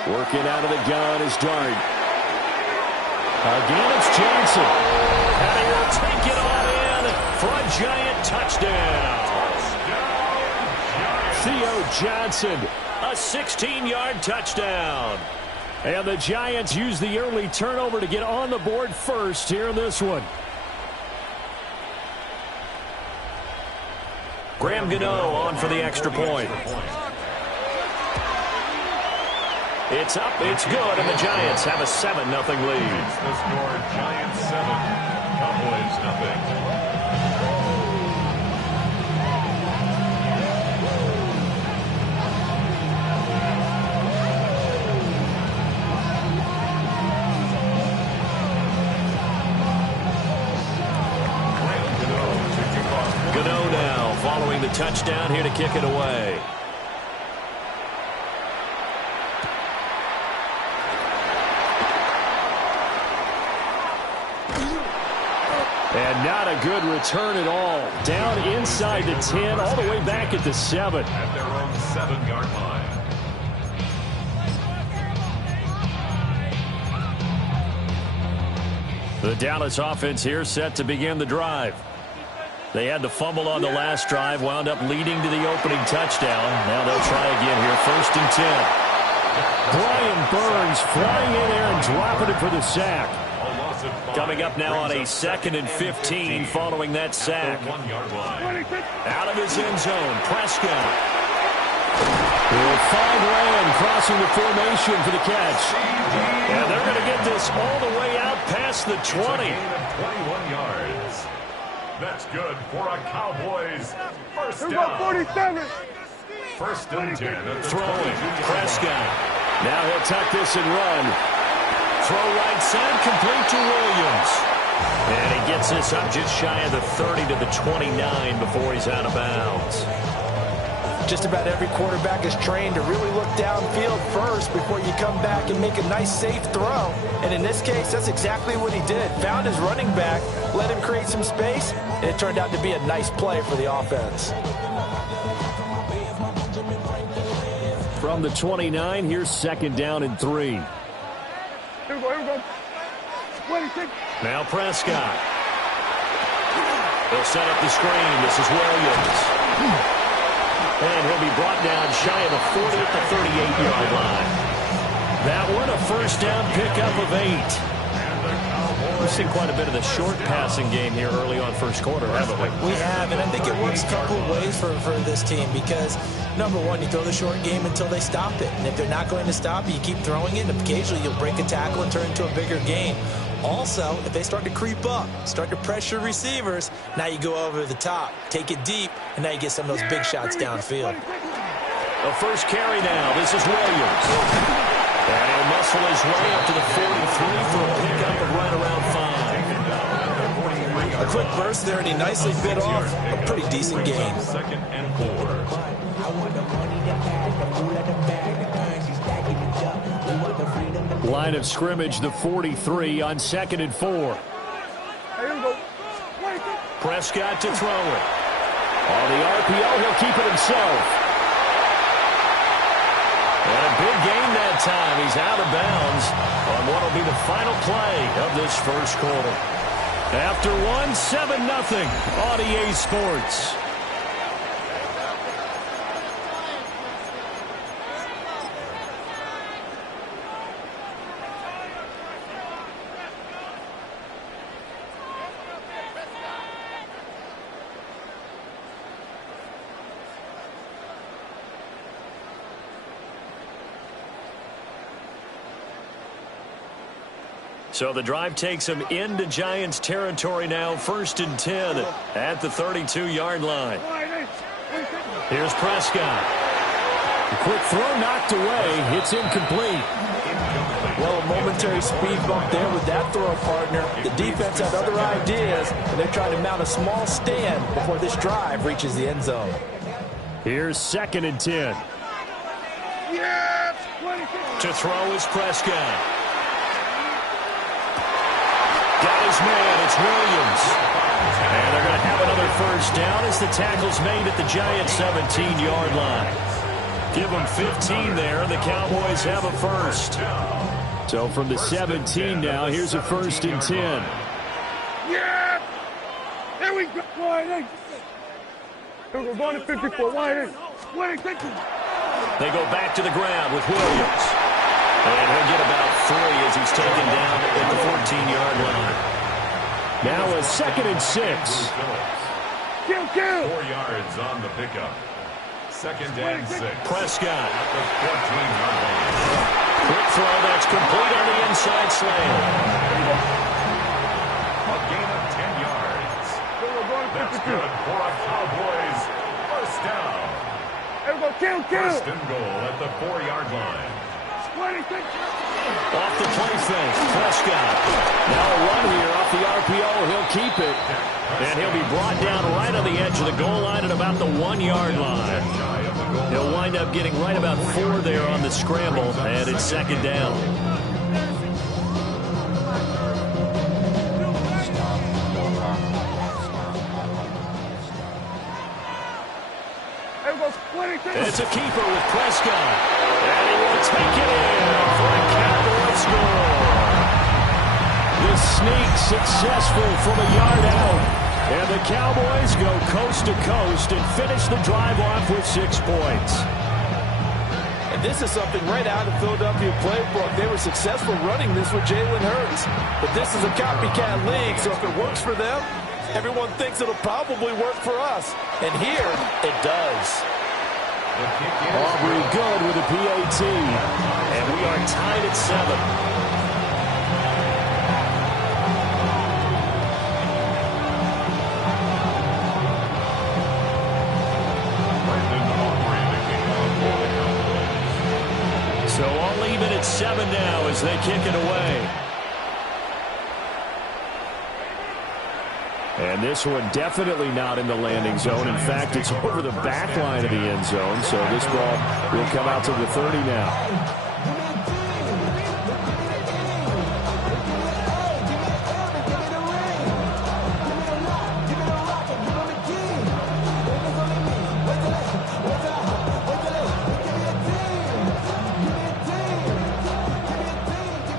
Working out of the gun is Dart. Again, it's Johnson. And he will take it on in for a Giant touchdown. Theo Johnson, a 16-yard touchdown. And the Giants use the early turnover to get on the board first here in this one. Graham Gano on for the extra point. It's up, it's good, and the Giants have a 7-0 lead. The score, Giants 7, Cowboys 0. Gano now following the touchdown here to kick it away. And not a good return at all. Down inside the 10, all the way back at the 7. At their own 7-yard line. The Dallas offense here set to begin the drive. They had the fumble on the last drive, wound up leading to the opening touchdown. Now they'll try again here, first and 10. Brian Burns flying in there and dropping it for the sack. Coming up now on a 2nd and 15 following that sack. Out of his end zone, Prescott. With 5 Ram crossing the formation for the catch. And they're going to get this all the way out past the 20. 21 yards. That's good for a Cowboys first down. 47. First and 10 at the throwing. Prescott. Now he'll tuck this and run. Throw right side, complete to Williams. And he gets this up just shy of the 30 to the 29 before he's out of bounds. Just about every quarterback is trained to really look downfield first before you come back and make a nice, safe throw. And in this case, that's exactly what he did. Found his running back, let him create some space, and it turned out to be a nice play for the offense. From the 29, here's 2nd down and 3. Here we go. 26. Now Prescott. They'll set up the screen. This is Williams. And he'll be brought down shy of the 40 at the 38-yard line. That one, a first down pickup of 8. We've seen quite a bit of the short passing game here early on first quarter, haven't we? We have, and I think it works a couple of ways for this team because, number one, you throw the short game until they stop it. And if they're not going to stop it, you keep throwing it, and occasionally you'll break a tackle and turn into a bigger gain. Also, if they start to creep up, start to pressure receivers, now you go over the top, take it deep, and now you get some of those big shots downfield. The first carry now. This is Williams. And he'll muscle his way up to the 43 for a pickup of right around 5. A quick burst there, and he nicely bit off a pretty decent gain. 2nd and 4. Line of scrimmage, the 43 on 2nd and 4. Prescott to throw it. On the RPO, he'll keep it himself. And a big gain that time. He's out of bounds on what will be the final play of this first quarter. After 7-0 on EA Sports. So the drive takes him into Giants territory now, 1st and 10 at the 32-yard line. Here's Prescott. A quick throw knocked away. It's incomplete. Well, a momentary speed bump there with that throw partner. The defense had other ideas, and they're trying to mount a small stand before this drive reaches the end zone. Here's 2nd and 10. To throw is Prescott. Got his man. It's Williams. And they're going to have another first down as the tackle's made at the Giants' 17-yard line. Give them 15 there, and the Cowboys have a first. So from the 17 now, here's a 1st and 10. Yeah! There we go. Wide in. We're going to 54. Wide in. Wide in. They go back to the ground with Williams. And he'll get about 3 as he's taken down at the 14-yard line. Now a 2nd and 6. Kill. 4 yards on the pickup. 2nd and 6. Prescott. At the 14-yard line. Quick throw that's complete on the inside slant. A gain of 10 yards. That's good for a Cowboys first down. Kill. First and goal at the 4-yard line. Off the play fake, Prescott. Now a run here off the RPO. He'll keep it. And he'll be brought down right on the edge of the goal line at about the 1-yard line. He'll wind up getting right about 4 there on the scramble, and it's 2nd down. It's a keeper with Prescott. And he will take it in for a Cowboy score. This sneak successful from a yard out. And the Cowboys go coast to coast and finish the drive off with 6 points. And this is something right out of the Philadelphia playbook. They were successful running this with Jalen Hurts. But this is a copycat league, so if it works for them, everyone thinks it'll probably work for us. And here, it does. Aubrey good with a PAT. And we are tied at 7. So all even at 7 now as they kick it away. And this one definitely not in the landing zone. In fact, it's over the back line of the end zone. So this ball will come out to the 30 now.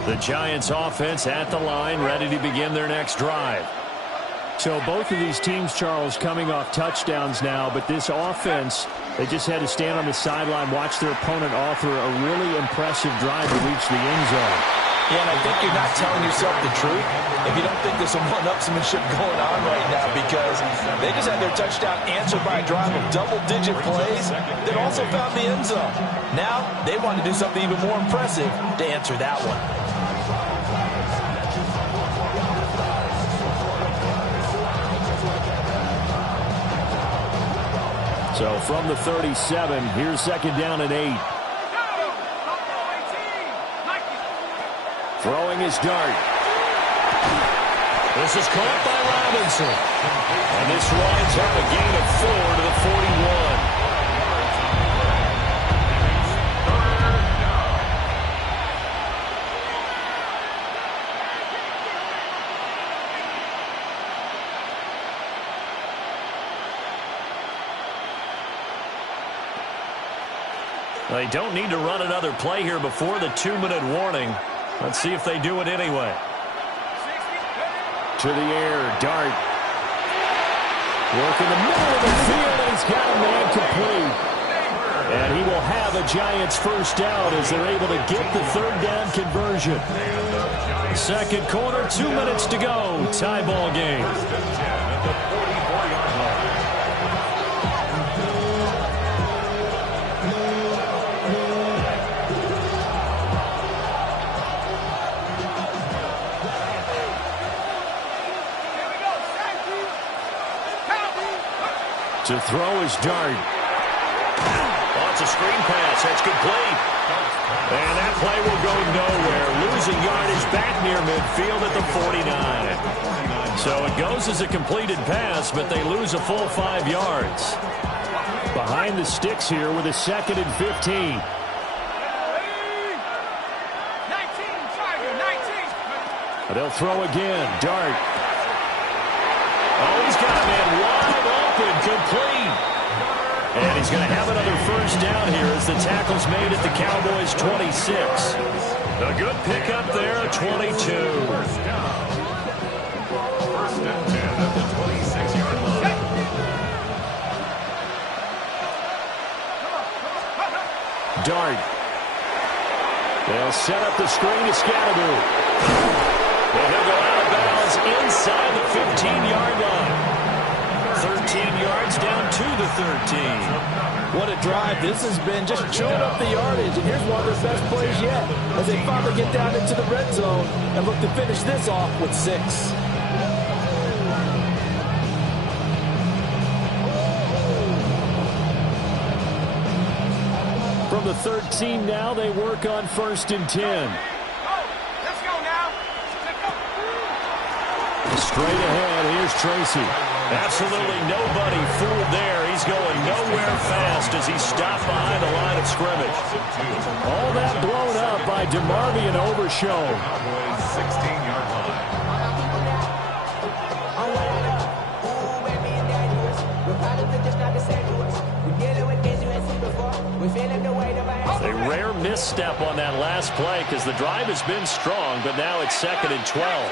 The Giants offense at the line, ready to begin their next drive. So both of these teams, Charles, coming off touchdowns now, but this offense, they just had to stand on the sideline, watch their opponent offer a really impressive drive to reach the end zone. Yeah, and I think you're not telling yourself the truth if you don't think there's some one-upsmanship going on right now, because they just had their touchdown answered by a drive of double-digit plays that also found the end zone. Now they want to do something even more impressive to answer that one. So from the 37, here's 2nd down and 8. Throwing his dart. This is caught by Robinson. And this winds up a gain of 4 to the 41. They don't need to run another play here before the 2-minute warning. Let's see if they do it anyway. To the air, Dart. Work in the middle of the field, and he's got a man complete. And he will have a Giants first down as they're able to get the third down conversion. Second quarter, 2 minutes to go. Tie ball game. To throw is Dart. Oh, it's a screen pass. That's complete. And that play will go nowhere. Losing yardage back near midfield at the 49. So it goes as a completed pass, but they lose a full 5 yards. Behind the sticks here with a 2nd and 15. They'll throw again. Dart. Oh, he's got a man wide open, complete. And he's going to have another first down here as the tackle's made at the Cowboys' 26. A good pickup there at 22. First and 10 at the 26-yard line. Dart. They'll set up the screen to Scatteroo. And he'll go out of bounds inside the 15-yard line. 13 yards down to the 13. What a drive this has been, just chewing up the yardage. And here's one of their best plays yet as they finally get down into the red zone and look to finish this off with 6. From the 13 now, they work on 1st and 10. Straight ahead, here's Tracy. Absolutely nobody fooled there. He's going nowhere fast as he stopped behind the line of scrimmage. All that blown up by DeMarvion Overshown. 16-yard line. A rare misstep on that last play because the drive has been strong, but now it's 2nd and 12.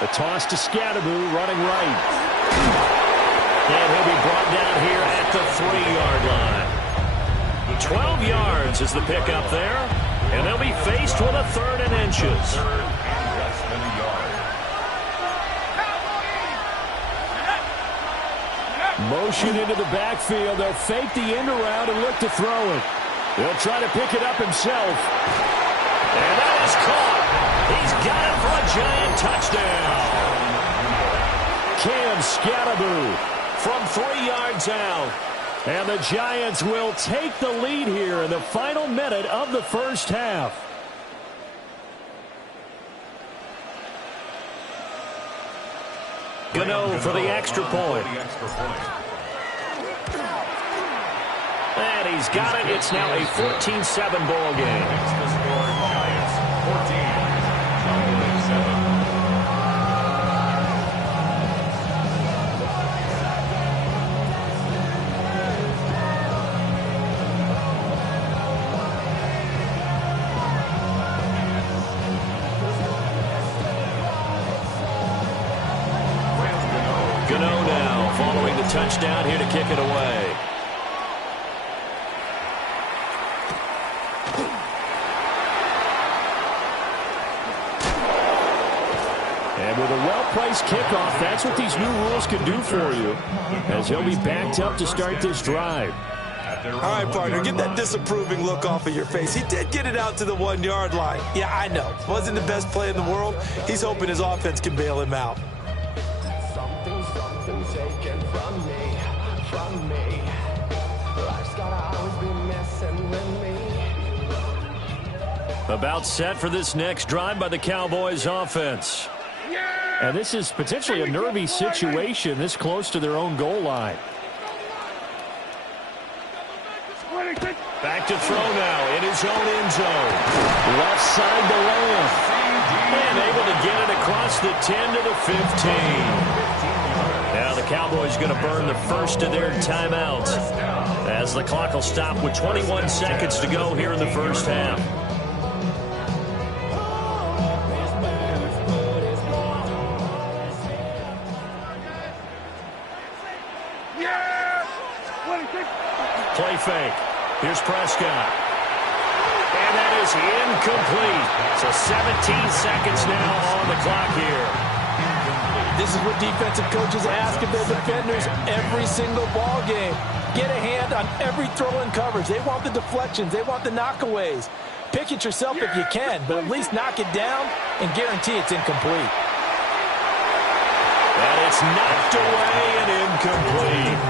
The toss to Scatteroo, running right. And he'll be brought down here at the 3-yard line. 12 yards is the pickup there. And they'll be faced with a 3rd and inches. Motion into the backfield. They'll fake the end around and look to throw it. He'll try to pick it up himself. And that is caught. He's got it for a Giant touchdown. Cam Scatteroo from 3 yards out. And the Giants will take the lead here in the final minute of the first half. Gano for the extra point. And he's got it. It's now a 14-7 ball game. Giants 14, Cowboys 7. Gano now following the touchdown here to kick it away. And with a well-placed kickoff, that's what these new rules can do for you, as he'll be backed up to start this drive. All right, partner, get that disapproving look off of your face. He did get it out to the 1-yard line. Yeah, I know. Wasn't the best play in the world. He's hoping his offense can bail him out. Something taken from me. Life's gotta always be messing with me. About set for this next drive by the Cowboys offense. And this is potentially a nervy situation this close to their own goal line. Back to throw now in his own end zone. Left side to Lamb. And able to get it across the 10 to the 15. Now the Cowboys going to burn the first of their timeouts. As the clock will stop with 21 seconds to go here in the first half. Play fake. Here's Prescott. And that is incomplete. So 17 seconds now on the clock here. This is what defensive coaches ask of their defenders every single ball game. Get a hand on every throw in coverage. They want the deflections. They want the knockaways. Pick it yourself if you can, but at least knock it down and guarantee it's incomplete. And it's knocked away and incomplete.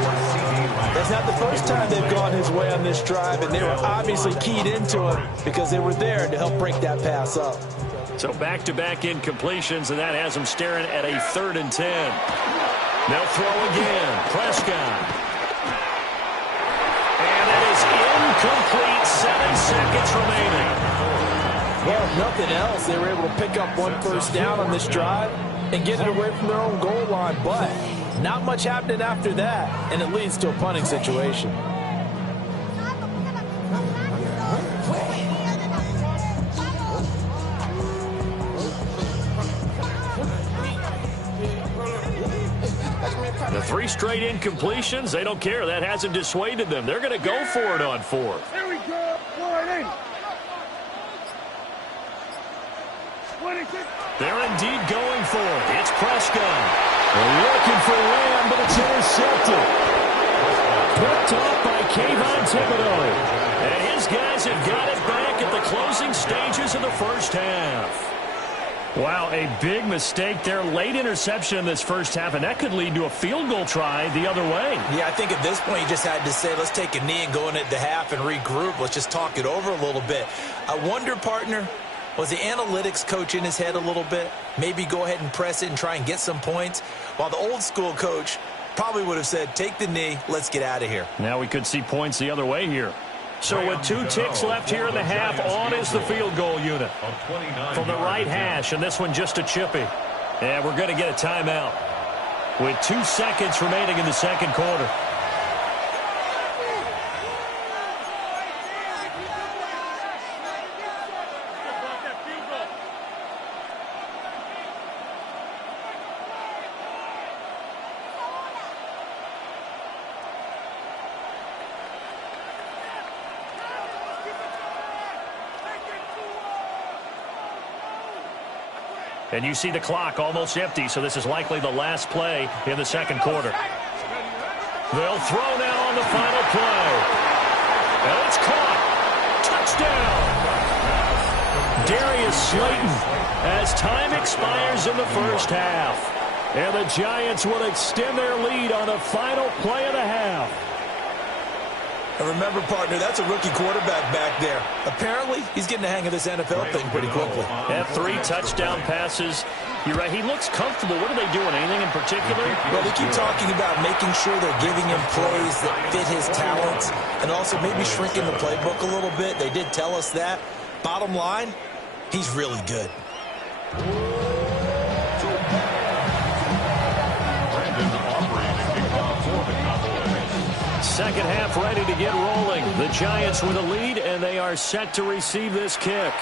That's not the first time they've gone his way on this drive, and they were obviously keyed into it because they were there to help break that pass up. So back-to-back incompletions, and that has them staring at a 3rd and 10. They'll throw again. Prescott. And that is incomplete. 7 seconds remaining. Well, if nothing else, they were able to pick up 1 first down on this drive and get it away from their own goal line, but not much happening after that, and it leads to a punting situation. The 3 straight incompletions, they don't care. That hasn't dissuaded them. They're going to go for it on 4th. Here we go. 4-8. They're indeed going for it. It's Prescott. They're looking for Lamb, but it's intercepted. Picked off by Kayvon Thibodeaux. And his guys have got it back at the closing stages of the first half. Wow, a big mistake there. Late interception in this first half, and that could lead to a field goal try the other way. Yeah, I think at this point you just had to say, let's take a knee and go into the half and regroup. Let's just talk it over a little bit. I wonder, partner, was the analytics coach in his head a little bit? Maybe go ahead and press it and try and get some points? While the old school coach probably would have said, take the knee, let's get out of here. Now we could see points the other way here. So with 2 ticks left here in the half, on is the field goal unit. From the right hash, and this one just a chippy. And we're going to get a timeout with 2 seconds remaining in the second quarter. And you see the clock almost empty, so this is likely the last play in the second quarter. They'll throw now on the final play. And it's caught. Touchdown. Darius Slayton as time expires in the first half. And the Giants will extend their lead on the final play of the half. And remember, partner, that's a rookie quarterback back there. Apparently, he's getting the hang of this NFL thing pretty quickly. And 3 touchdown passes. You're right, he looks comfortable. What are they doing? Anything in particular? Well, they keep talking about making sure they're giving him plays that fit his talents and also maybe shrinking the playbook a little bit. They did tell us that. Bottom line, he's really good. Second half ready to get rolling. The Giants with a lead, and they are set to receive this kick.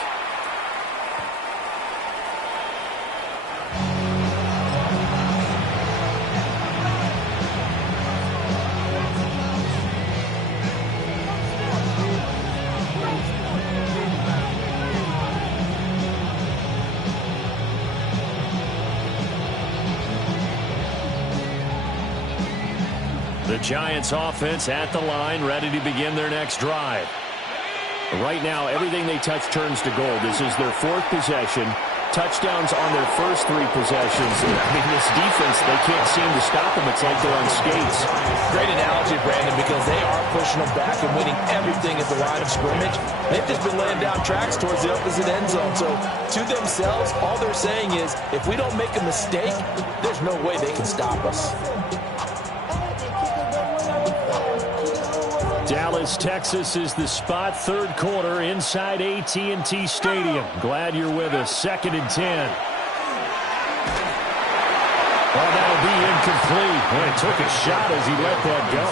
The Giants offense at the line, ready to begin their next drive. Right now, everything they touch turns to gold. This is their 4th possession. Touchdowns on their first 3 possessions. I mean, this defense, they can't seem to stop them. It's like they're on skates. Great analogy, Brandon, because they are pushing them back and winning everything at the line of scrimmage. They've just been laying down tracks towards the opposite end zone. So, to themselves, all they're saying is, if we don't make a mistake, there's no way they can stop us. Dallas, Texas is the spot, 3rd quarter inside AT&T Stadium. Glad you're with us. 2nd and 10. Well, that'll be incomplete. Boy, he took a shot as he let that go.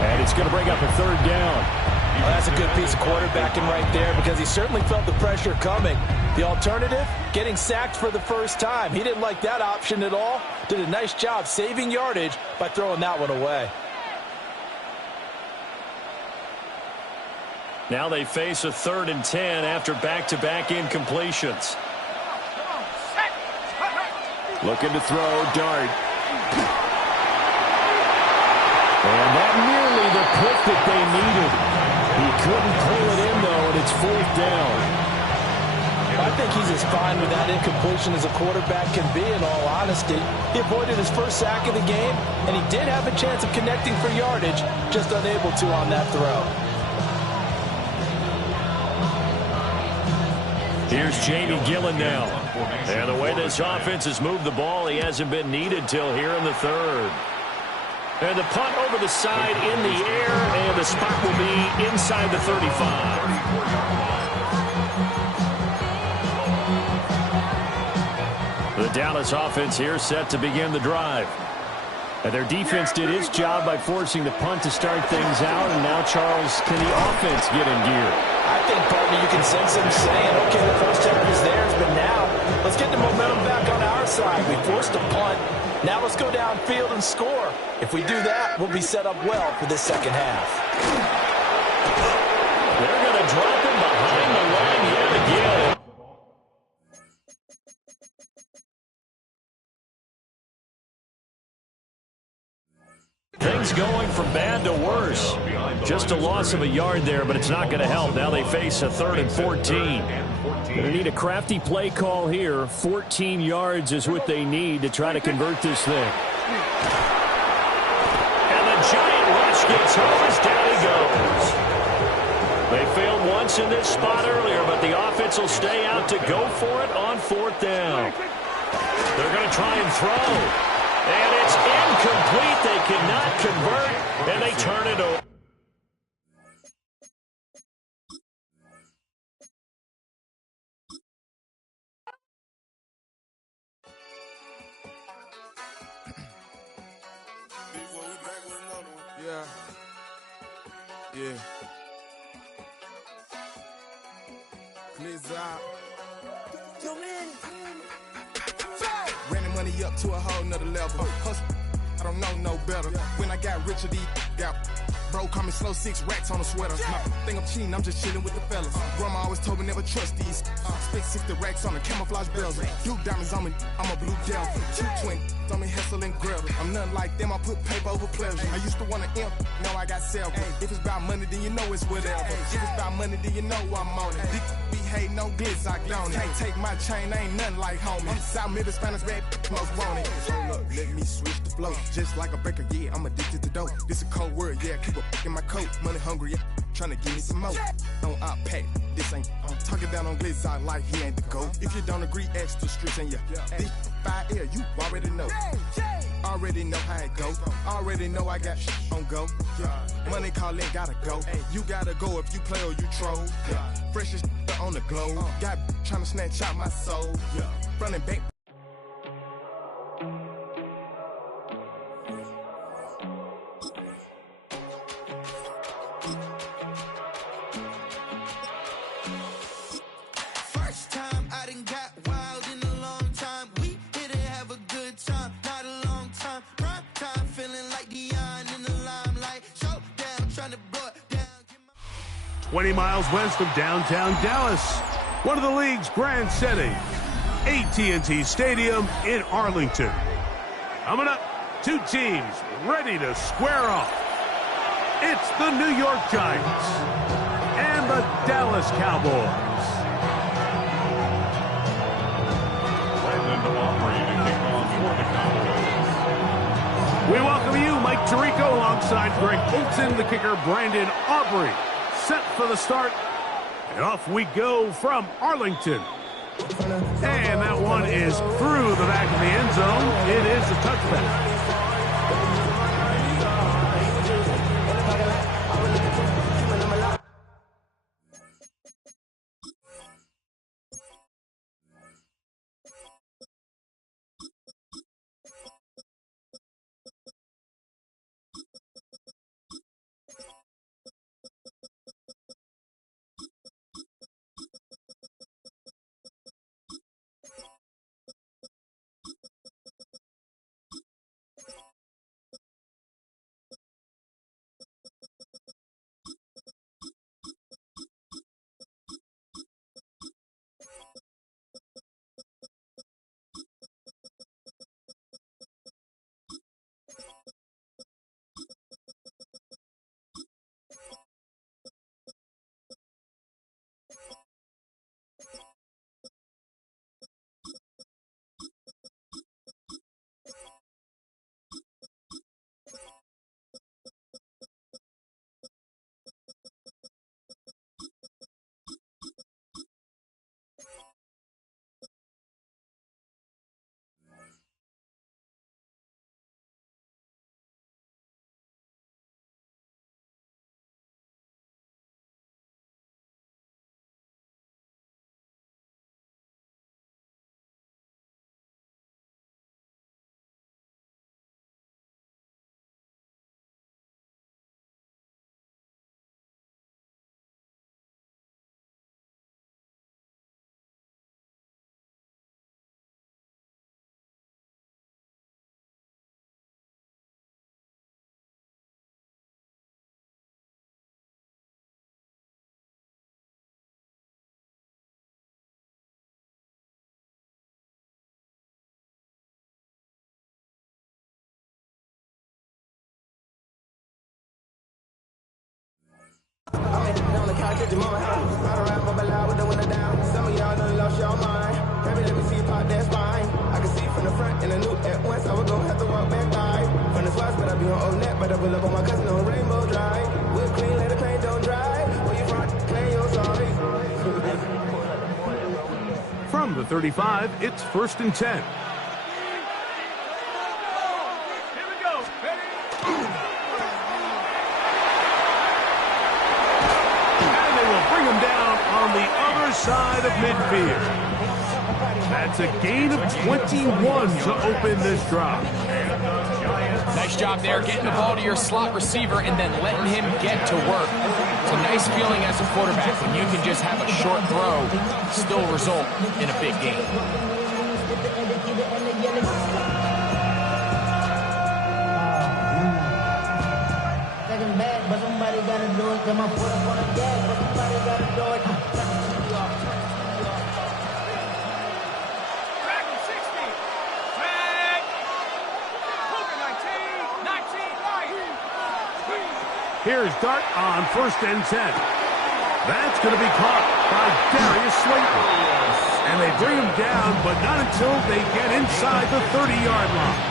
And it's going to bring up a third down. Well, that's a good piece of quarterbacking right there because he certainly felt the pressure coming. The alternative, getting sacked for the first time. He didn't like that option at all. Did a nice job saving yardage by throwing that one away. Now they face a 3rd and 10 after back-to-back incompletions. Looking to throw, Dart. And that nearly the pick that they needed. He couldn't pull it in, though, and it's 4th down. I think he's as fine with that incompletion as a quarterback can be, in all honesty. He avoided his first sack of the game, and he did have a chance of connecting for yardage, just unable to on that throw. Here's Jamie Gillen now. And the way this offense has moved the ball, he hasn't been needed till here in the 3rd. And the punt over the side in the air, and the spot will be inside the 35. The Dallas offense here set to begin the drive. And their defense did its job by forcing the punt to start things out, and now, Charles, can the offense get in gear? I think, partner, you can sense them saying, okay, the first half is theirs, but now let's get the momentum back on our side. We forced a punt. Now let's go downfield and score. If we do that, we'll be set up well for this second half. They're going to drop him behind the line yet again. Things going from bad to worse. Just a loss of a yard there, but it's not going to help. Now they face a 3rd and 14. Going to need a crafty play call here. 14 yards is what they need to try to convert this thing. And the giant rush gets home as down he goes. They failed once in this spot earlier, but the offense will stay out to go for it on 4th down. They're going to try and throw. And it's incomplete. They cannot convert, and they turn it over. Yeah. Blizzard. Running money up to a whole nother level. Hustle, I don't know no better. When I got rich, these got bro, call me slow, 6 racks on a sweater. Think I'm cheating, I'm just chilling with the fellas. Grandma always told me never trust these. Spent 60 racks on the camouflage bells. Duke diamonds on me, I'm a blue gel. 220 on me, Hessel and Grub. I'm nothing like them, I put paper over pleasure. I used to want to imp, now I got several. If it's about money, then you know it's whatever. If it's about money, then you know I'm on it. Be hate no glitz, I on it. Can't take my chain, ain't nothing like homie. South Middle Spanish bad, most want it. Hold up, let me switch the flow. Just like a breaker, yeah, I'm addicted to dope. This a cold word, yeah, keep a in my coat. Money hungry, yeah, tryna give me some more. On I pack, this ain't. I'm talking down on glitz, I like he ain't the GOAT. If you don't agree, ask the streets and yeah. This fire air, you already know. Already know how it go. Already know I got shit on go. Money calling, gotta go. You gotta go if you play or you troll. Freshest on the globe. Got tryna snatch out my soul. Front and back. good time, not a long time. Prime time, feeling like Dion in the limelight. Showdown, trying to blow it down. 20 miles west of downtown Dallas, one of the league's grand settings, AT&T Stadium in Arlington. Coming up, two teams ready to square off. It's the New York Giants and the Dallas Cowboys. We welcome you, Mike Tirico, alongside Greg Olson, the kicker, Brandon Aubrey. Set for the start, and off we go from Arlington. And that one is through the back of the end zone. It is a touchback. I catch your mama house. Ride around, bubble loud with the window down. Some of y'all done lost your mind. Baby, let me see you pop that spine. I can see from the front and I knew at once I was gonna have to walk back by. From the spots, but I be on old net, but I pull up on my cousin on Rainbow Drive. Whip clean, let the paint don't dry. Where you from? Claim your sorry. From the 35, it's 1st and 10. On the other side of midfield. That's a gain of 21 to open this drive. Nice job there, getting the ball to your slot receiver and then letting him get to work. It's a nice feeling as a quarterback when you can just have a short throw, still result in a big game. Second bad, but somebody gotta do it. Come on, put up on the gas, but somebody gotta do it. Here's Dart on 1st and 10. That's going to be caught by Darius Slayton. And they bring him down, but not until they get inside the 30-yard line.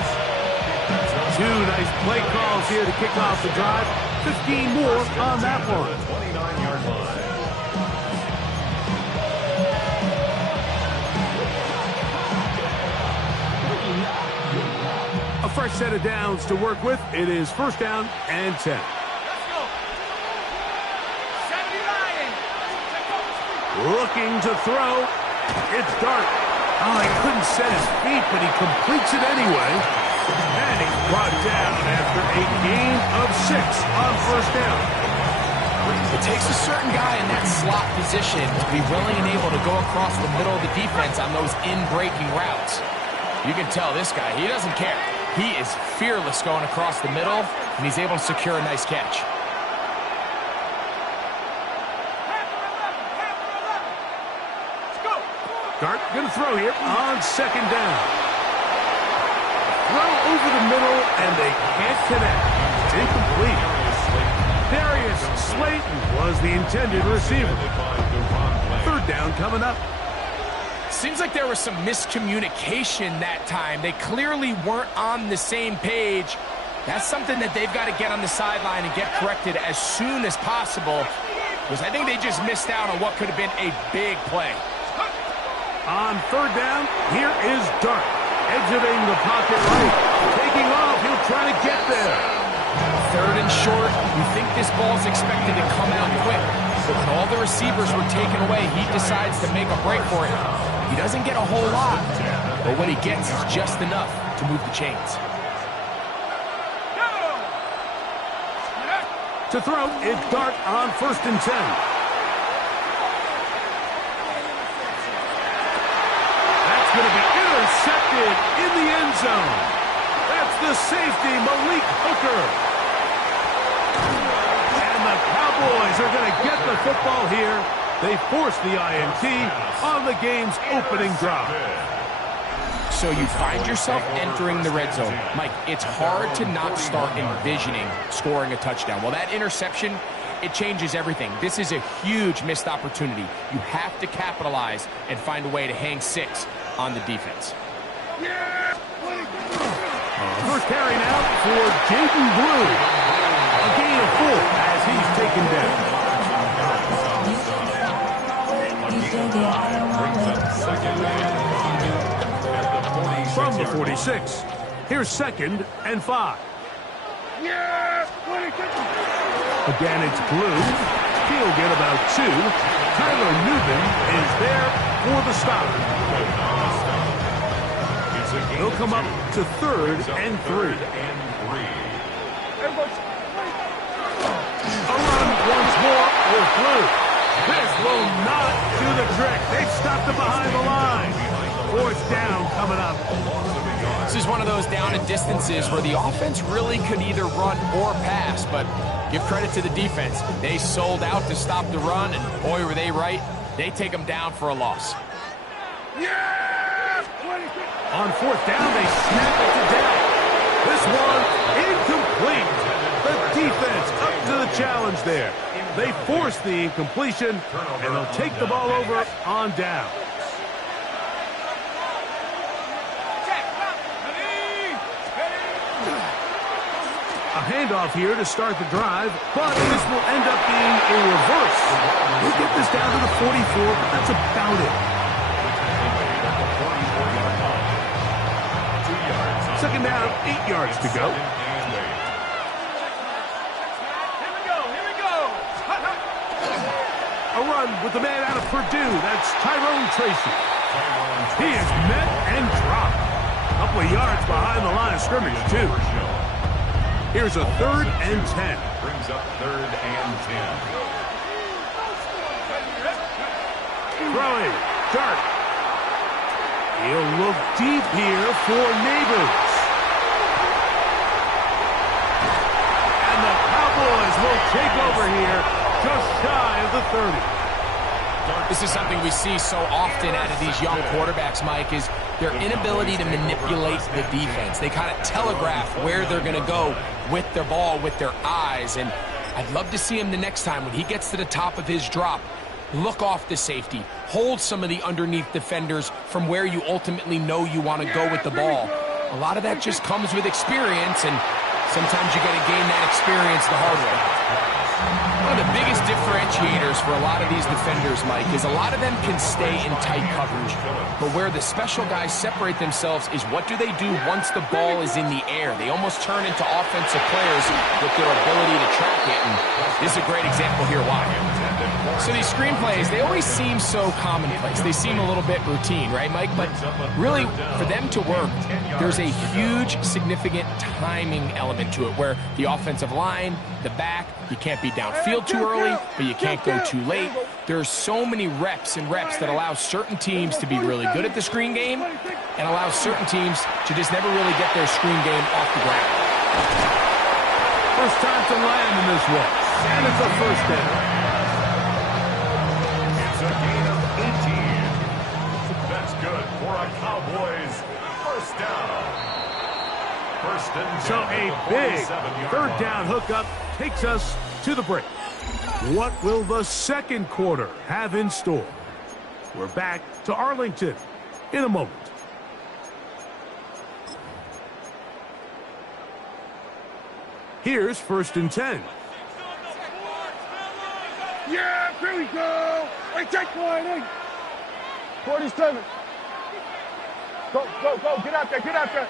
2 nice play calls here to kick off the drive. 15 more on that one. 29-yard line. A fresh set of downs to work with. It is 1st down and 10. Looking to throw. It's Dart. Oh, he couldn't set his feet, but he completes it anyway. And he's brought down after a gain of 6 on 1st down. It takes a certain guy in that slot position to be willing and able to go across the middle of the defense on those in-breaking routes. You can tell this guy, he doesn't care. He is fearless going across the middle, and he's able to secure a nice catch. Dart going to throw here on 2nd down. Throw over the middle, and they can't connect. It's incomplete. Darius Slayton was the intended receiver. 3rd down coming up. Seems like there was some miscommunication that time. They clearly weren't on the same page. That's something that they've got to get on the sideline and get corrected as soon as possible, because I think they just missed out on what could have been a big play. On 3rd down, here is Dart. Exiting the pocket right. Taking off, he'll try to get there. 3rd and short, you think this ball's expected to come out quick. But when all the receivers were taken away, he decides to make a break for it. He doesn't get a whole lot, but what he gets is just enough to move the chains. To throw, it's Dart on 1st and 10. Going to be intercepted in the end zone. That's the safety, Malik Hooker. And the Cowboys are going to get the football here. They force the INT on the game's opening drive. So you find yourself entering the red zone. Mike, it's hard to not start envisioning scoring a touchdown. Well, that interception, it changes everything. This is a huge missed opportunity. You have to capitalize and find a way to hang 6 on the defense. First carry now for Jaden Blue. A gain of 4 as he's taken down. From the 46, here's 2nd and 5. Again, it's Blue. He'll get about 2. Tyler Newman is there for the stop. He'll come up to 3rd and 3. A run once more with Blue. This will not do the trick. They stopped him behind the line. 4th down coming up. This is one of those down and distances where the offense really could either run or pass, but give credit to the defense. They sold out to stop the run, and boy, were they right. They take them down for a loss. On 4th down, they snap it to Dell. This one incomplete. The Defense up to the challenge there. They force the incompletion, and they'll take the ball over on down. A handoff here to start the drive, but this will end up being a reverse. We'll get this down to the 44, but that's about it. Second down, 8 yards to go. A run with the man out of Purdue. That's Tyrone Tracy. He is met and dropped. A couple of yards behind the line of scrimmage, too. Here's a 3rd and 10. Brings up 3rd and 10. Throwing. Dart. He'll look deep here for Neighbors. And the Cowboys will take over here just shy of the 30. This is something we see so often out of these young quarterbacks, Mike, is their inability to manipulate the defense. They kind of telegraph where they're going to go with their ball, with their eyes. And I'd love to see him the next time when he gets to the top of his drop. Look off the safety. Hold some of the underneath defenders from where you ultimately know you want to go with the ball. A lot of that just comes with experience, and sometimes you got to gain that experience the hard way. One of the biggest differentiators for a lot of these defenders, Mike, is a lot of them can stay in tight coverage. But where the special guys separate themselves is what do they do once the ball is in the air? They almost turn into offensive players with their ability to track it. And this is a great example here why. So these screenplays, they always seem so commonplace. They seem a little bit routine, right, Mike? But really, for them to work, there's a huge, significant timing element to it where the offensive line, the back, you can't be downfield too early, but you can't go too late. There's so many reps and reps that allow certain teams to be really good at the screen game and allow certain teams to just never really get their screen game off the ground. First time to land in this one, and it's a first down. It's a gain of 18. That's good for a Cowboys first down. First and 10. So a big 3rd down hookup takes us to the break. What will the second quarter have in store? We're back to Arlington in a moment. Here's 1st and 10. Yeah, here we go. Hey, take one. 47. Go, go, go. Get out there, get out there.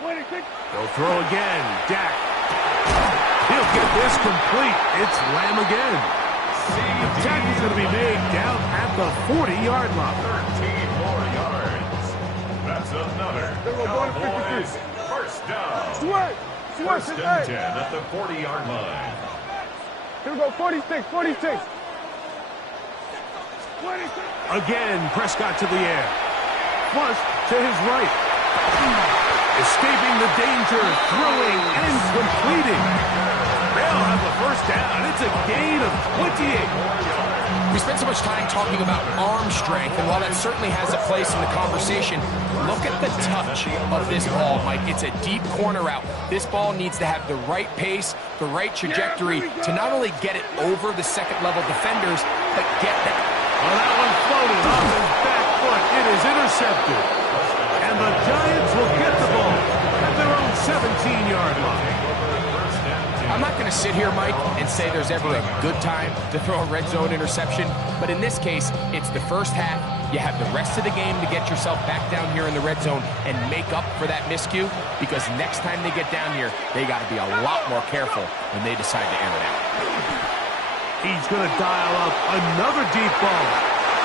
They'll throw again. Dak. He'll get this complete. It's Lamb again. The tackle's going to be made down at the 40-yard line. 13 more yards. That's another Cowboys first down. First and 10 at the 40-yard line. Here we go, 46, 46. Again, Prescott to the air. Flush to his right. Escaping the danger, throwing and completing. They'll have the first down. It's a gain of 28. We spent so much time talking about arm strength, and while that certainly has a place in the conversation, look at the touch of this ball, Mike. It's a deep corner route. This ball needs to have the right pace, the right trajectory to not only get it over the second-level defenders, but get that. Well, that one floated off his back foot. It is intercepted. And the Giants will get the ball at their own 17-yard line. I'm not going to sit here, Mike, and say there's ever a good time to throw a red zone interception, but in this case, it's the first half. You have the rest of the game to get yourself back down here in the red zone and make up for that miscue, because next time they get down here, they got to be a lot more careful when they decide to air it out. He's going to dial up another deep ball.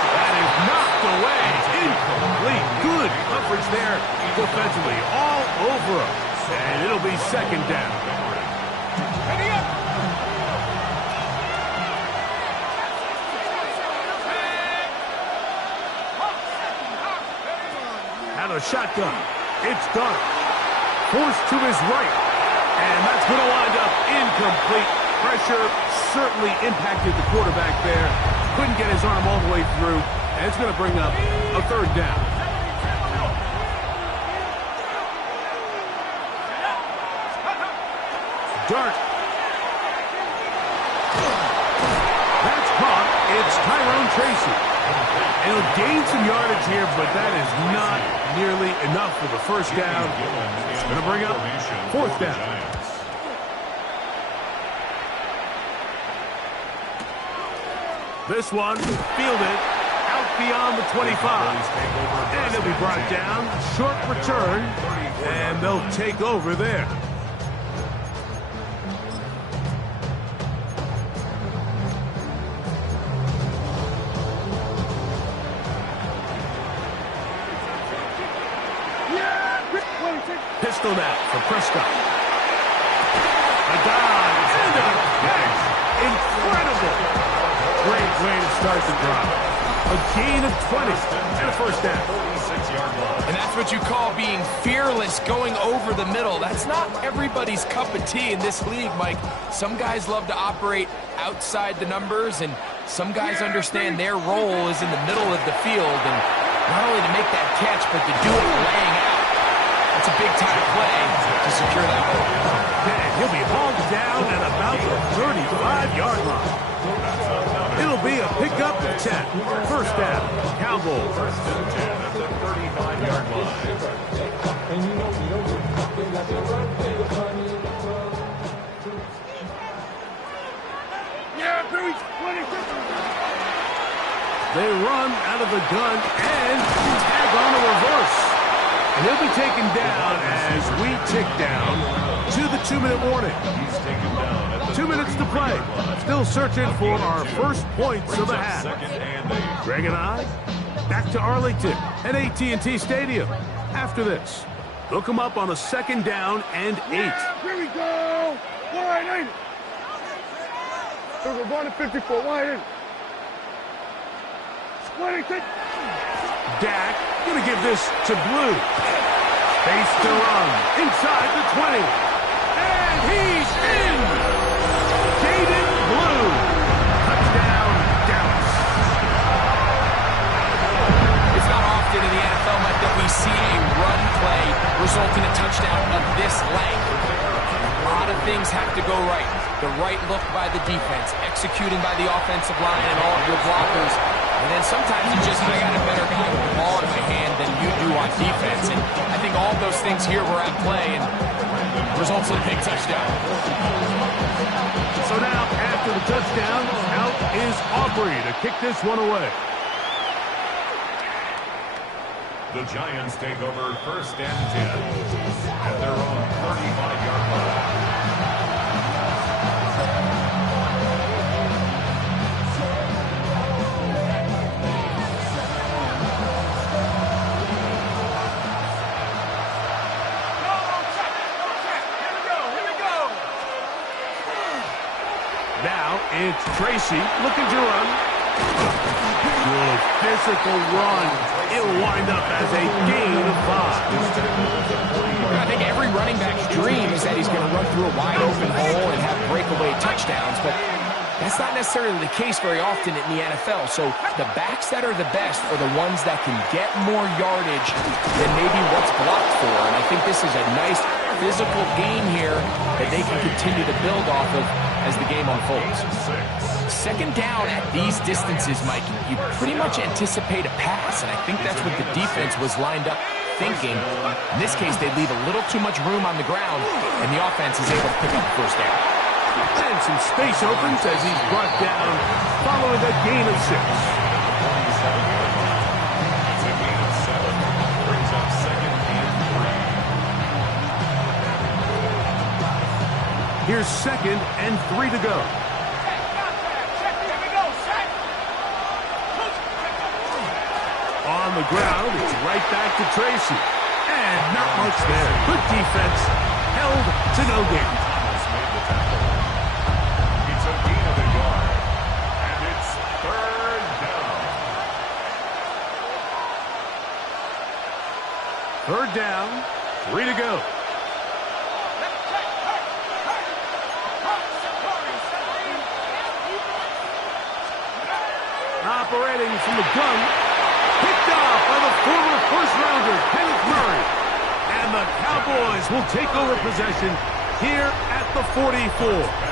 That is knocked away. Incomplete. Good coverage there defensively. All over him. And it'll be second down. Out of shotgun. It's done. Forced to his right. And that's going to wind up incomplete. Pressure certainly impacted the quarterback there. Couldn't get his arm all the way through. And it's going to bring up a third down. dart. That's caught. It's Tyrone Tracy. He'll gain some yardage here, but that is not nearly enough for the first down. It's going to bring up fourth down. This one fielded out beyond the 25. And it'll be brought down. Short return. And they'll take over there. Pistol now for Prescott. A dive and a catch. Incredible. Great way to start the drive. A gain of 20 and a first down. And that's what you call being fearless, going over the middle. That's not everybody's cup of tea in this league, Mike. Some guys love to operate outside the numbers, and some guys understand their role is in the middle of the field, and not only to make that catch, but to do it laying out. That's a big-time play to secure that ball. And he'll be hauled down at about the 35-yard line. It'll be a pickup of 10. First down, Cowboys. First and 10 at the 35-yard line. They run out of the gun and tag on a reverse. And he'll be taken down as we tick down to the 2-minute warning. 2 minutes to play. Still searching for our first points of the half. Greg and I, back to Arlington at AT&T Stadium. After this, they'll come up on a second down and 8. Here we go. Wide in. We're going to 54. Wide in. Dak going to give this to Blue. Face to run inside the 20. And he's in. Jaden Blue. Touchdown, Dallas. It's not often in the NFL, Mike, that we see a run play result in a touchdown of this length. A lot of things have to go right. The right look by the defense, executing by the offensive line and all of your blockers. And then sometimes you just, I got a better guy with the ball in my hand than you do on defense. And I think all of those things here were at play and results in a big touchdown. So now, after the touchdown, out is Aubrey to kick this one away. The Giants take over first and 10 at their own 35-yard line. Now it's Tracy looking to run. Good physical run. It'll wind up as a gain of 5. I think every running back's dream is that he's going to run through a wide open hole and have breakaway touchdowns, but that's not necessarily the case very often in the NFL. So the backs that are the best are the ones that can get more yardage than maybe what's blocked for. And I think this is a nice physical game here that they can continue to build off of as the game unfolds. Second down at these distances, Mike, you pretty much anticipate a pass, and I think that's what the defense was lined up thinking. In this case, they leave a little too much room on the ground, and the offense is able to pick up the first down. And some space opens as he's brought down following a gain of 6. Here's second and 3 to go. On the ground, it's right back to Tracy. And not much there. Good defense. Held to no gain. It's a gain of a yard. And it's third down. Third down, 3 to go. Operating from the gun, picked off by the former first-rounder, Kenneth Murray. And the Cowboys will take over possession here at the 44.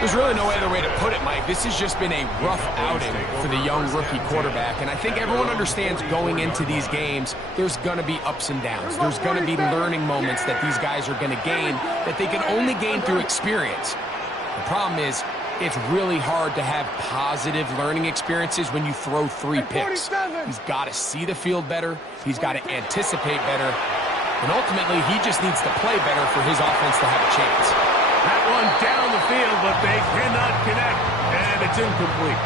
There's really no other way to put it, Mike. This has just been a rough outing for the young rookie quarterback, and I think everyone understands going into these games, there's going to be ups and downs. There's going to be learning moments that these guys are going to gain that they can only gain through experience. The problem is, it's really hard to have positive learning experiences when you throw 3 picks. He's got to see the field better. He's got to anticipate better. And ultimately, he just needs to play better for his offense to have a chance. That one down the field, but they cannot connect, and it's incomplete.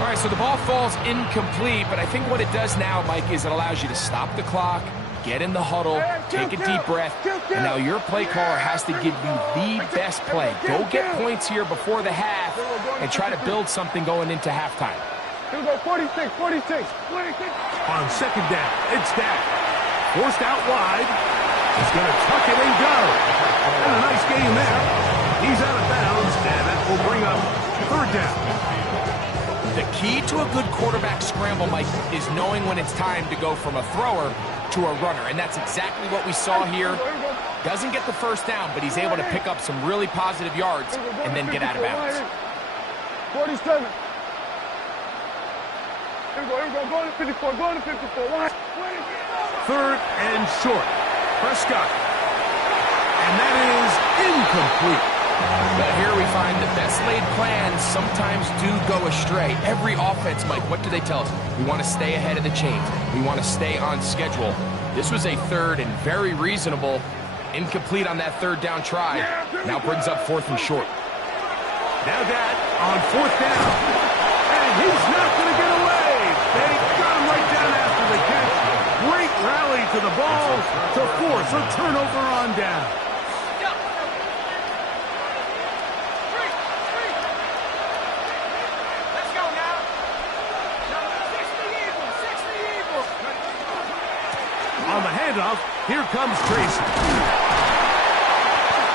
All right, so the ball falls incomplete, but I think what it does now, Mike, is it allows you to stop the clock, get in the huddle, take a deep breath, and now your play caller has to give you the best play. Go get points here before the half and try to build something going into halftime. Here we go, 46. On second down, it's Dak. Forced out wide. He's going to tuck it and go. And a nice game there. He's out of bounds, and that will bring up third down. The key to a good quarterback scramble, Mike, is knowing when it's time to go from a thrower to a runner, and that's exactly what we saw here. Doesn't get the first down, but he's able to pick up some really positive yards and then get out of bounds. 47. Here we go, go to 54, go to 54. Third and short. Prescott. And that is incomplete. But here we find the best laid plans sometimes do go astray. Every offense, Mike, what do they tell us? We want to stay ahead of the chains. We want to stay on schedule. This was a third and very reasonable. Incomplete on that third down try. Now brings up fourth and short. Now that on fourth down. And he's not going to get away. They got him right down after the catch. Great rally to the ball to force a turnover on down. On the handoff, here comes Tracy.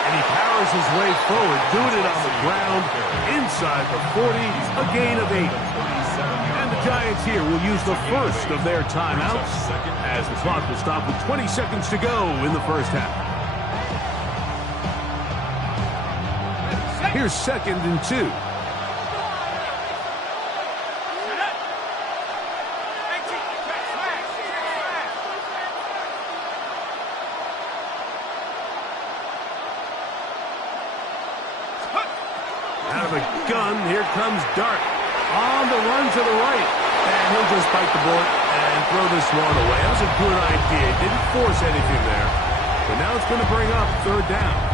And he powers his way forward, doing it on the ground, inside the 40, a gain of 8. And the Giants here will use the first of their timeouts as the clock will stop with 20 seconds to go in the first half. Here's second and 2. Gun, here comes Dart on the run to the right, and he'll just bite the bullet and throw this one away. That was a good idea. Didn't force anything there, but now it's going to bring up third down.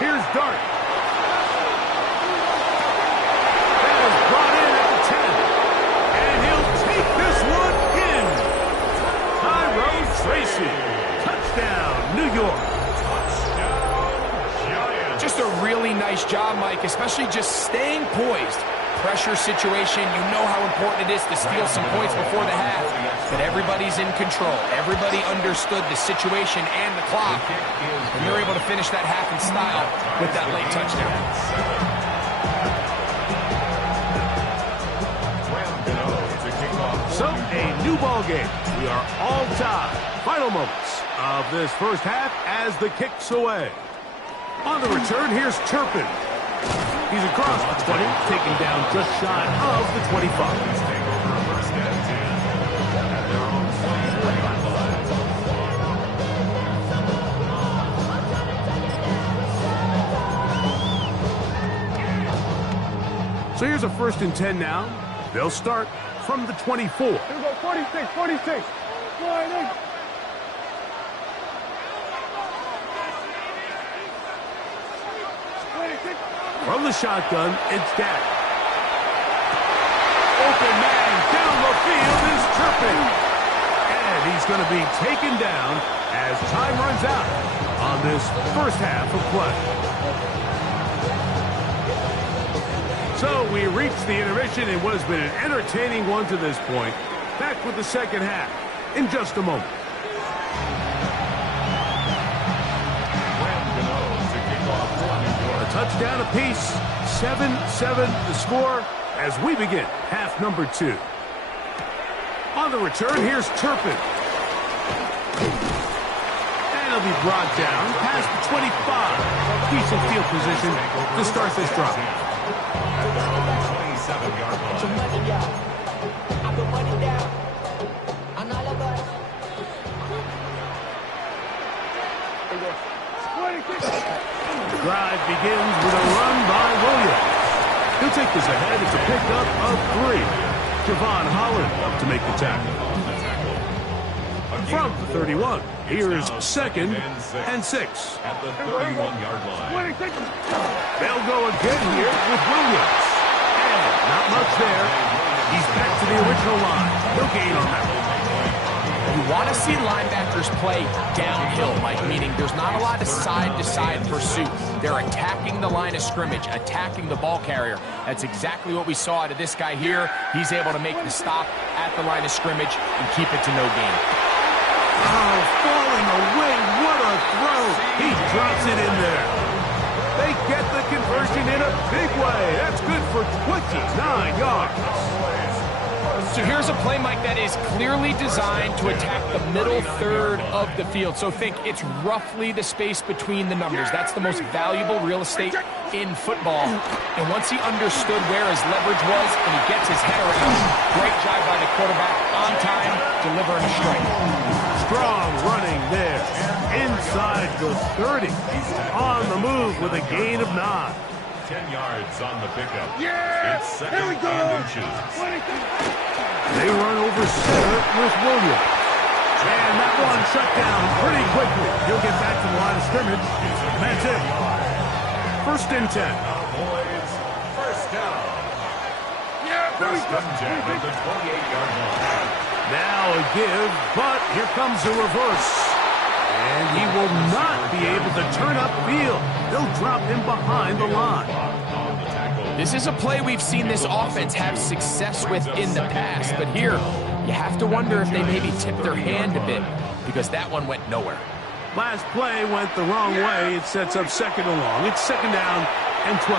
Here's Dart. That is brought in at the 10. And he'll take this one in. Tyrone Tracy. Touchdown, New York. Just a really nice job, Mike, especially just staying poised. Pressure situation, you know how important it is to steal some points before the half. But everybody's in control. Everybody understood the situation and the clock. And they're able to finish that half in style with that late touchdown. So, a new ball game. We are all tied. Final moments of this first half as the kick's away. On the return, here's Turpin. He's across the 20, taken down just shy of the 25. So here's a first and 10 now. They'll start from the 24. Here we go, 46. From the shotgun, it's Dak. Open man down the field is Turpin. And he's going to be taken down as time runs out on this first half of play. So we reach the intermission in what has been an entertaining one to this point. Back with the second half in just a moment. Touchdown apiece. 7-7 the score as we begin half number 2. On the return, here's Turpin. And he'll be brought down past the 25. Decent field position to start this drive. At their own 27-yard The drive begins with a run by Williams. He'll take this ahead. It's a pickup of 3. Javon Holland up to make the tackle. From the 31, here's 2nd and 6. At the 31-yard line. They'll go again here with Williams. And not much there. He's back to the original line. No gain on that one. You want to see linebackers play downhill, Mike, meaning there's not a lot of side-to-side pursuit. They're attacking the line of scrimmage, attacking the ball carrier. That's exactly what we saw out of this guy here. He's able to make the stop at the line of scrimmage and keep it to no gain. Oh, falling away. What a throw. He drops it in there. They get the conversion in a big way. That's good for 29 yards. So here's a play, Mike, that is clearly designed to attack the middle third of the field. So think it's roughly the space between the numbers. That's the most valuable real estate in football. And once he understood where his leverage was and he gets his head around, great job by the quarterback on time, delivering a strike. Strong running there. Inside the 30. On the move with a gain of 9. 10 yards on the pickup. Yeah! It's Here 2nd we go! and inches. They run over center with Williams. And that one shut down pretty quickly. He'll get back to the line of scrimmage. And that's it. 1st and 10. Cowboys, first down. Yeah, First and 10 at the 28-yard line. Now a give, but here comes a reverse. And he will not be able to turn upfield. They'll drop him behind the line. This is a play we've seen this offense have success with in the past, but here you have to wonder if they maybe tipped their hand a bit because that one went nowhere. Last play went the wrong way. It sets up 2nd and long. It's 2nd down and 12.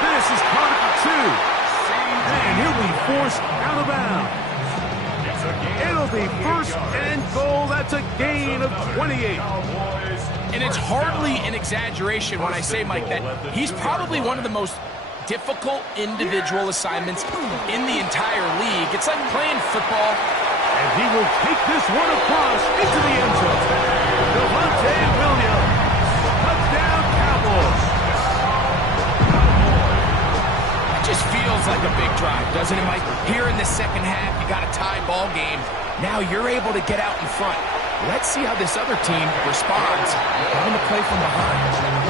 This is caught at the 2. And he'll be forced out of bounds. It'll be 1st and goal. That's a gain of 28. And it's hardly an exaggeration when I say, Mike, that he's probably one of the most difficult individual assignments in the entire league. It's like playing football. And he will take this one across into the end zone. Devontae Williams. Touchdown, Cowboys. It just feels like a big drive, doesn't it, Mike? Here in the second half, you got a tie ball game. Now you're able to get out in front. Let's see how this other team responds. Having to play from behind.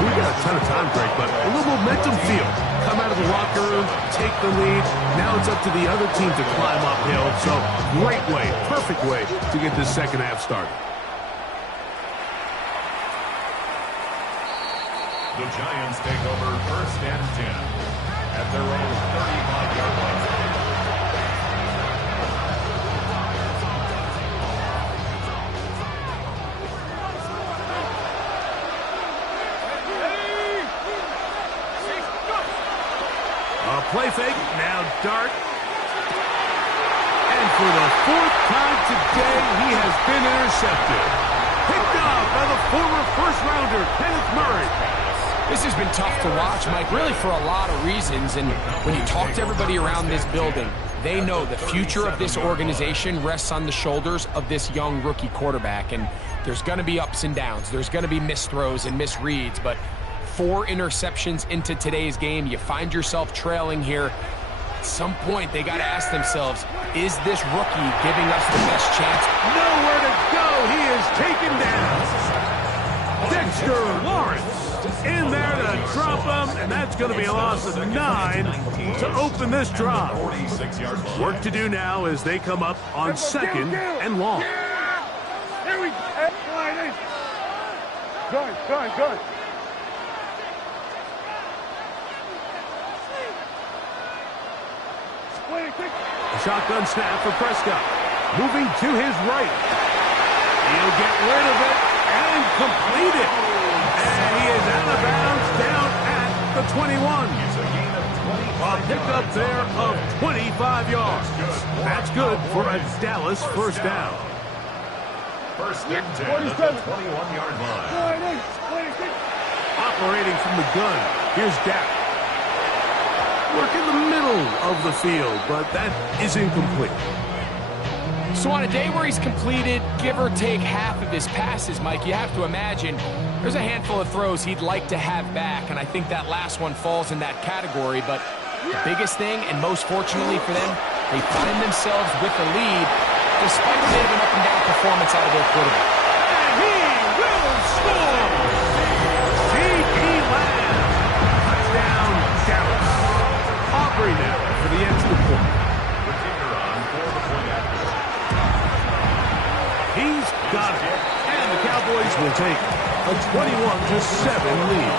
We got a ton of time, Greg, but a little momentum feel. Come out of the locker room, take the lead. Now it's up to the other team to climb uphill. So great way, perfect way to get this second half started. The Giants take over 1st and 10 at their own 35-yard line. Play fake, now dart. And for the 4th time today, he has been intercepted. Picked off by the former first-rounder, Kenneth Murray. This has been tough to watch, Mike, really for a lot of reasons. And when you talk to everybody around this building, they know the future of this organization rests on the shoulders of this young rookie quarterback. And there's going to be ups and downs. There's going to be missed throws and misreads, but 4 interceptions into today's game. You find yourself trailing here. At some point, they got to ask themselves, is this rookie giving us the best chance? Nowhere to go. He is taken down. Dexter Lawrence in there to drop him, and that's going to be a loss of 9 to open this drive. Work to do now as they come up on 2nd and long. Here we go. Good. A shotgun snap for Prescott. Moving to his right. He'll get rid of it and complete it. And he 21. A pickup there of 25 yards. That's good for a Dallas first down. First and 10 at the 21-yard line. Operating from the gun, here's Dak. Work in the middle of the field, but that is incomplete. So on a day where he's completed, give or take half of his passes, Mike, you have to imagine there's a handful of throws he'd like to have back, and I think that last one falls in that category. But the biggest thing, and most fortunately for them, they find themselves with the lead despite a bit of an up-and-down performance out of their quarterback. And he will score! C.D. Lamb. Touchdown, Dallas. Aubrey now for the extra point. He's got it. And the Cowboys will take a 21-7 lead.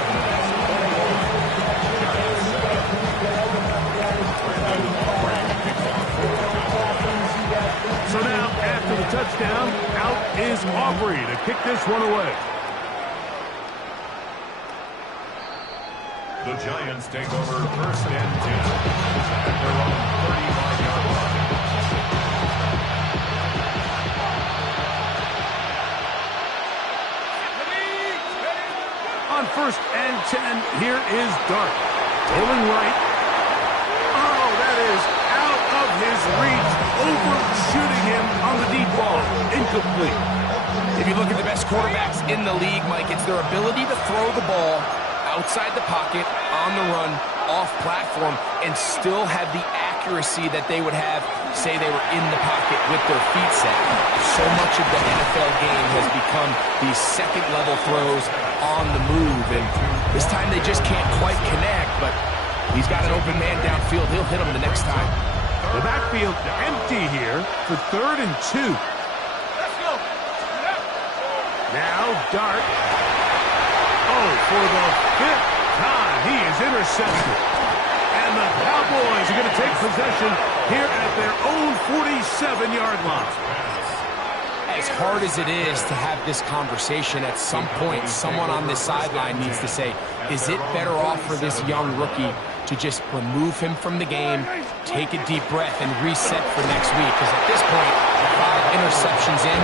So now, after the touchdown, out is Aubrey to kick this one away. The Giants take over first and 10 at their own 35-yard line. On first and 10, here is Dart. Rolling right. Oh, that is out of his reach. Overshooting him on the deep ball. Incomplete. If you look at the best quarterbacks in the league, Mike, it's their ability to throw the ball outside the pocket, on the run, off platform, and still have the accuracy that they would have, say they were in the pocket with their feet set. So much of the NFL game has become these second-level throws on the move, and this time they just can't quite connect, but he's got an open man downfield. He'll hit him the next time. The backfield empty here for 3rd and 2. Now Dart. Oh, for the 5th time, he is intercepted. And the Cowboys are going to take possession here at their own 47-yard line. As hard as it is to have this conversation, at some point, someone on this sideline needs to say, is it better off for this young rookie to just remove him from the game, take a deep breath, and reset for next week? Because at this point, 5 interceptions in,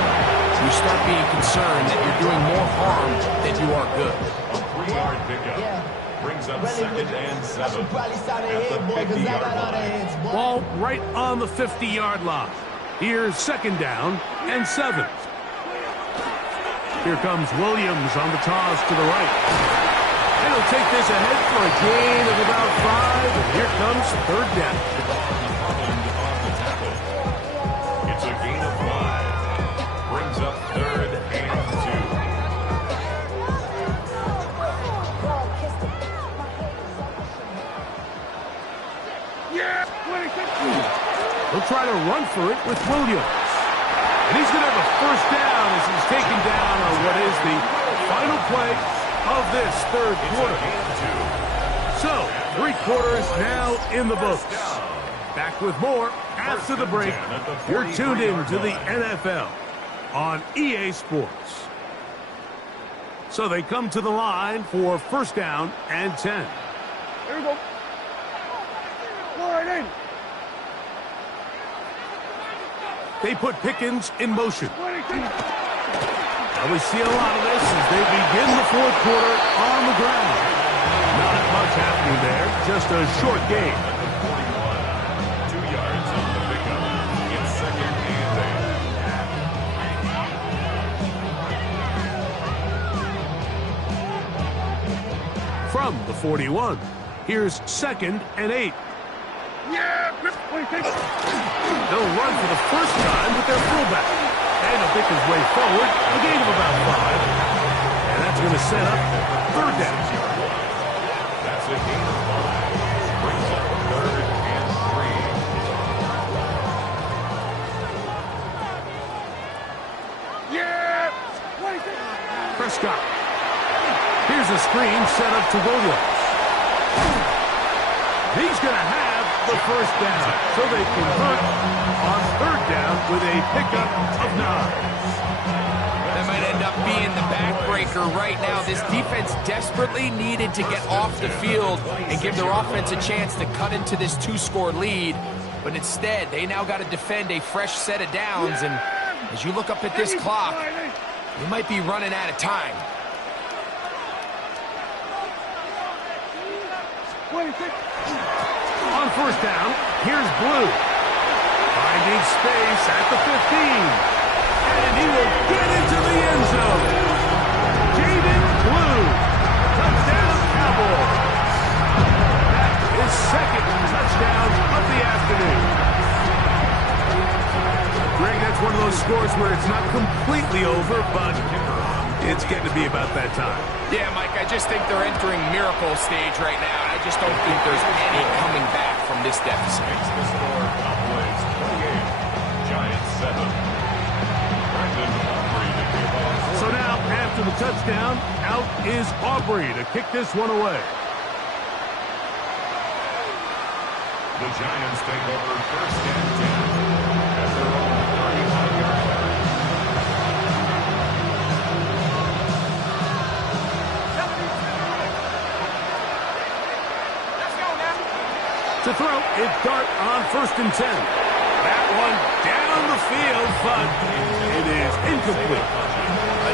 you start being concerned that you're doing more harm than you are good. A 3-yard pickup brings up 2nd and 7 at the 50-yard line. Ball right on the 50-yard line. Here's 2nd down and 7. Here comes Williams on the toss to the right. And he'll take this ahead for a gain of about 5. And here comes 3rd down. It's a gain of 5. Brings up 3rd and 2. He'll try to run for it with Williams. And he's going to have a first down as he's taken down on what is the final play of this 3rd quarter. So, 3 quarters now in the books. Back with more after the break. You're tuned in to the NFL on EA Sports. So they come to the line for 1st down and 10. Here we go. Go right in. They put Pickens in motion. Now we see a lot of this as they begin the 4th quarter on the ground. Not much happening there, just a short game. 2 yards on the pickup. It's 2nd and 8. From the 41, here's 2nd and 8. They'll run for the first time with their fullback. And he'll pick his way forward, a gain of about 5. And that's going to set up 3rd down. That's a gain of 5. Brings up 3rd and 3. Prescott. Here's a screen set up to Williams. He's going to have the first down, so they convert on 3rd down with a pickup of 9. That might end up not being the backbreaker right now. This defense desperately needed to get off the field and give their offense a chance to cut into this 2-score lead. But instead, they now got to defend a fresh set of downs. And as you look up at this clock, they might be running out of time. On first down, here's Blue. Finding space at the 15. And he will get into the end zone. Jaden Blue. Touchdown, Cowboys. That is second touchdown of the afternoon. Greg, that's one of those scores where it's not completely over, but it's getting to be about that time. Yeah, Mike, I just think they're entering miracle stage right now. I just don't think there's any coming back from this deficit. The score, Cowboys 28, Giants 7. So now, after the touchdown, out is Aubrey to kick this one away. The Giants take over first and 10 at their own 35-yard line. To throw, it's Dart on first and 10. That one down the field, but it is incomplete.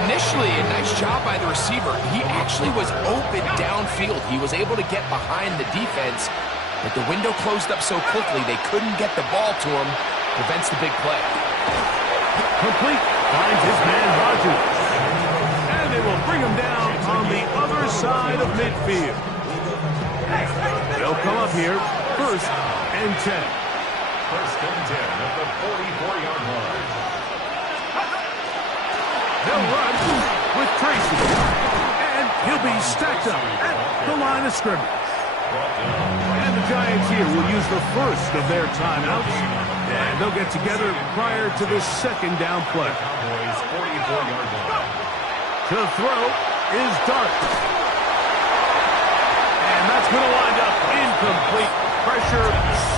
Initially, a nice job by the receiver. He actually was open downfield. He was able to get behind the defense, but the window closed up so quickly they couldn't get the ball to him. Prevents the big play. Complete. Finds his man Rogers. And they will bring him down on the other side of midfield. They'll come up here, first and 10. First and 10 at the 44-yard line. They'll run with Tracy. And he'll be stacked up at the line of scrimmage. And the Giants here will use the first of their timeouts. And they'll get together prior to the second down play. Cowboys 44-yard line. To throw is Dart. And that's going to wind up incomplete. Pressure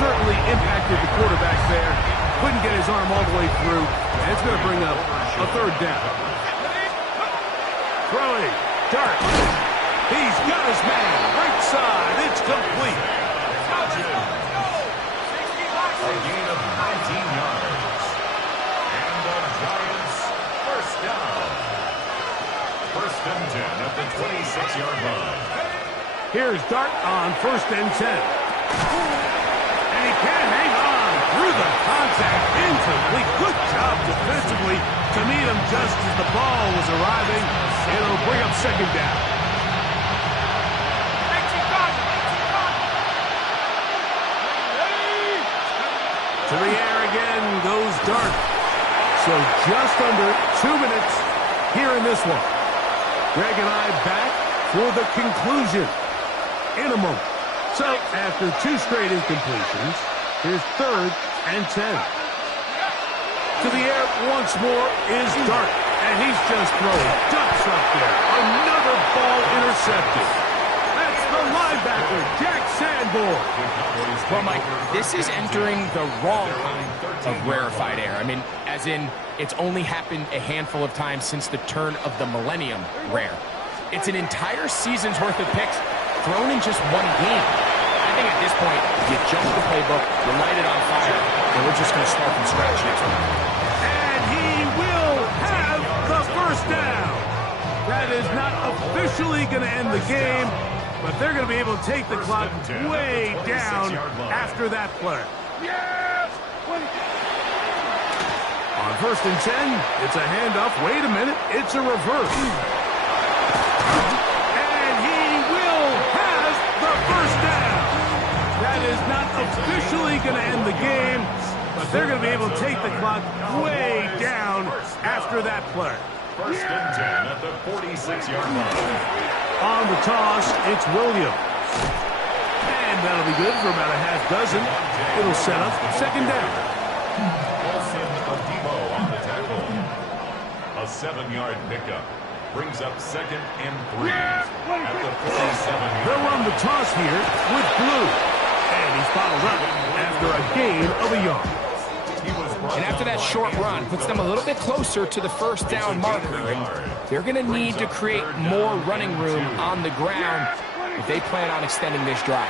certainly impacted the quarterback there. Couldn't get his arm all the way through. And it's going to bring up a third down. Throwing. Dart. He's got his man. Right side. It's complete. A gain of 19 yards. And the Giants first down. First and 10 at the 26-yard line. Here's Dart on first and 10. And he can hang on through the contact. Incomplete. Good job defensively to meet him just as the ball was arriving. It'll bring up second down. To the air again goes Dart. So just under 2 minutes here in this one. Greg and I back for the conclusion in a moment. So after 2 straight incompletions, here's third and 10. To the air once more is Dart. And he's just throwing ducks up there. Another ball intercepted. That's the linebacker, Jack Sanborn. Well, Mike, this is entering the wrong kind of rarefied air. I mean, as in, it's only happened a handful of times since the turn of the millennium rare. It's an entire season's worth of picks thrown in just one game. I think at this point, you jump the playbook, you light it on fire, and we're just going to start from scratch next week. And he will have the first down. That is not officially going to end the game, but they're going to be able to take the clock way down after that play. On first and 10, it's a handoff. Wait a minute, it's a reverse. And he will have the first down. That is not officially going to end the game, but they're going to be able to take the clock way down after that play. First and 10 at the 46-yard line. On the toss, it's Williams. And that'll be good for about a half dozen. It'll set up second down. Olsen Adebo on the tackle. A 7-yard pickup brings up second and 3 at the 47-yard. They'll run the toss here with Blue. And he's bottled up after a gain of a yard. He was brought And after that short run, puts them a little bit closer to the first down marker. And they're going to need to create more running room on the ground if they plan on extending this drive.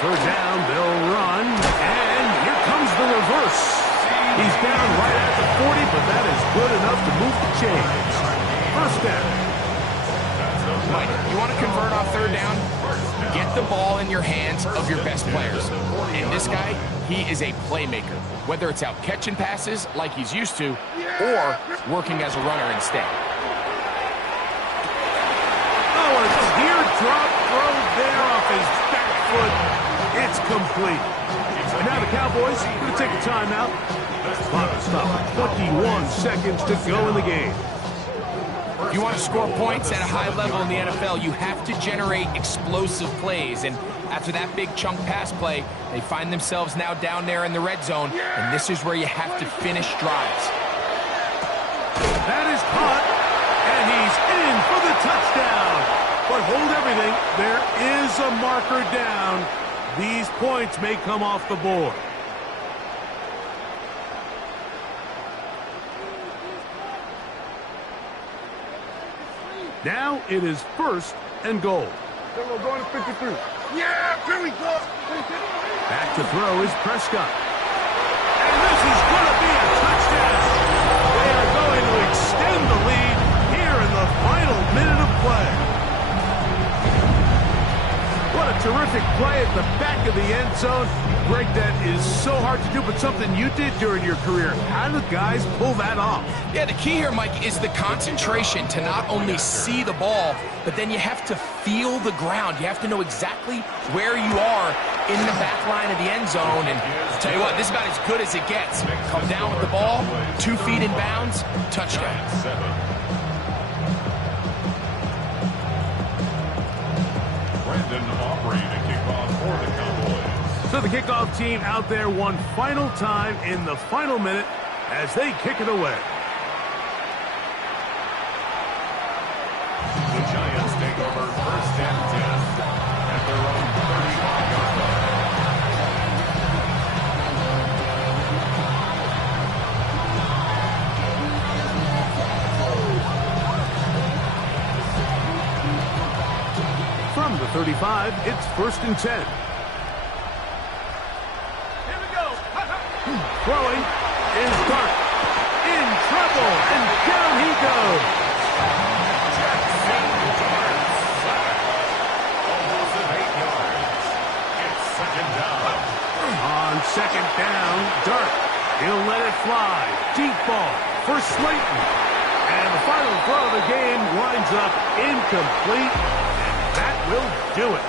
Third down, they'll run, and here comes the reverse. He's down right at the 40, but that is good enough to move the chains. First down. Mike, you want to convert off third down? Get the ball in your hands of your best players. And this guy, he is a playmaker. Whether it's out catching passes like he's used to, or working as a runner instead. Oh, and a teardrop throw there off his back foot. It's complete. And now the Cowboys are going to take a timeout. Clock is stopped. 21 seconds to go in the game. If you want to score points at a high level in the NFL, you have to generate explosive plays. And after that big chunk pass play, they find themselves now down there in the red zone. And this is where you have to finish drives. That is caught. And he's in for the touchdown. But hold everything. There is a marker down. These points may come off the board. Now it is first and goal. We're going to 53. Yeah, here we go. Back to throw is Prescott. And this is going to be a touchdown. They are going to extend the lead here in the final minute of play. What a terrific play at the back of the end zone. Greg, that is so hard to do, but something you did during your career. How do guys pull that off? Yeah, the key here, Mike, is the concentration to not only see the ball, but then you have to feel the ground. You have to know exactly where you are in the back line of the end zone. And I'll tell you what, this is about as good as it gets. Come down with the ball, 2 feet in bounds, touchdown. Brandon Aubrey to kick off for the Cowboys. So the kickoff team out there one final time in the final minute as they kick it away. The Giants take over first and 10 at their own 35-yard line. From the 35, it's first and 10. Throwing is Dart. In trouble, and down he goes. Jackson Dart sacked. Almost at 8 yards. It's second down. On second down, Dart. He'll let it fly. Deep ball for Slayton. And the final throw of the game winds up incomplete. And that will do it.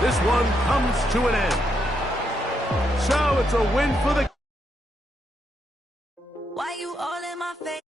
This one comes to an end. So it's a win for the... Why you all in my face?